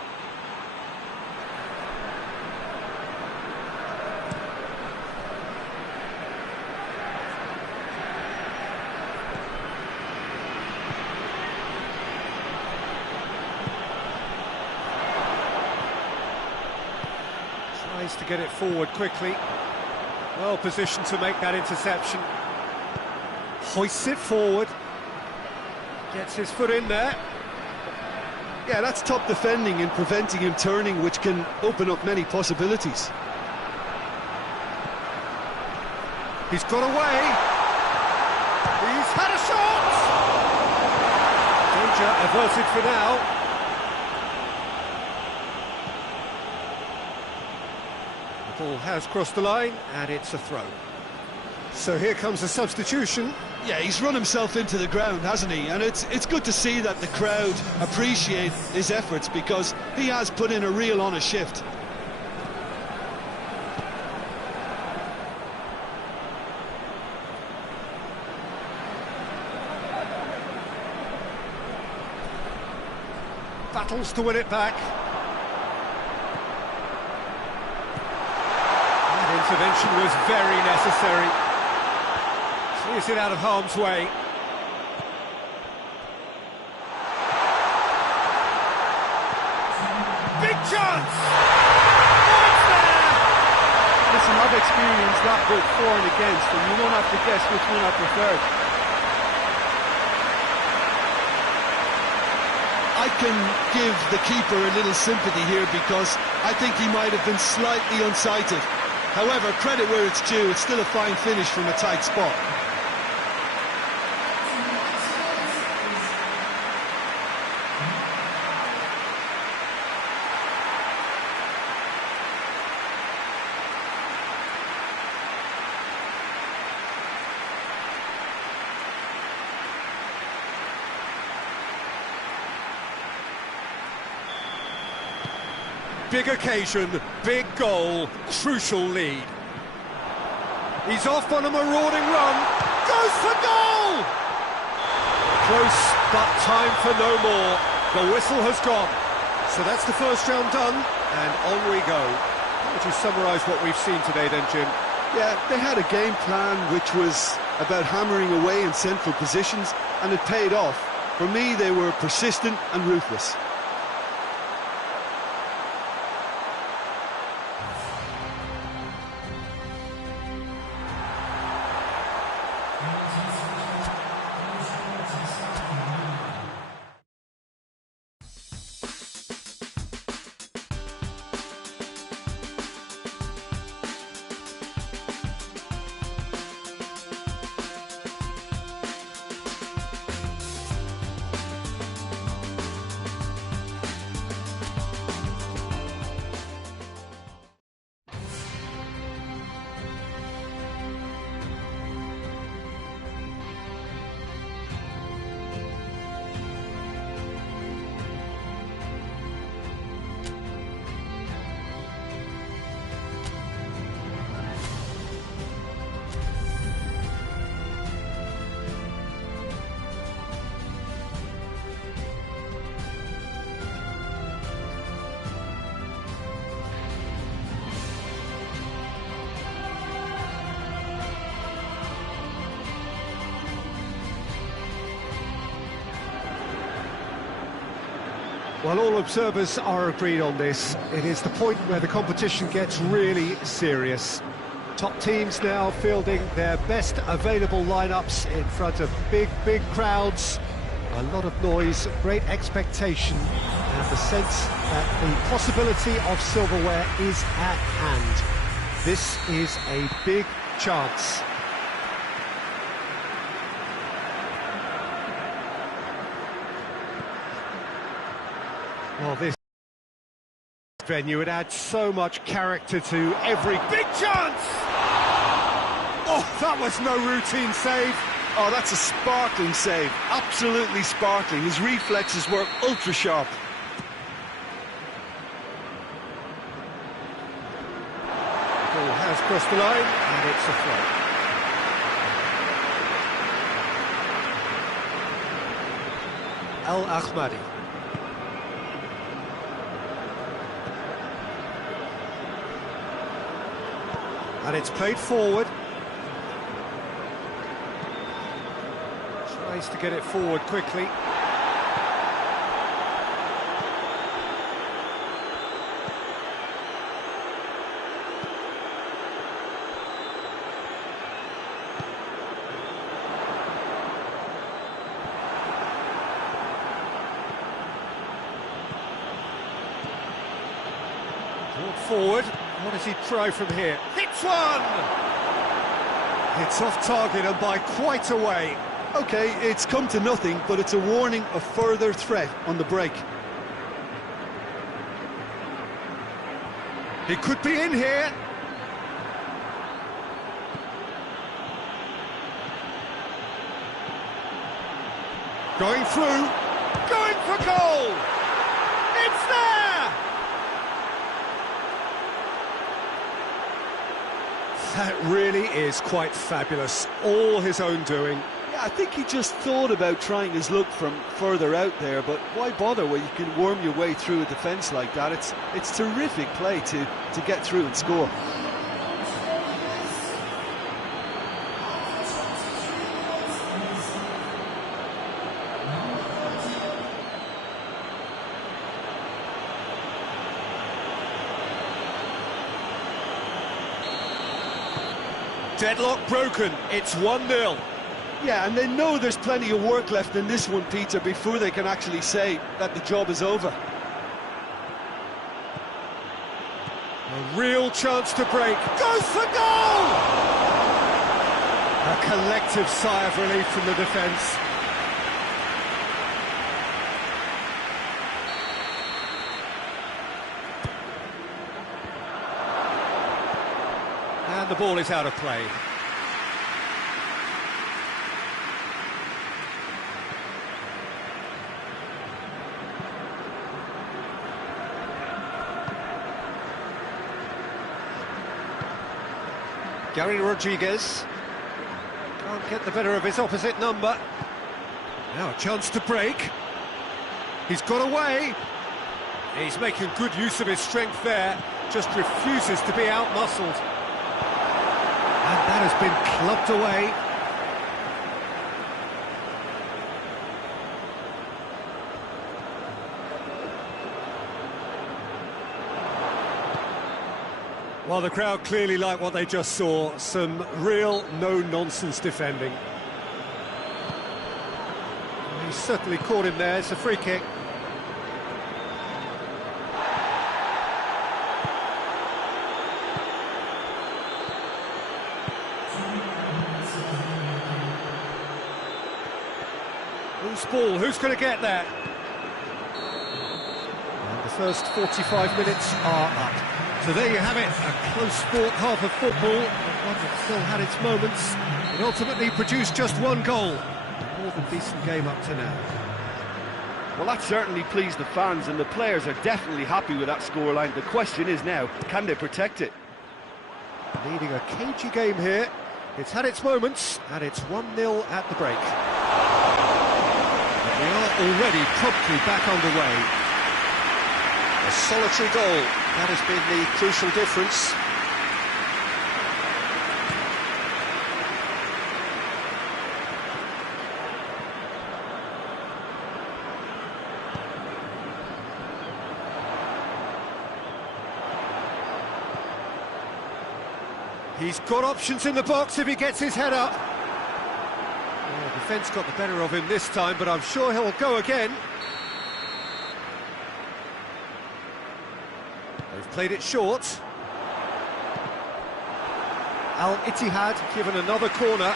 Tries to get it forward quickly. Well positioned to make that interception. Hoists it forward. Gets his foot in there. Yeah, that's top defending and preventing him turning, which can open up many possibilities. He's got away. He's had a shot! Danger averted for now. The ball has crossed the line, and it's a throw. So here comes a substitution. Yeah, he's run himself into the ground, hasn't he? And it's good to see that the crowd appreciate his efforts, because he has put in a real honest shift. Battles to win it back. That intervention was very necessary. Clears it out of harm's way. Big chance! Listen, I've experienced that both for and against, and you won't have to guess which one I preferred. I can give the keeper a little sympathy here because I think he might have been slightly unsighted. However, credit where it's due, it's still a fine finish from a tight spot. Big occasion, big goal, crucial lead. He's off on a marauding run, goes for goal! Close, but time for no more. The whistle has gone. So that's the first round done, and on we go. How would you summarise what we've seen today then, Jim? Yeah, they had a game plan which was about hammering away in central positions, and it paid off. For me, they were persistent and ruthless. Well, all observers are agreed on this. It is the point where the competition gets really serious. Top teams now fielding their best available lineups in front of big crowds. A lot of noise, great expectation, and the sense that the possibility of silverware is at hand. This is a big chance. Well, this venue, it adds so much character to every big chance! Oh, that was no routine save. Oh, that's a sparkling save. Absolutely sparkling. His reflexes were ultra sharp. Ball has crossed the line, and it's a throw. Al-Ahmadi. And it's played forward. Tries to get it forward quickly. Brought forward. What does he try from here? Hits one! It's off target and by quite a way. Okay, it's come to nothing, but it's a warning of further threat on the break. He could be in here. Going through. Going for goal! It's there! That really is quite fabulous. All his own doing. Yeah, I think he just thought about trying his luck from further out there, but why bother when you can worm your way through a defence like that? It's terrific play to get through and score. Deadlock broken, it's 1-0. Yeah, and they know there's plenty of work left in this one, Peter, before they can actually say that the job is over. A real chance to break, goes for goal! A collective sigh of relief from the defence. And the ball is out of play. Gary Rodriguez can't get the better of his opposite number. Now a chance to break. He's got away. He's making good use of his strength there. Just refuses to be outmuscled. And that has been clubbed away. Well, the crowd clearly like what they just saw. Some real no-nonsense defending. He certainly caught him there. It's a free kick. Loose ball, who's going to get there? And the first 45 minutes are up. So there you have it, a close-fought half of football, but one that still had its moments. It ultimately produced just one goal. A more than decent game up to now. Well, that certainly pleased the fans, and the players are definitely happy with that scoreline. The question is now, can they protect it? Leading a cagey game here. It's had its moments, and it's 1-0 at the break. But we are already promptly back underway. A solitary goal, that has been the crucial difference. He's got options in the box if he gets his head up. Well, the defence got the better of him this time, but I'm sure he'll go again. They've played it short. Al-Ittihad given another corner.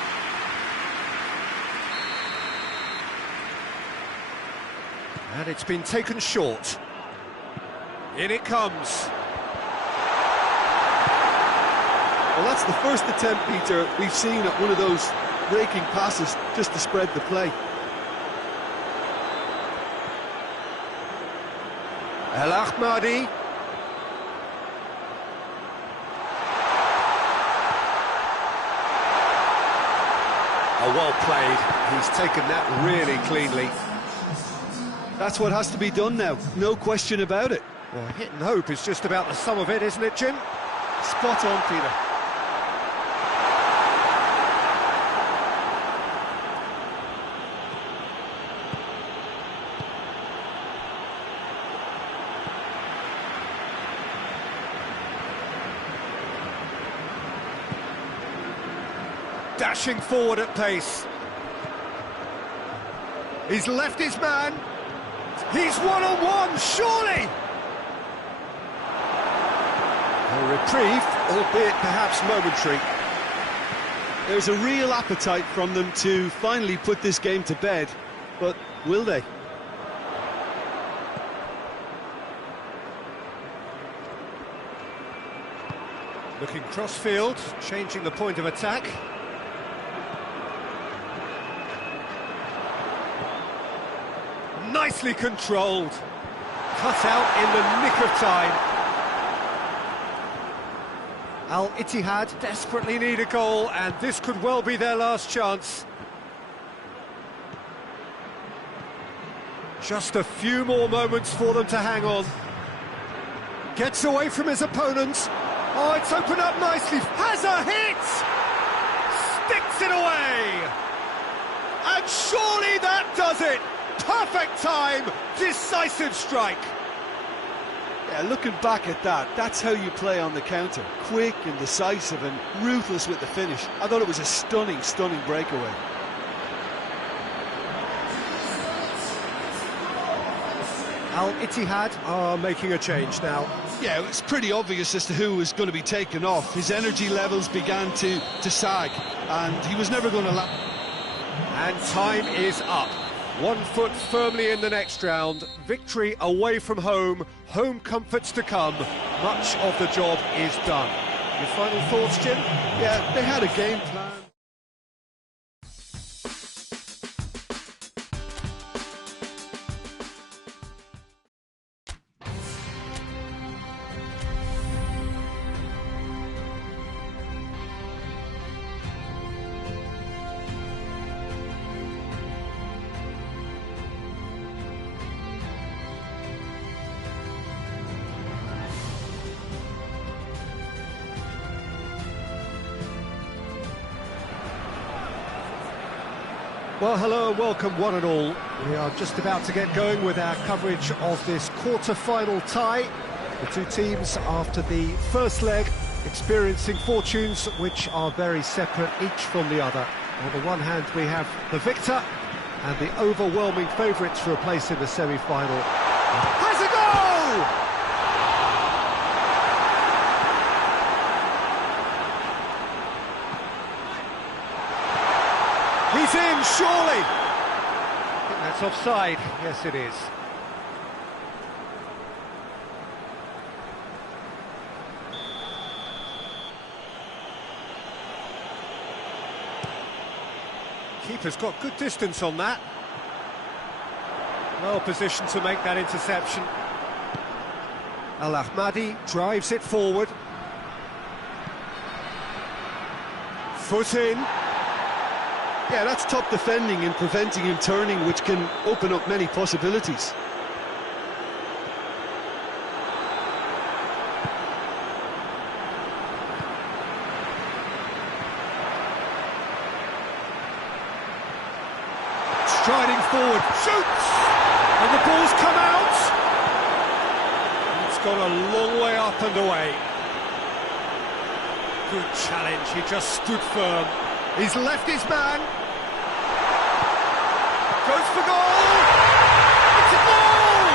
And it's been taken short. In it comes. Well, that's the first attempt, Peter, we've seen at one of those breaking passes just to spread the play. El Ahmadi. Oh, well played. He's taken that really cleanly. That's what has to be done now, no question about it. Well, hit and hope is just about the sum of it, isn't it, Jim? Spot on, Peter. Dashing forward at pace. He's left his man. He's one-on-one, surely! A reprieve, albeit perhaps momentary. There's a real appetite from them to finally put this game to bed, but will they? Looking cross-field, changing the point of attack. Nicely controlled. Cut out in the nick of time. Al-Ittihad desperately need a goal, and this could well be their last chance. Just a few more moments for them to hang on. Gets away from his opponent. Oh, it's opened up nicely. Has a hit! Sticks it away! And surely that does it! Perfect time, decisive strike. Yeah, looking back at that, that's how you play on the counter. Quick and decisive and ruthless with the finish. I thought it was a stunning, stunning breakaway. Al-Ittihad are making a change now. Yeah, it's pretty obvious as to who was going to be taken off. His energy levels began to sag, and he was never going to last. And time is up. 1 foot firmly in the next round. Victory away from home. Home comforts to come. Much of the job is done. Your final thoughts, Jim? Yeah, they had a game plan. Well, hello and welcome one and all. We are just about to get going with our coverage of this quarter-final tie. The two teams, after the first leg, experiencing fortunes which are very separate each from the other. On the one hand, we have the victor and the overwhelming favourites for a place in the semi-final. Has a goal! He's in, surely! I think that's offside. Yes, it is. Keeper's got good distance on that. Well positioned to make that interception. Al-Ahmadi drives it forward. Foot in. Yeah, that's top defending and preventing him turning, which can open up many possibilities. Striding forward, shoots! And the ball's come out! It's gone a long way up and away. Good challenge, he just stood firm. He's left his man. Goes for goal! It's a goal!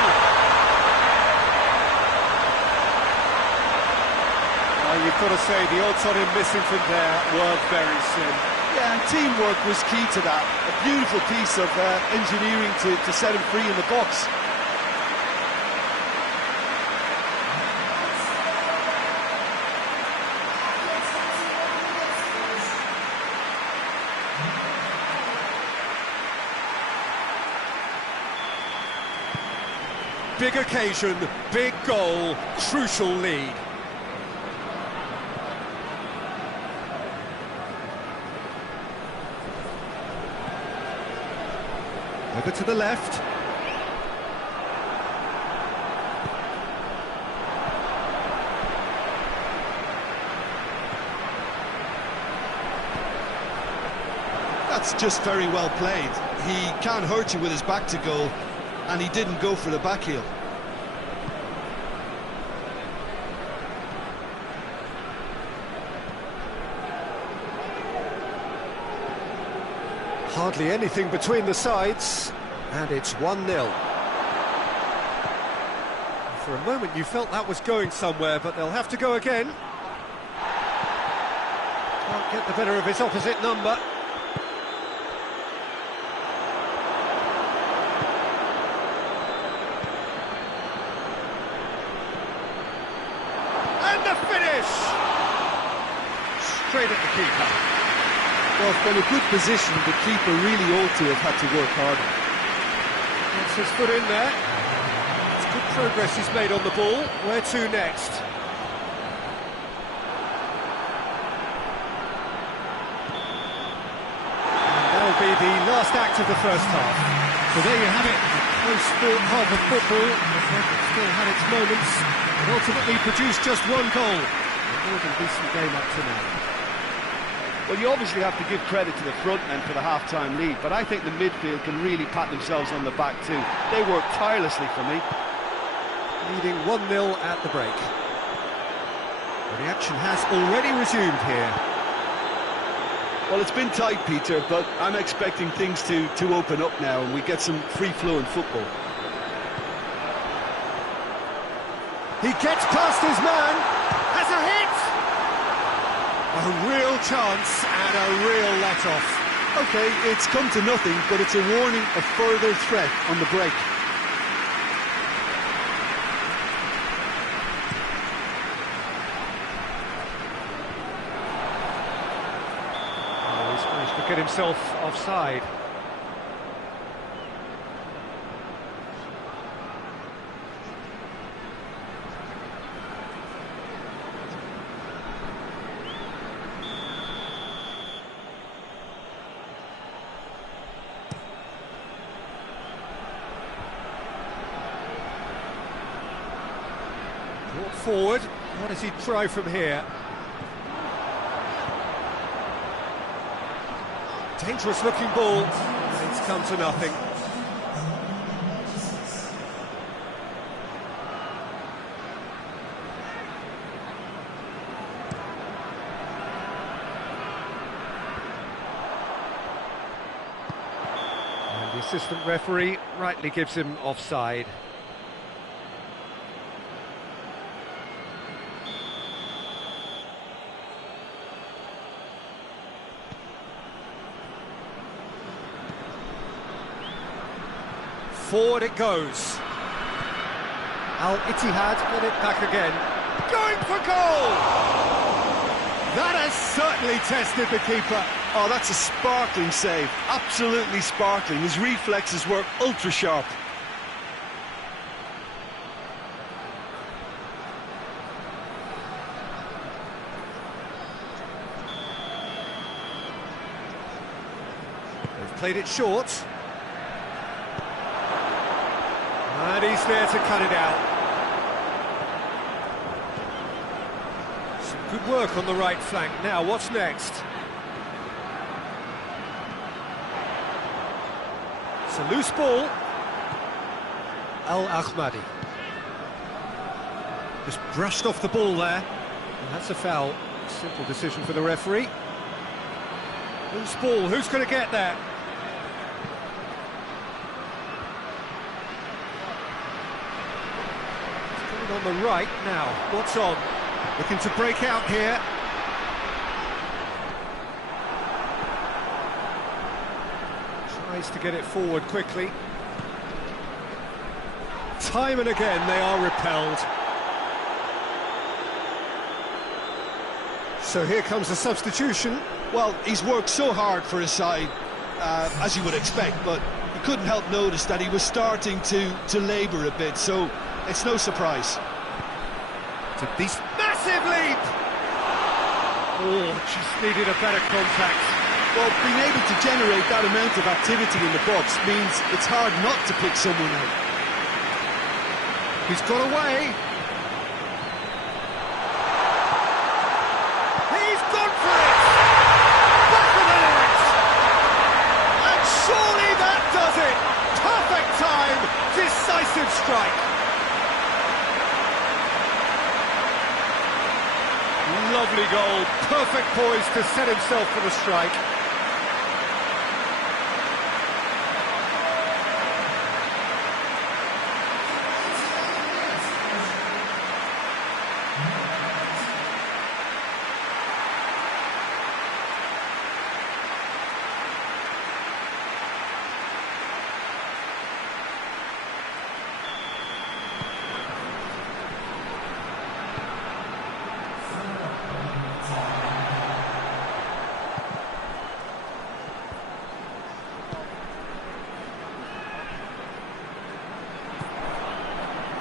Well, you've got to say the odds on him missing from there were very slim. Yeah, and teamwork was key to that. A beautiful piece of engineering to set him free in the box. Big occasion, big goal, crucial lead. Over to the left. That's just very well played. He can't hurt you with his back to goal, and he didn't go for the back heel. Hardly anything between the sides, and it's 1-0. For a moment you felt that was going somewhere, but they'll have to go again. Can't get the better of his opposite number. And the finish! Straight at the keeper. Well, from a good position, the keeper really ought to have had to work harder. Gets his foot in there. It's good progress he's made on the ball. Where to next? And that'll be the last act of the first half. So there you have it, a close sport half of football. It still had its moments, but ultimately produced just one goal. A more than decent game up to now. Well, you obviously have to give credit to the front men for the half-time lead, but I think the midfield can really pat themselves on the back too. They worked tirelessly for me. leading 1-0 at the break. Well, the action has already resumed here. Well, it's been tight, Peter, but I'm expecting things to open up now and we get some free-flowing football. He gets past his man, has a hit! A real chance and a real let-off. OK, it's come to nothing, but it's a warning of further threat on the break. Oh, he's managed to get himself offside. Brought forward, what does he try from here? Dangerous looking ball, it's come to nothing. And the assistant referee rightly gives him offside. Forward it goes. Al-Ittihad get it back again. Going for goal! That has certainly tested the keeper. Oh, that's a sparkling save. Absolutely sparkling. His reflexes were ultra sharp. They've played it short. And he's there to cut it out. Some good work on the right flank. Now, what's next? It's a loose ball. Al-Ahmadi. Just brushed off the ball there. And that's a foul. Simple decision for the referee. Loose ball, who's going to get that? On the right now, what's on? Looking to break out here. Tries to get it forward quickly. Time and again they are repelled. So here comes a substitution. Well, he's worked so hard for his side, as you would expect, but you couldn't help notice that he was starting to labour a bit, so it's no surprise. It's a decent, massive leap! Oh, just needed a better contact. Well, being able to generate that amount of activity in the box means it's hard not to pick someone out. He's got away. He's gone for it! Back of the net! And surely that does it! Perfect time, decisive strike. Lovely goal, perfect poise to set himself for the strike.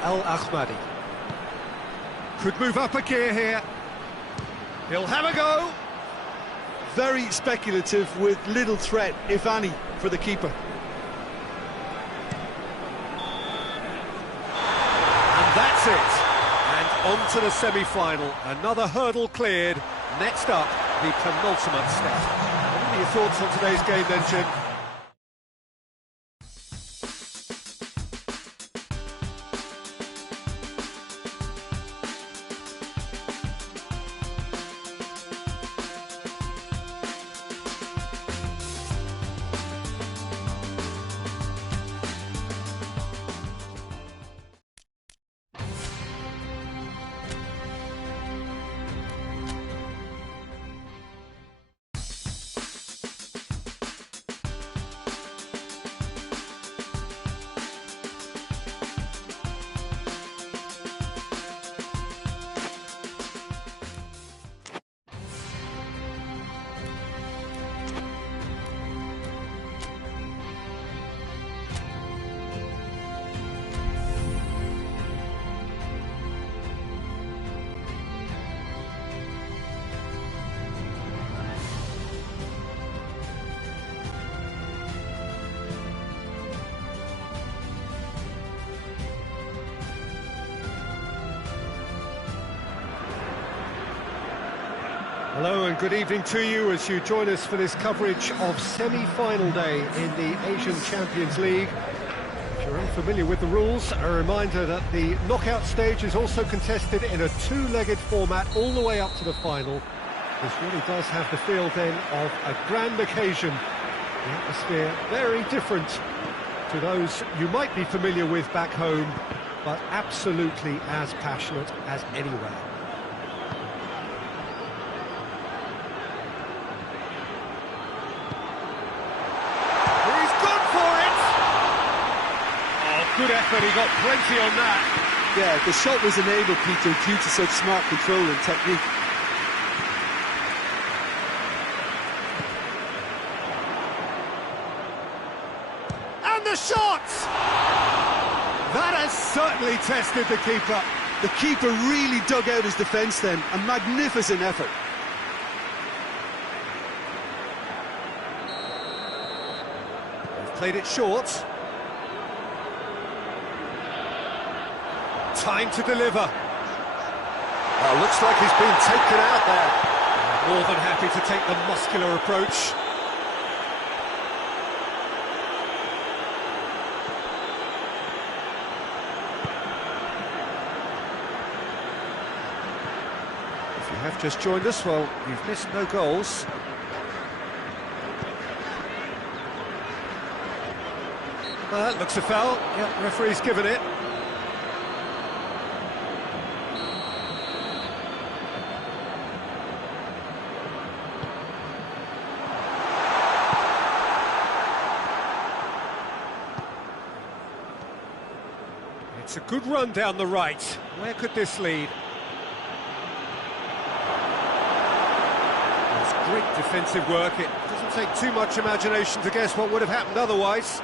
Al-Ahmadi could move up a gear here. He'll have a go. Very speculative with little threat, if any, for the keeper. And that's it. And on to the semi-final. Another hurdle cleared. Next up, the penultimate step. What are your thoughts on today's game then, Jim? Hello and good evening to you as you join us for this coverage of semi-final day in the Asian Champions League. If you're unfamiliar with the rules, a reminder that the knockout stage is also contested in a two-legged format all the way up to the final. This really does have the feel then of a grand occasion. The atmosphere very different to those you might be familiar with back home, but absolutely as passionate as anywhere. Good effort, he got plenty on that. Yeah, the shot was enabled, Peter, due to such smart control and technique. And the shot! That has certainly tested the keeper. The keeper really dug out his defence then, a magnificent effort. They've played it short. Time to deliver. Well, looks like he's been taken out there. More than happy to take the muscular approach. If you have just joined us, well, you've missed no goals. That looks a foul. Yep, referee's given it. It's a good run down the right. Where could this lead? It's great defensive work. It doesn't take too much imagination to guess what would have happened otherwise.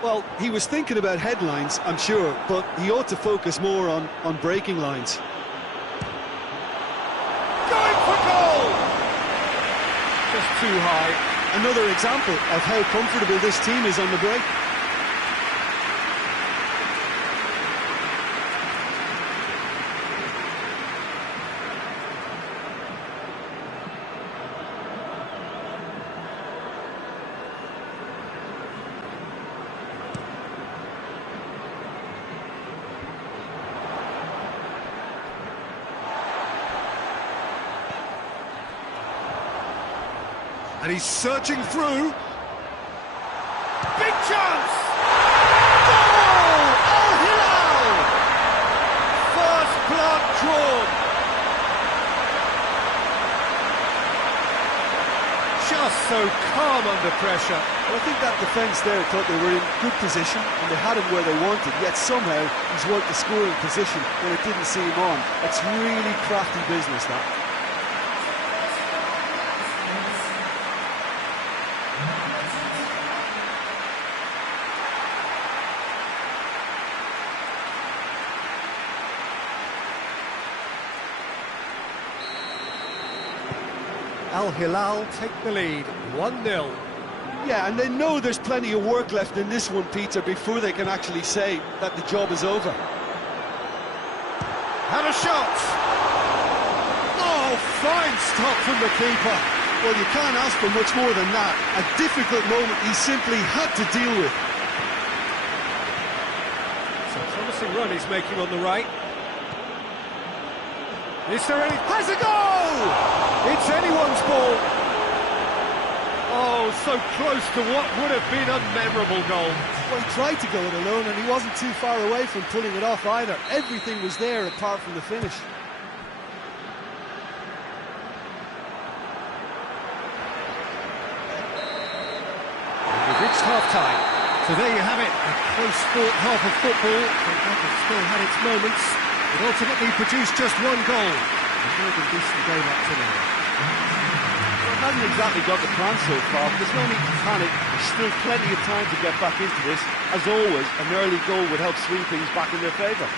Well, he was thinking about headlines, I'm sure, but he ought to focus more on breaking lines. Going for goal! Just too high. Another example of how comfortable this team is on the break. And he's surging through. Big chance! Goal! Al-Hilal! First blood drawn. Just so calm under pressure. Well, I think that defence there thought they were in good position and they had him where they wanted, yet somehow he's worked the scoring position when it didn't see him on. It's really crafty business, that. Al-Hilal take the lead, 1-0. Yeah, and they know there's plenty of work left in this one, Peter, before they can actually say that the job is over. And a shot! Oh, fine stop from the keeper. Well, you can't ask for much more than that. A difficult moment he simply had to deal with. It's a promising run he's making on the right. Is there any... Has a goal! It's anyone's ball. Oh, so close to what would have been a memorable goal. Well, he tried to go it alone and he wasn't too far away from pulling it off either. Everything was there apart from the finish. We've reached half-time. So there you have it, a close-fought half of football, but that has still had its moments. It ultimately produced just one goal. A more than decent game up to now. Well, it hasn't exactly got the plan so far, but there's no need to panic. There's still plenty of time to get back into this. As always, an early goal would help swing things back in their favour.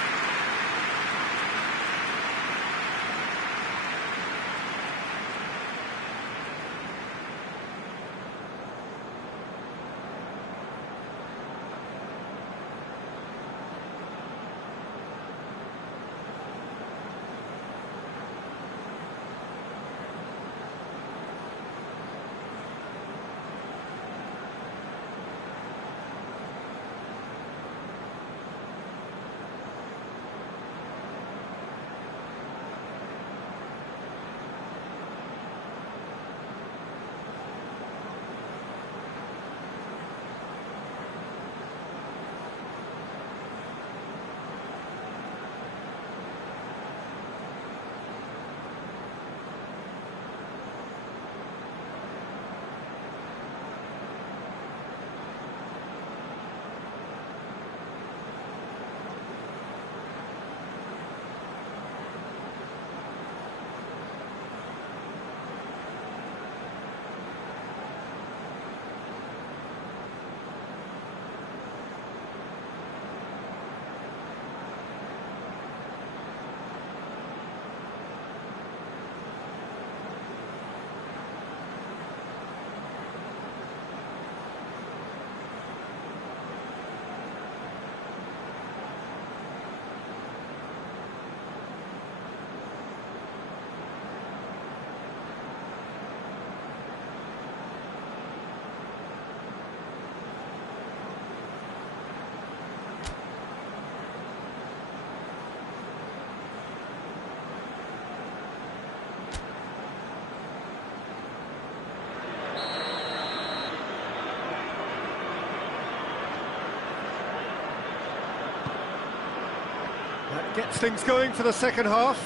Gets things going for the second half.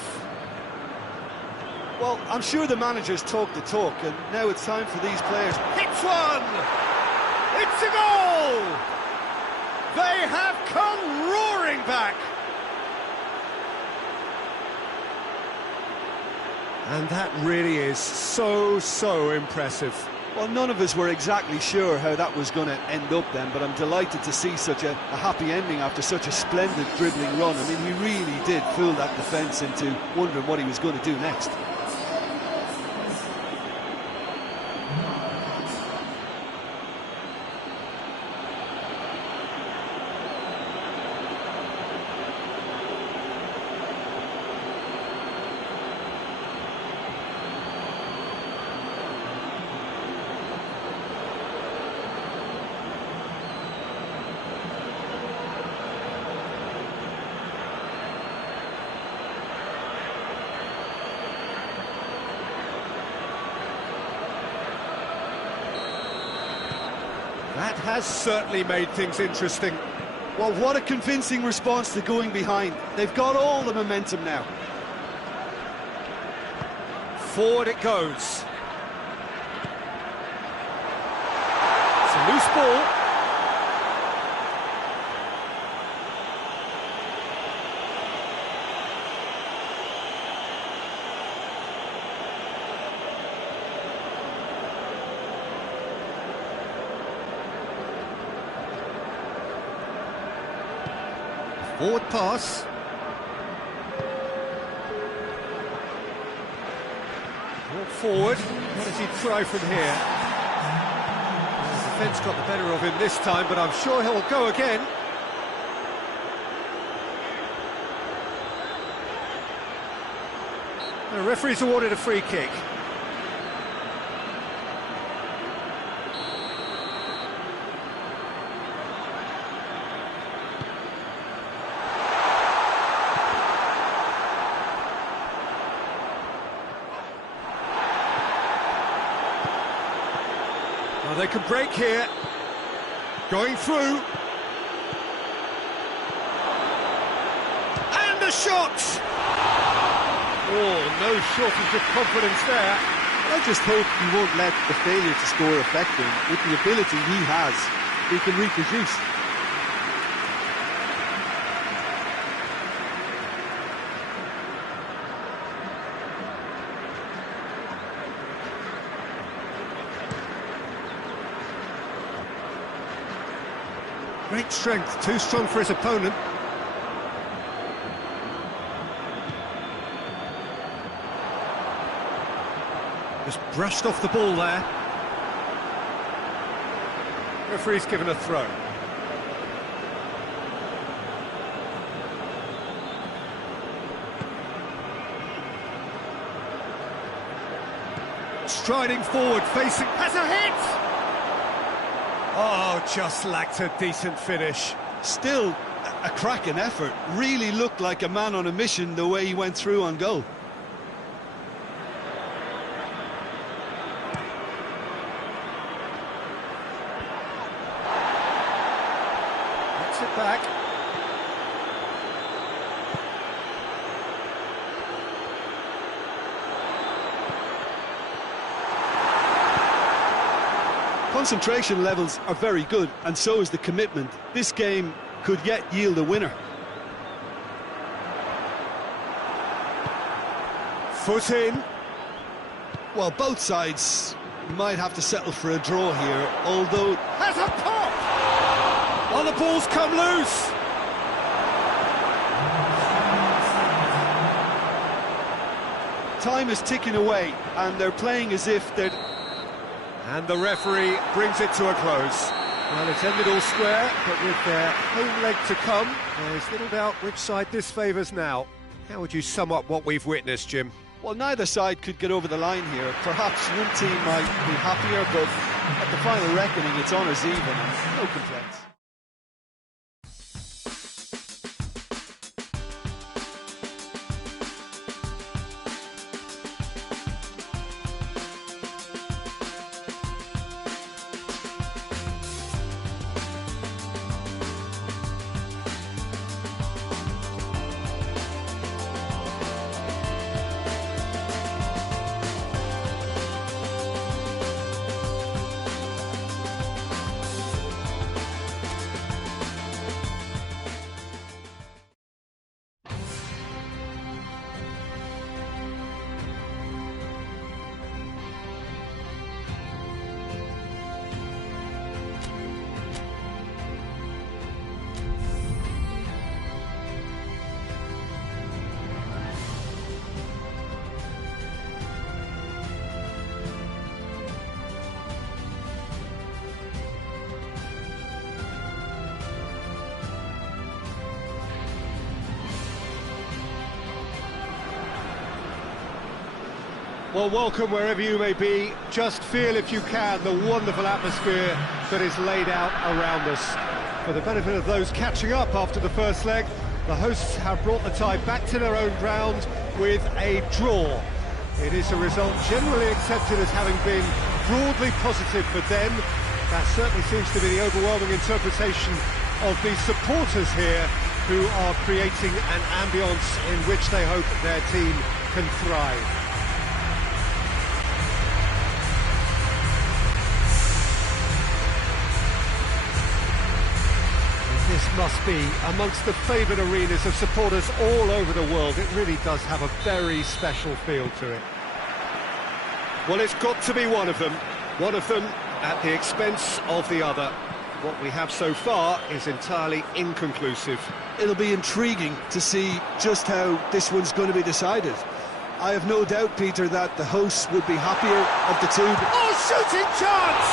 Well, I'm sure the managers talk the talk, and now it's time for these players. Hits one! It's a goal! They have come roaring back! And that really is so impressive. Well, none of us were exactly sure how that was going to end up then, but I'm delighted to see such a happy ending after such a splendid dribbling run. I mean, he really did fool that defence into wondering what he was going to do next. That has certainly made things interesting. Well, what a convincing response to going behind. They've got all the momentum now. Forward it goes. It's a loose ball. Forward pass. Walk forward. What does he try from here? Well, the defence got the better of him this time, but I'm sure he'll go again. The referee's awarded a free kick. Well, they can break here. Going through. And a shot! Oh, no shortage of confidence there. I just hope he won't let the failure to score affect him. With the ability he has, he can reproduce. Great strength, too strong for his opponent. Just brushed off the ball there. Referee's given a throw. Striding forward, facing... has a hit! Oh, just lacked a decent finish. Still a cracking effort. Really looked like a man on a mission the way he went through on goal. Gets it back. Concentration levels are very good, and so is the commitment. This game could yet yield a winner. Foot in. Well, both sides might have to settle for a draw here, although... Has a pop! Oh, the ball's come loose! Time is ticking away, and they're playing as if they're... And the referee brings it to a close. Well, it's ended all square, but with their home leg to come, there's little doubt which side this favours now. How would you sum up what we've witnessed, Jim? Well, neither side could get over the line here. Perhaps one team might be happier, but at the final reckoning, it's honours even, and no complaints. Well, welcome wherever you may be. Just feel, if you can, the wonderful atmosphere that is laid out around us. For the benefit of those catching up after the first leg, the hosts have brought the tie back to their own ground with a draw. It is a result generally accepted as having been broadly positive for them. That certainly seems to be the overwhelming interpretation of the supporters here, who are creating an ambience in which they hope their team can thrive. This must be amongst the favoured arenas of supporters all over the world. It really does have a very special feel to it. Well, it's got to be one of them at the expense of the other. What we have so far is entirely inconclusive. It'll be intriguing to see just how this one's going to be decided. I have no doubt, Peter, that the hosts would be happier of the two. Oh, shooting chance!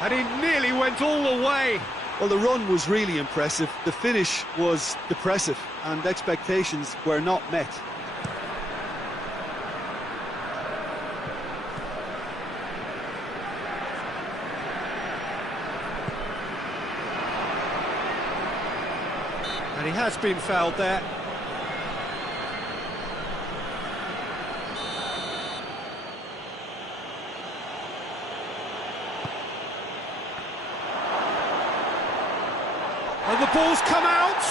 And he nearly went all the way. Well, the run was really impressive. The finish was depressive, and expectations were not met. And he has been fouled there. And the ball's come out.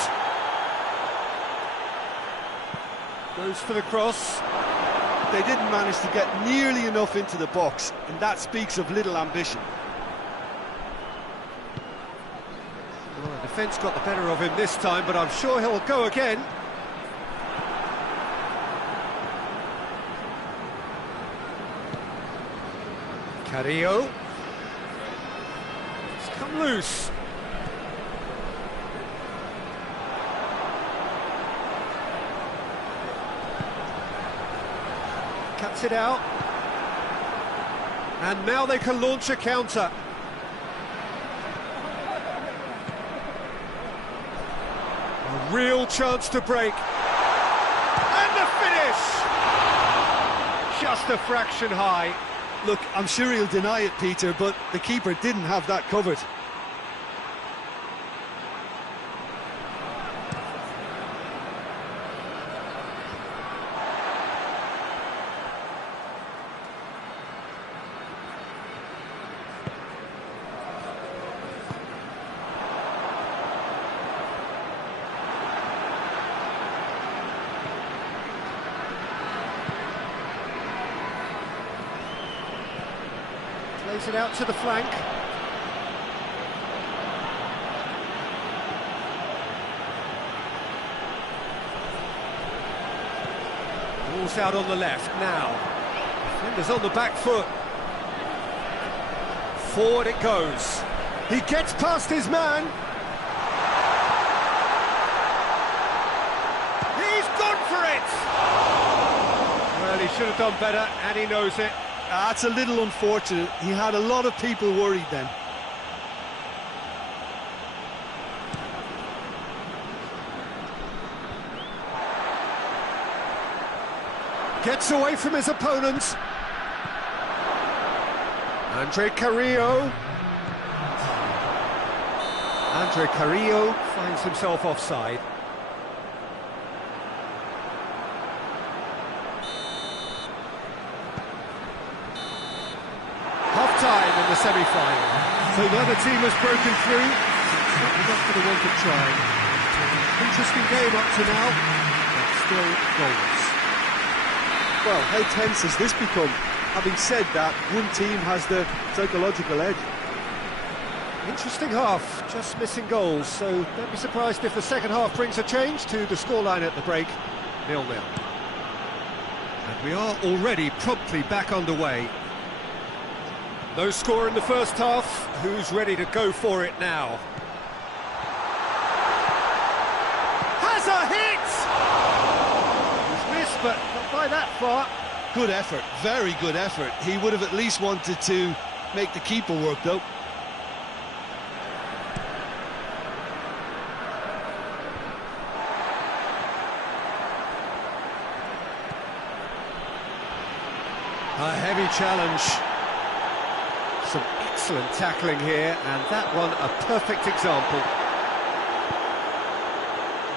Goes for the cross. They didn't manage to get nearly enough into the box, and that speaks of little ambition. Well, the defence got the better of him this time, but I'm sure he'll go again. Carrillo. It's come loose. Cuts it out. And now they can launch a counter. A real chance to break. And the finish! Just a fraction high. Look, I'm sure he'll deny it, Peter, but the keeper didn't have that covered. Plays it out to the flank. Ball's out on the left now. Defender's on the back foot. Forward it goes. He gets past his man. He's gone for it! Well, he should have done better, and he knows it. That's a little unfortunate. He had a lot of people worried then. Gets away from his opponents. Andre Carrillo. Andre Carrillo finds himself offside. Half-time in the semi-final. So the other team has broken through. Certainly not going to want to try. Interesting game up to now, but still goals. Well, how tense has this become? Having said that, one team has the psychological edge. Interesting half, just missing goals, so don't be surprised if the second half brings a change to the scoreline at the break, 0-0. And we are already promptly back underway. No score in the first half, who's ready to go for it now? Has a hit! He's missed, but not by that far. Good effort, very good effort. He would have at least wanted to make the keeper work, though. A heavy challenge. Some excellent tackling here, and that one a perfect example.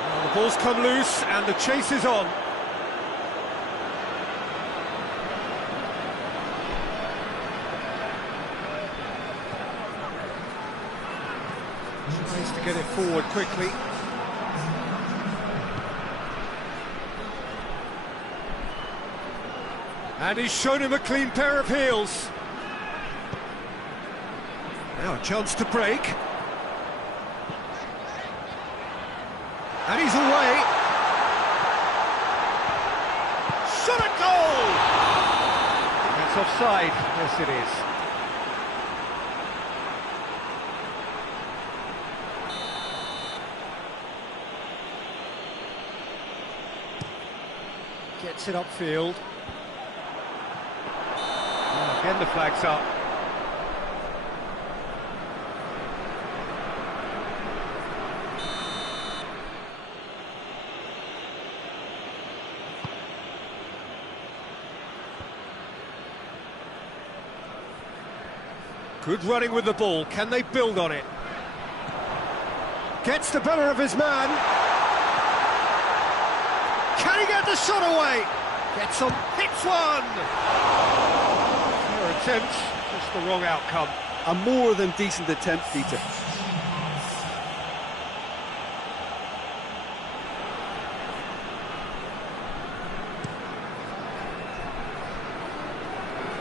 Well, the ball's come loose, and the chase is on. Tries to get it forward quickly. And he's shown him a clean pair of heels. Now a chance to break. And he's away. Shot at goal! That's offside. Yes, it is. Gets it upfield. Oh, again the flag's up. Good running with the ball. Can they build on it? Gets the better of his man. Can he get the shot away? Gets on, hits one! Fair attempt, just the wrong outcome. A more than decent attempt, Peter.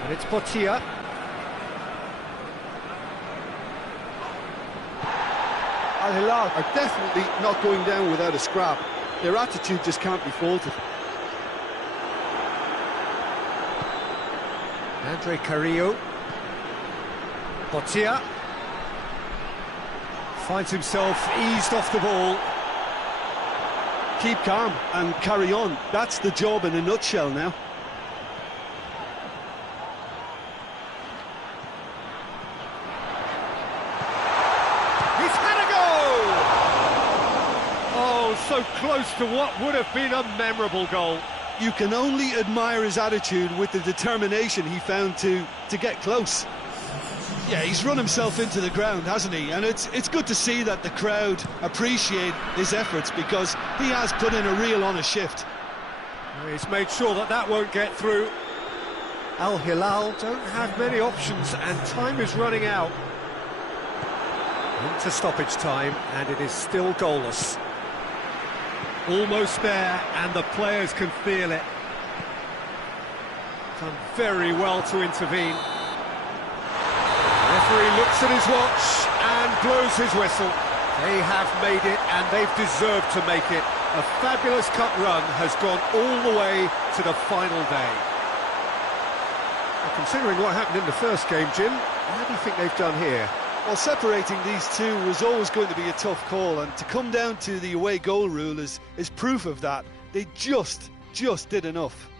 And it's Portia. Al-Hilal are definitely not going down without a scrap. Their attitude just can't be faulted. Andre Carrillo. Portia. Finds himself eased off the ball. Keep calm and carry on. That's the job in a nutshell now. So close to what would have been a memorable goal. You can only admire his attitude with the determination he found to get close. Yeah, he's run himself into the ground, hasn't he? And it's good to see that the crowd appreciate his efforts, because he has put in a real honest shift. He's made sure that that won't get through. Al Hilal don't have many options, and time is running out. Into stoppage time, and it is still goalless. Almost there, and the players can feel it. Done very well to intervene. The referee looks at his watch and blows his whistle. They have made it, and they've deserved to make it. A fabulous cup run has gone all the way to the final day. Well, considering what happened in the first game, Jim, how do you think they've done here? Well, separating these two was always going to be a tough call, and to come down to the away goal rule is proof of that. They just did enough.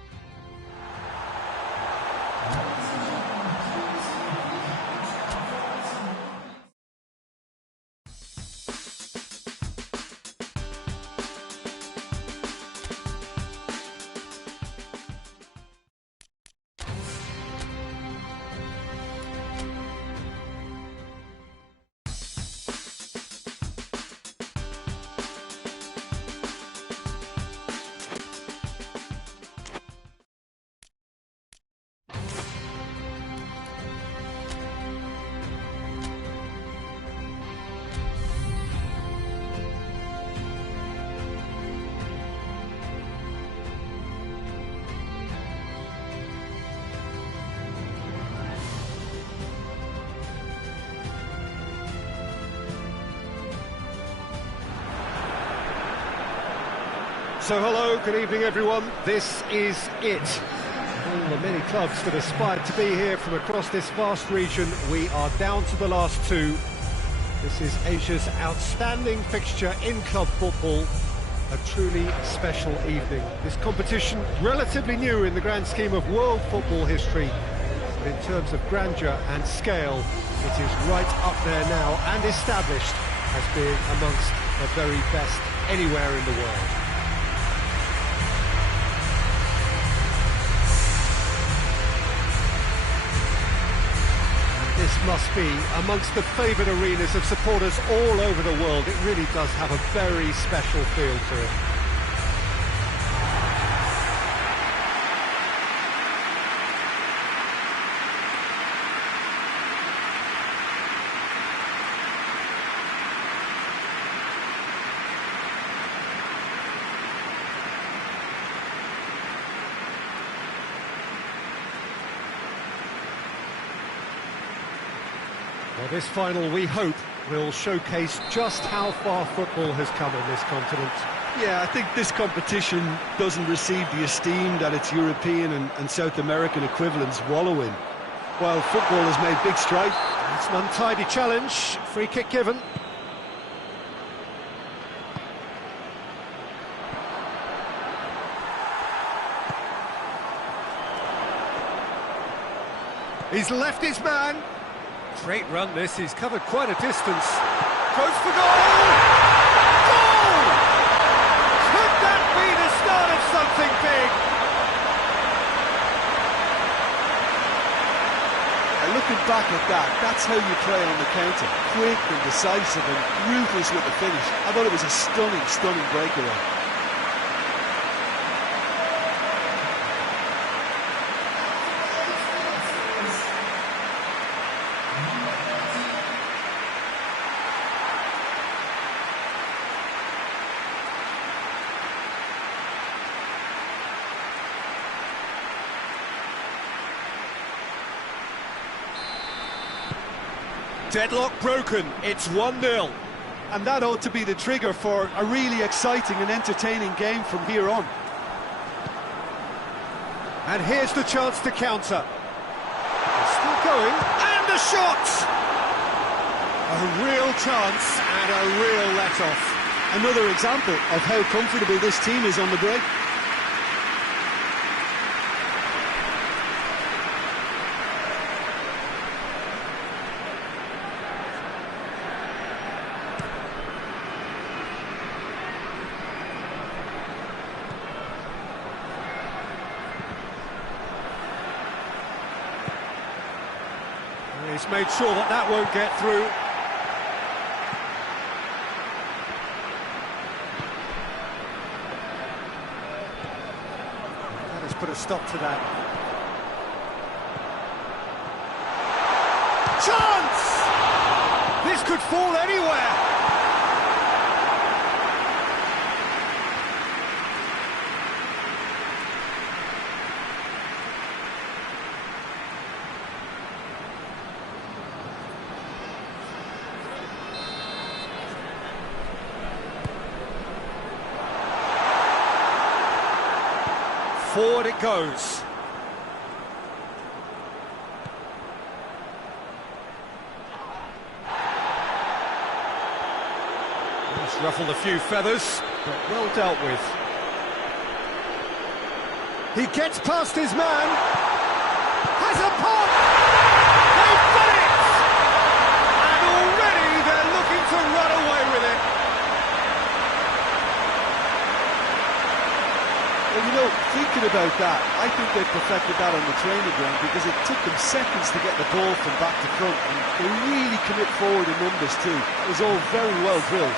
So hello, good evening everyone, this is it. All the many clubs that aspired to be here from across this vast region, we are down to the last two. This is Asia's outstanding fixture in club football, a truly special evening. This competition, relatively new in the grand scheme of world football history, but in terms of grandeur and scale, it is right up there now and established as being amongst the very best anywhere in the world. This must be amongst the favoured arenas of supporters all over the world. It really does have a very special feel to it. Well, this final, we hope, will showcase just how far football has come on this continent. Yeah, I think this competition doesn't receive the esteem that its European and South American equivalents wallow in, while football has made big strides. It's an untidy challenge, free kick given. He's left his man. Great run this, he's covered quite a distance. Goes for goal! Goal! Could that be the start of something big? And looking back at that, that's how you play on the counter. Quick and decisive and ruthless with the finish. I thought it was a stunning, stunning breakaway. Deadlock broken, it's 1-0. And that ought to be the trigger for a really exciting and entertaining game from here on. And here's the chance to counter. It's still going, and a shot! A real chance and a real let-off. Another example of how comfortable this team is on the break. He's made sure that that won't get through. That has put a stop to that. Chance! This could fall anywhere. Forward it goes. Just ruffled a few feathers, but well dealt with. He gets past his man. Has a pop! They've done it! And already they're looking to run away with it. Well, you know, thinking about that, I think they perfected that on the training ground because it took them seconds to get the ball from back to front, and they really commit forward in numbers too. It was all very well drilled.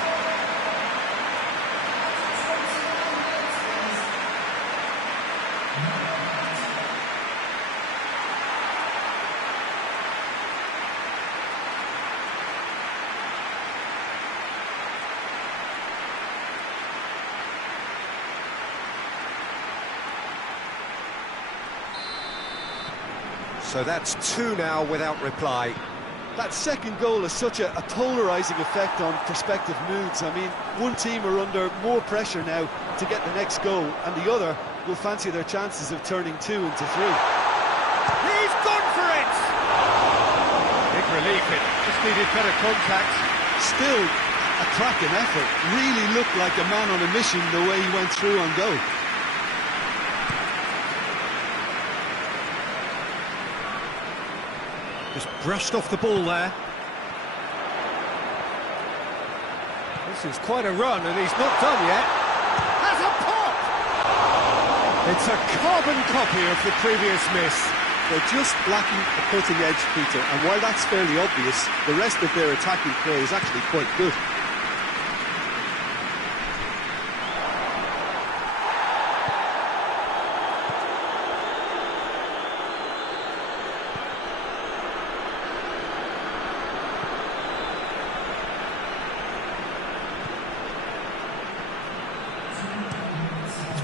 So that's 2 now without reply. That second goal has such a polarising effect on prospective moods. I mean, one team are under more pressure now to get the next goal, and the other will fancy their chances of turning 2 into 3. He's gone for it! Big relief, it just needed better contact. Still a cracking effort. Really looked like a man on a mission the way he went through on goal. Just brushed off the ball there. This is quite a run, and he's not done yet. Has a pop! It's a carbon copy of the previous miss. They're just lacking a cutting edge, Peter, and while that's fairly obvious, the rest of their attacking play is actually quite good.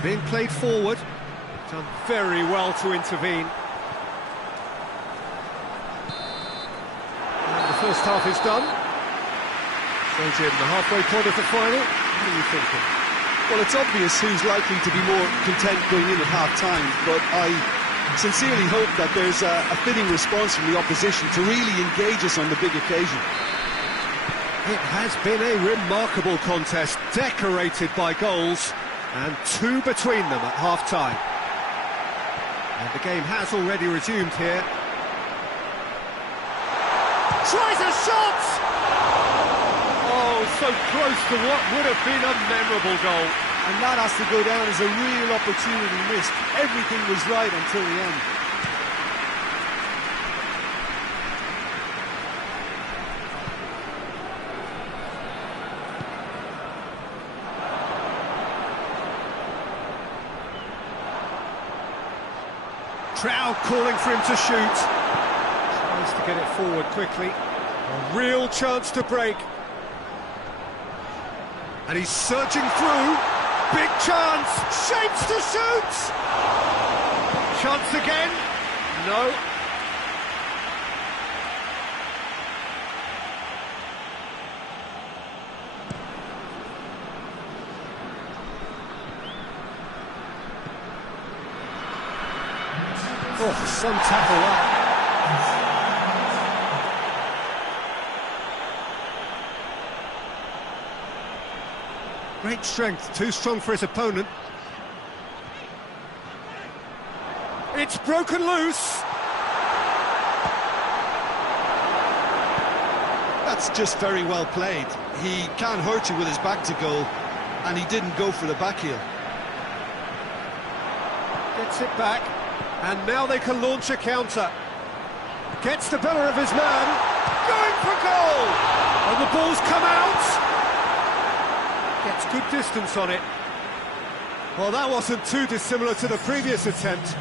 Being played forward, done very well to intervene. And the first half is done. So Jim, the halfway point of the final, what are you thinking? Well, it's obvious who's likely to be more content going in at half-time, but I sincerely hope that there's a fitting response from the opposition to really engage us on the big occasion. It has been a remarkable contest, decorated by goals. And two between them at half-time. And the game has already resumed here. Tries a shot! Oh, so close to what would have been a memorable goal. And that has to go down as a real opportunity missed. Everything was right until the end. Crowd calling for him to shoot. Tries to get it forward quickly. A real chance to break. And he's surging through. Big chance. Shapes to shoot. Chance again. No. Oh, some tackle that. Great strength, too strong for his opponent. It's broken loose. That's just very well played. He can't hurt you with his back to goal, and he didn't go for the back heel. Gets it back. And now they can launch a counter. Gets the better of his man. Going for goal! And the ball's come out. Gets good distance on it. Well, that wasn't too dissimilar to the previous attempt.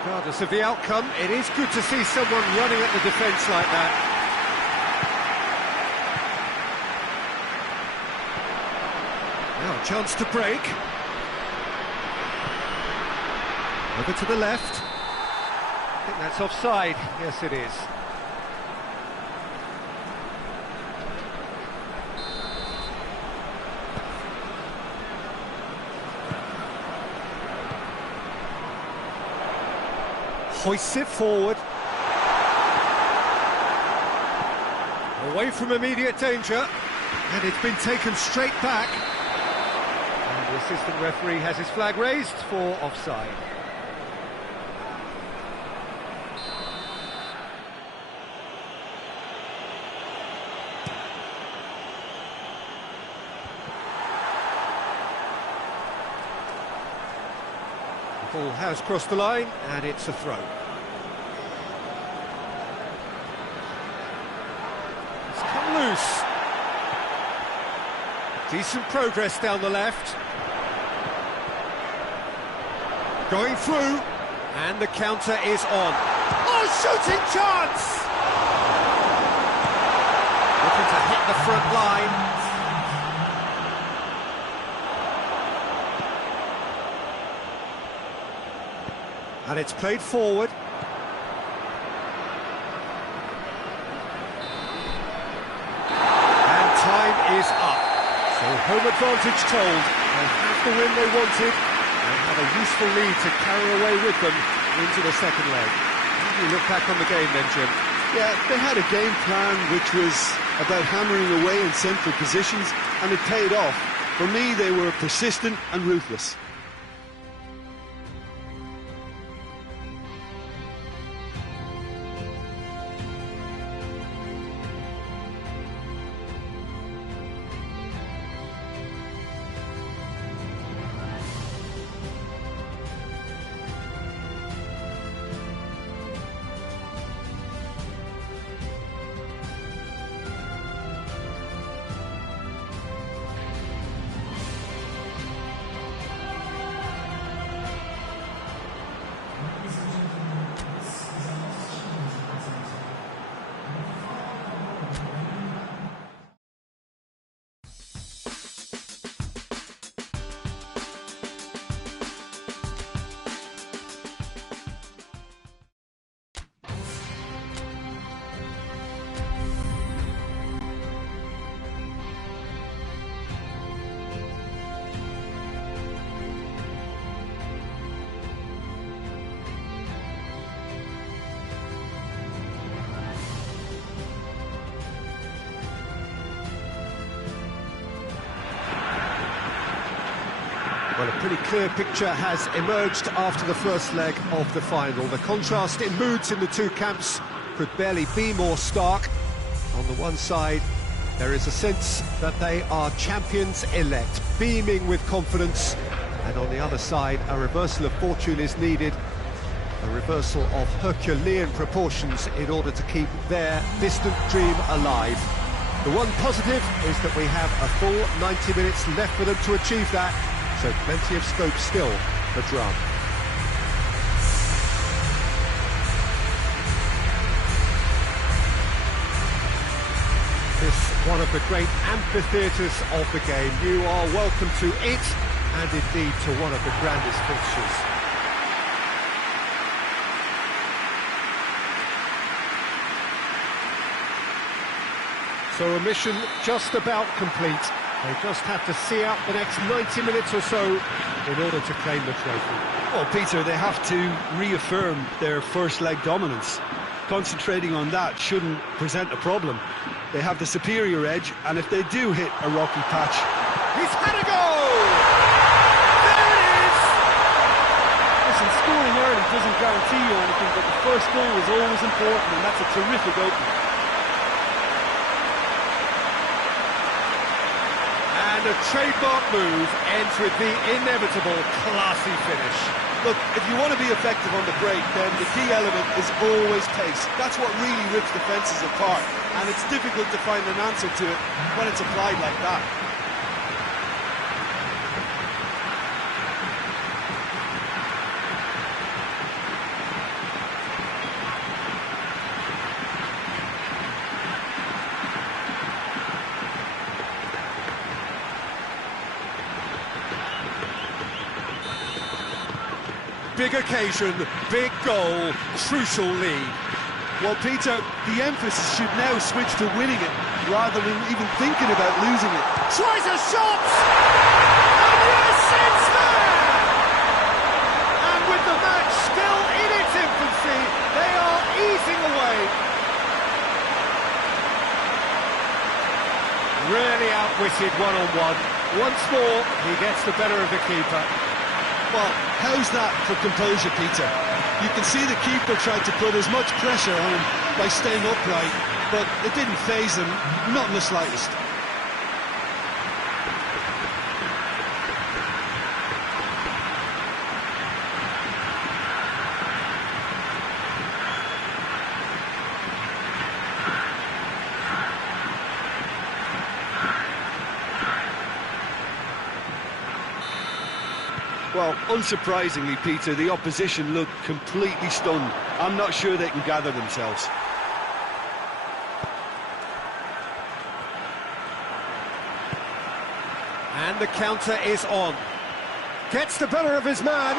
Regardless of the outcome, it is good to see someone running at the defence like that. Now a chance to break. Over to the left. I think that's offside. Yes, it is. Hoists it forward. Away from immediate danger. And it's been taken straight back. The assistant referee has his flag raised for offside. The ball has crossed the line and it's a throw. It's come loose. Decent progress down the left. Going through, and the counter is on. Oh, shooting chance! Looking to hit the front line. And it's played forward. And time is up. So home advantage told. They have the win they wanted. And have a useful lead to carry away with them into the second leg. How do you look back on the game then, Jim? Yeah, they had a game plan which was about hammering away in central positions, and it paid off. For me, they were persistent and ruthless. pretty clear picture has emerged after the first leg of the final. The contrast in moods in the two camps could barely be more stark. On the one side, there is a sense that they are champions-elect, beaming with confidence. And on the other side, a reversal of fortune is needed, a reversal of Herculean proportions in order to keep their distant dream alive. The one positive is that we have a full 90 minutes left for them to achieve that, so plenty of scope still for drama. This one of the great amphitheatres of the game. You are welcome to it, and indeed to one of the grandest fixtures. So a mission just about complete. They just have to see out the next 90 minutes or so in order to claim the trophy. Well, Peter, they have to reaffirm their first leg dominance. Concentrating on that shouldn't present a problem. They have the superior edge, and if they do hit a rocky patch... He's had a goal! There it is! Listen, scoring early doesn't guarantee you anything, but the first goal is always important, and that's a terrific opening. And a trademark move ends with the inevitable classy finish. Look, if you want to be effective on the break, then the key element is always pace. That's what really rips defences apart, and it's difficult to find an answer to it when it's applied like that. Big occasion, big goal, crucial lead. Well, Peter, the emphasis should now switch to winning it, rather than even thinking about losing it. Tries a shot! And yes, it's there! And with the match still in its infancy, they are easing away. Really outwitted one-on-one. Once more, he gets the better of the keeper. Well, how's that for composure, Peter? You can see the keeper tried to put as much pressure on him by staying upright, but it didn't faze him, not in the slightest. Well, unsurprisingly, Peter, the opposition look completely stunned. I'm not sure they can gather themselves. And the counter is on. Gets the better of his man.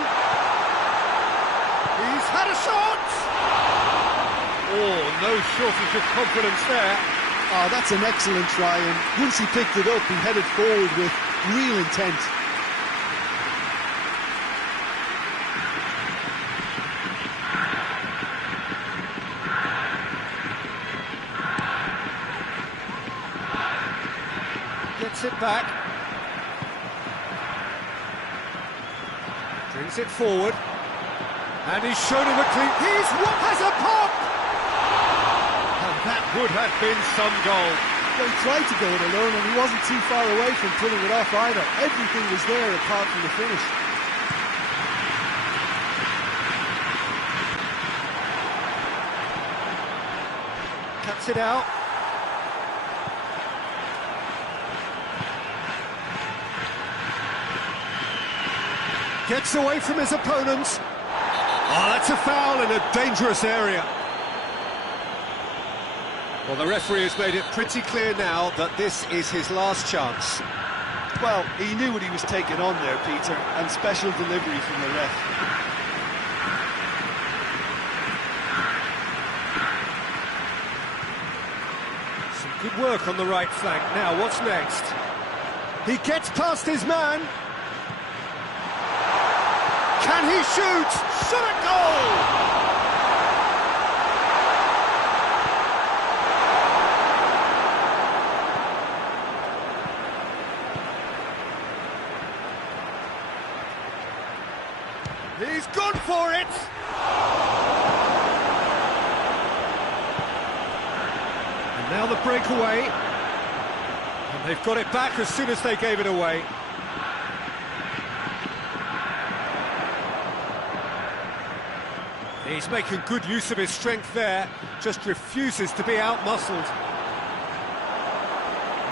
He's had a shot! Oh, no shortage of confidence there. Oh, that's an excellent try, and once he picked it up, he headed forward with real intent. Gets it back. Brings it forward. And he's shown him a clean... has a pop! And that would have been some goal. Well, he tried to go it alone, and he wasn't too far away from pulling it off either. Everything was there apart from the finish. Cuts it out. Gets away from his opponents. Oh, that's a foul in a dangerous area. Well, the referee has made it pretty clear now that this is his last chance. Well, he knew what he was taking on there, Peter, and special delivery from the ref. Some good work on the right flank. Now, what's next? He gets past his man. Can he shoot? Shot a goal! the breakaway. And they've got it back as soon as they gave it away. He's making good use of his strength there, just refuses to be out-muscled.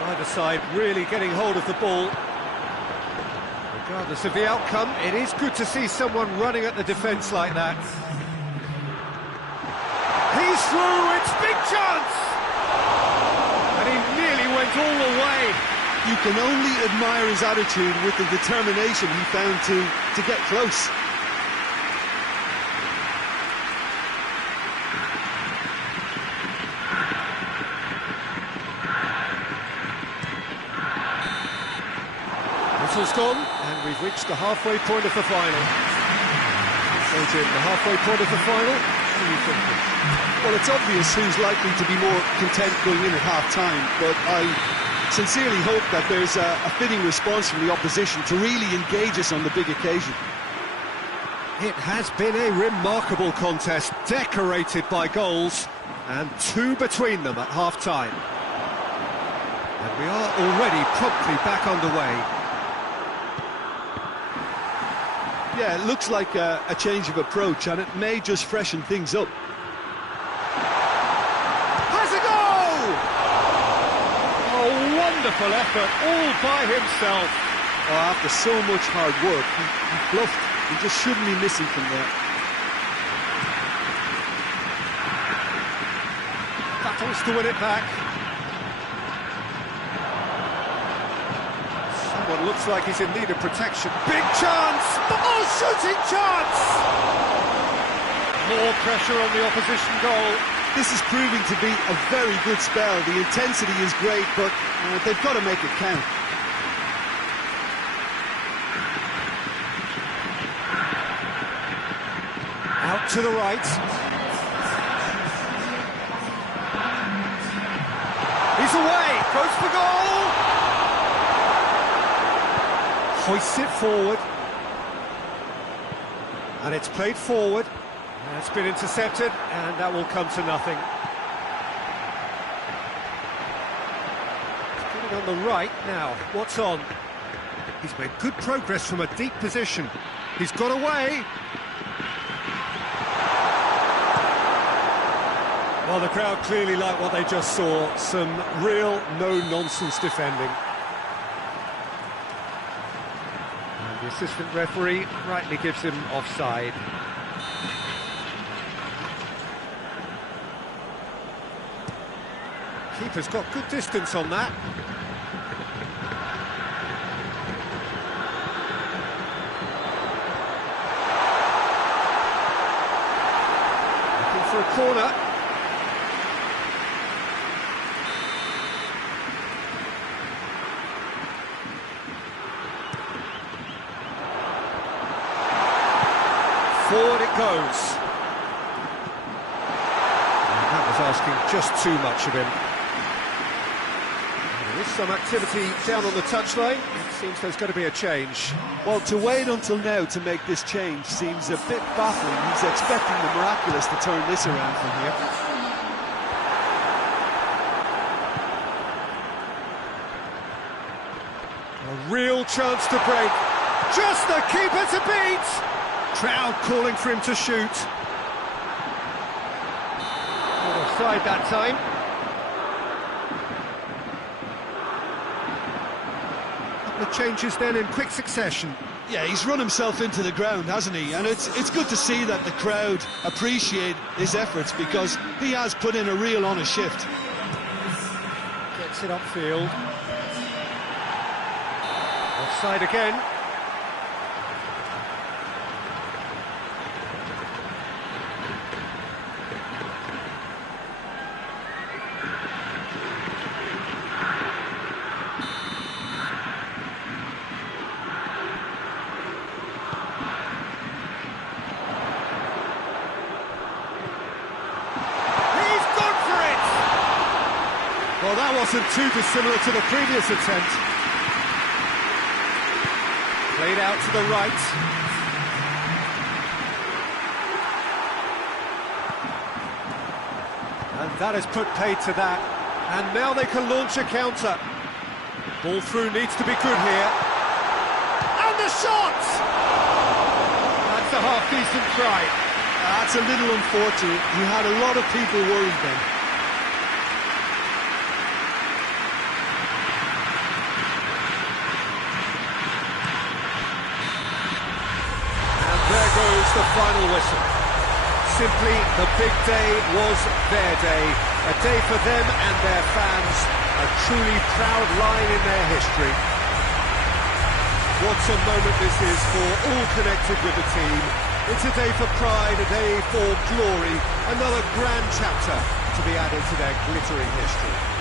Neither side really getting hold of the ball. Regardless of the outcome, it is good to see someone running at the defence like that. He's through, it's big chance! And he nearly went all the way. You can only admire his attitude with the determination he found to get close. Whistle's gone, and we've reached the halfway point of the final. So Jim, the halfway point of the final, what are you thinking? Well, it's obvious who's likely to be more content going in at half-time, but I sincerely hope that there's a fitting response from the opposition to really engage us on the big occasion. It has been a remarkable contest, decorated by goals, and two between them at half-time. And we are already promptly back underway. Yeah, it looks like a change of approach, and it may just freshen things up. Has a goal! A wonderful effort, all by himself. Oh, after so much hard work, he bluffed. He just shouldn't be missing from there. Battles to win it back. Someone looks like he's in need of protection. Big chance! Oh, shooting chance! More pressure on the opposition goal. This is proving to be a very good spell. The intensity is great, but they've got to make it count. Out to the right. He's away, goes for goal! Hoists it forward. And it's played forward. And it's been intercepted, and that will come to nothing. Put it on the right now. What's on? He's made good progress from a deep position. He's got away. Well, the crowd clearly like what they just saw. Some real no-nonsense defending. And the assistant referee rightly gives him offside. Keeper's got good distance on that. Looking for a corner. Forward it goes. And that was asking just too much of him. There is some activity down on the touchline. It seems there's going to be a change. Well, to wait until now to make this change seems a bit baffling. He's expecting the miraculous to turn this around from here. A real chance to break. Just the keeper to beat! Crowd calling for him to shoot. Not offside that time. Couple of changes then in quick succession. Yeah, he's run himself into the ground, hasn't he? And it's good to see that the crowd appreciate his efforts, because he has put in a real honest shift. Gets it upfield. Offside again. Well, that wasn't too dissimilar to the previous attempt. Played out to the right. And that has put paid to that. And now they can launch a counter. Ball through needs to be good here. And the shot! That's a half-decent try. That's a little unfortunate. He had a lot of people worried then. And there goes the final whistle. Simply, the big day was their day. A day for them and their fans. A truly proud line in their history. What a moment this is for all connected with the team. It's a day for pride, a day for glory. Another grand chapter to be added to their glittering history.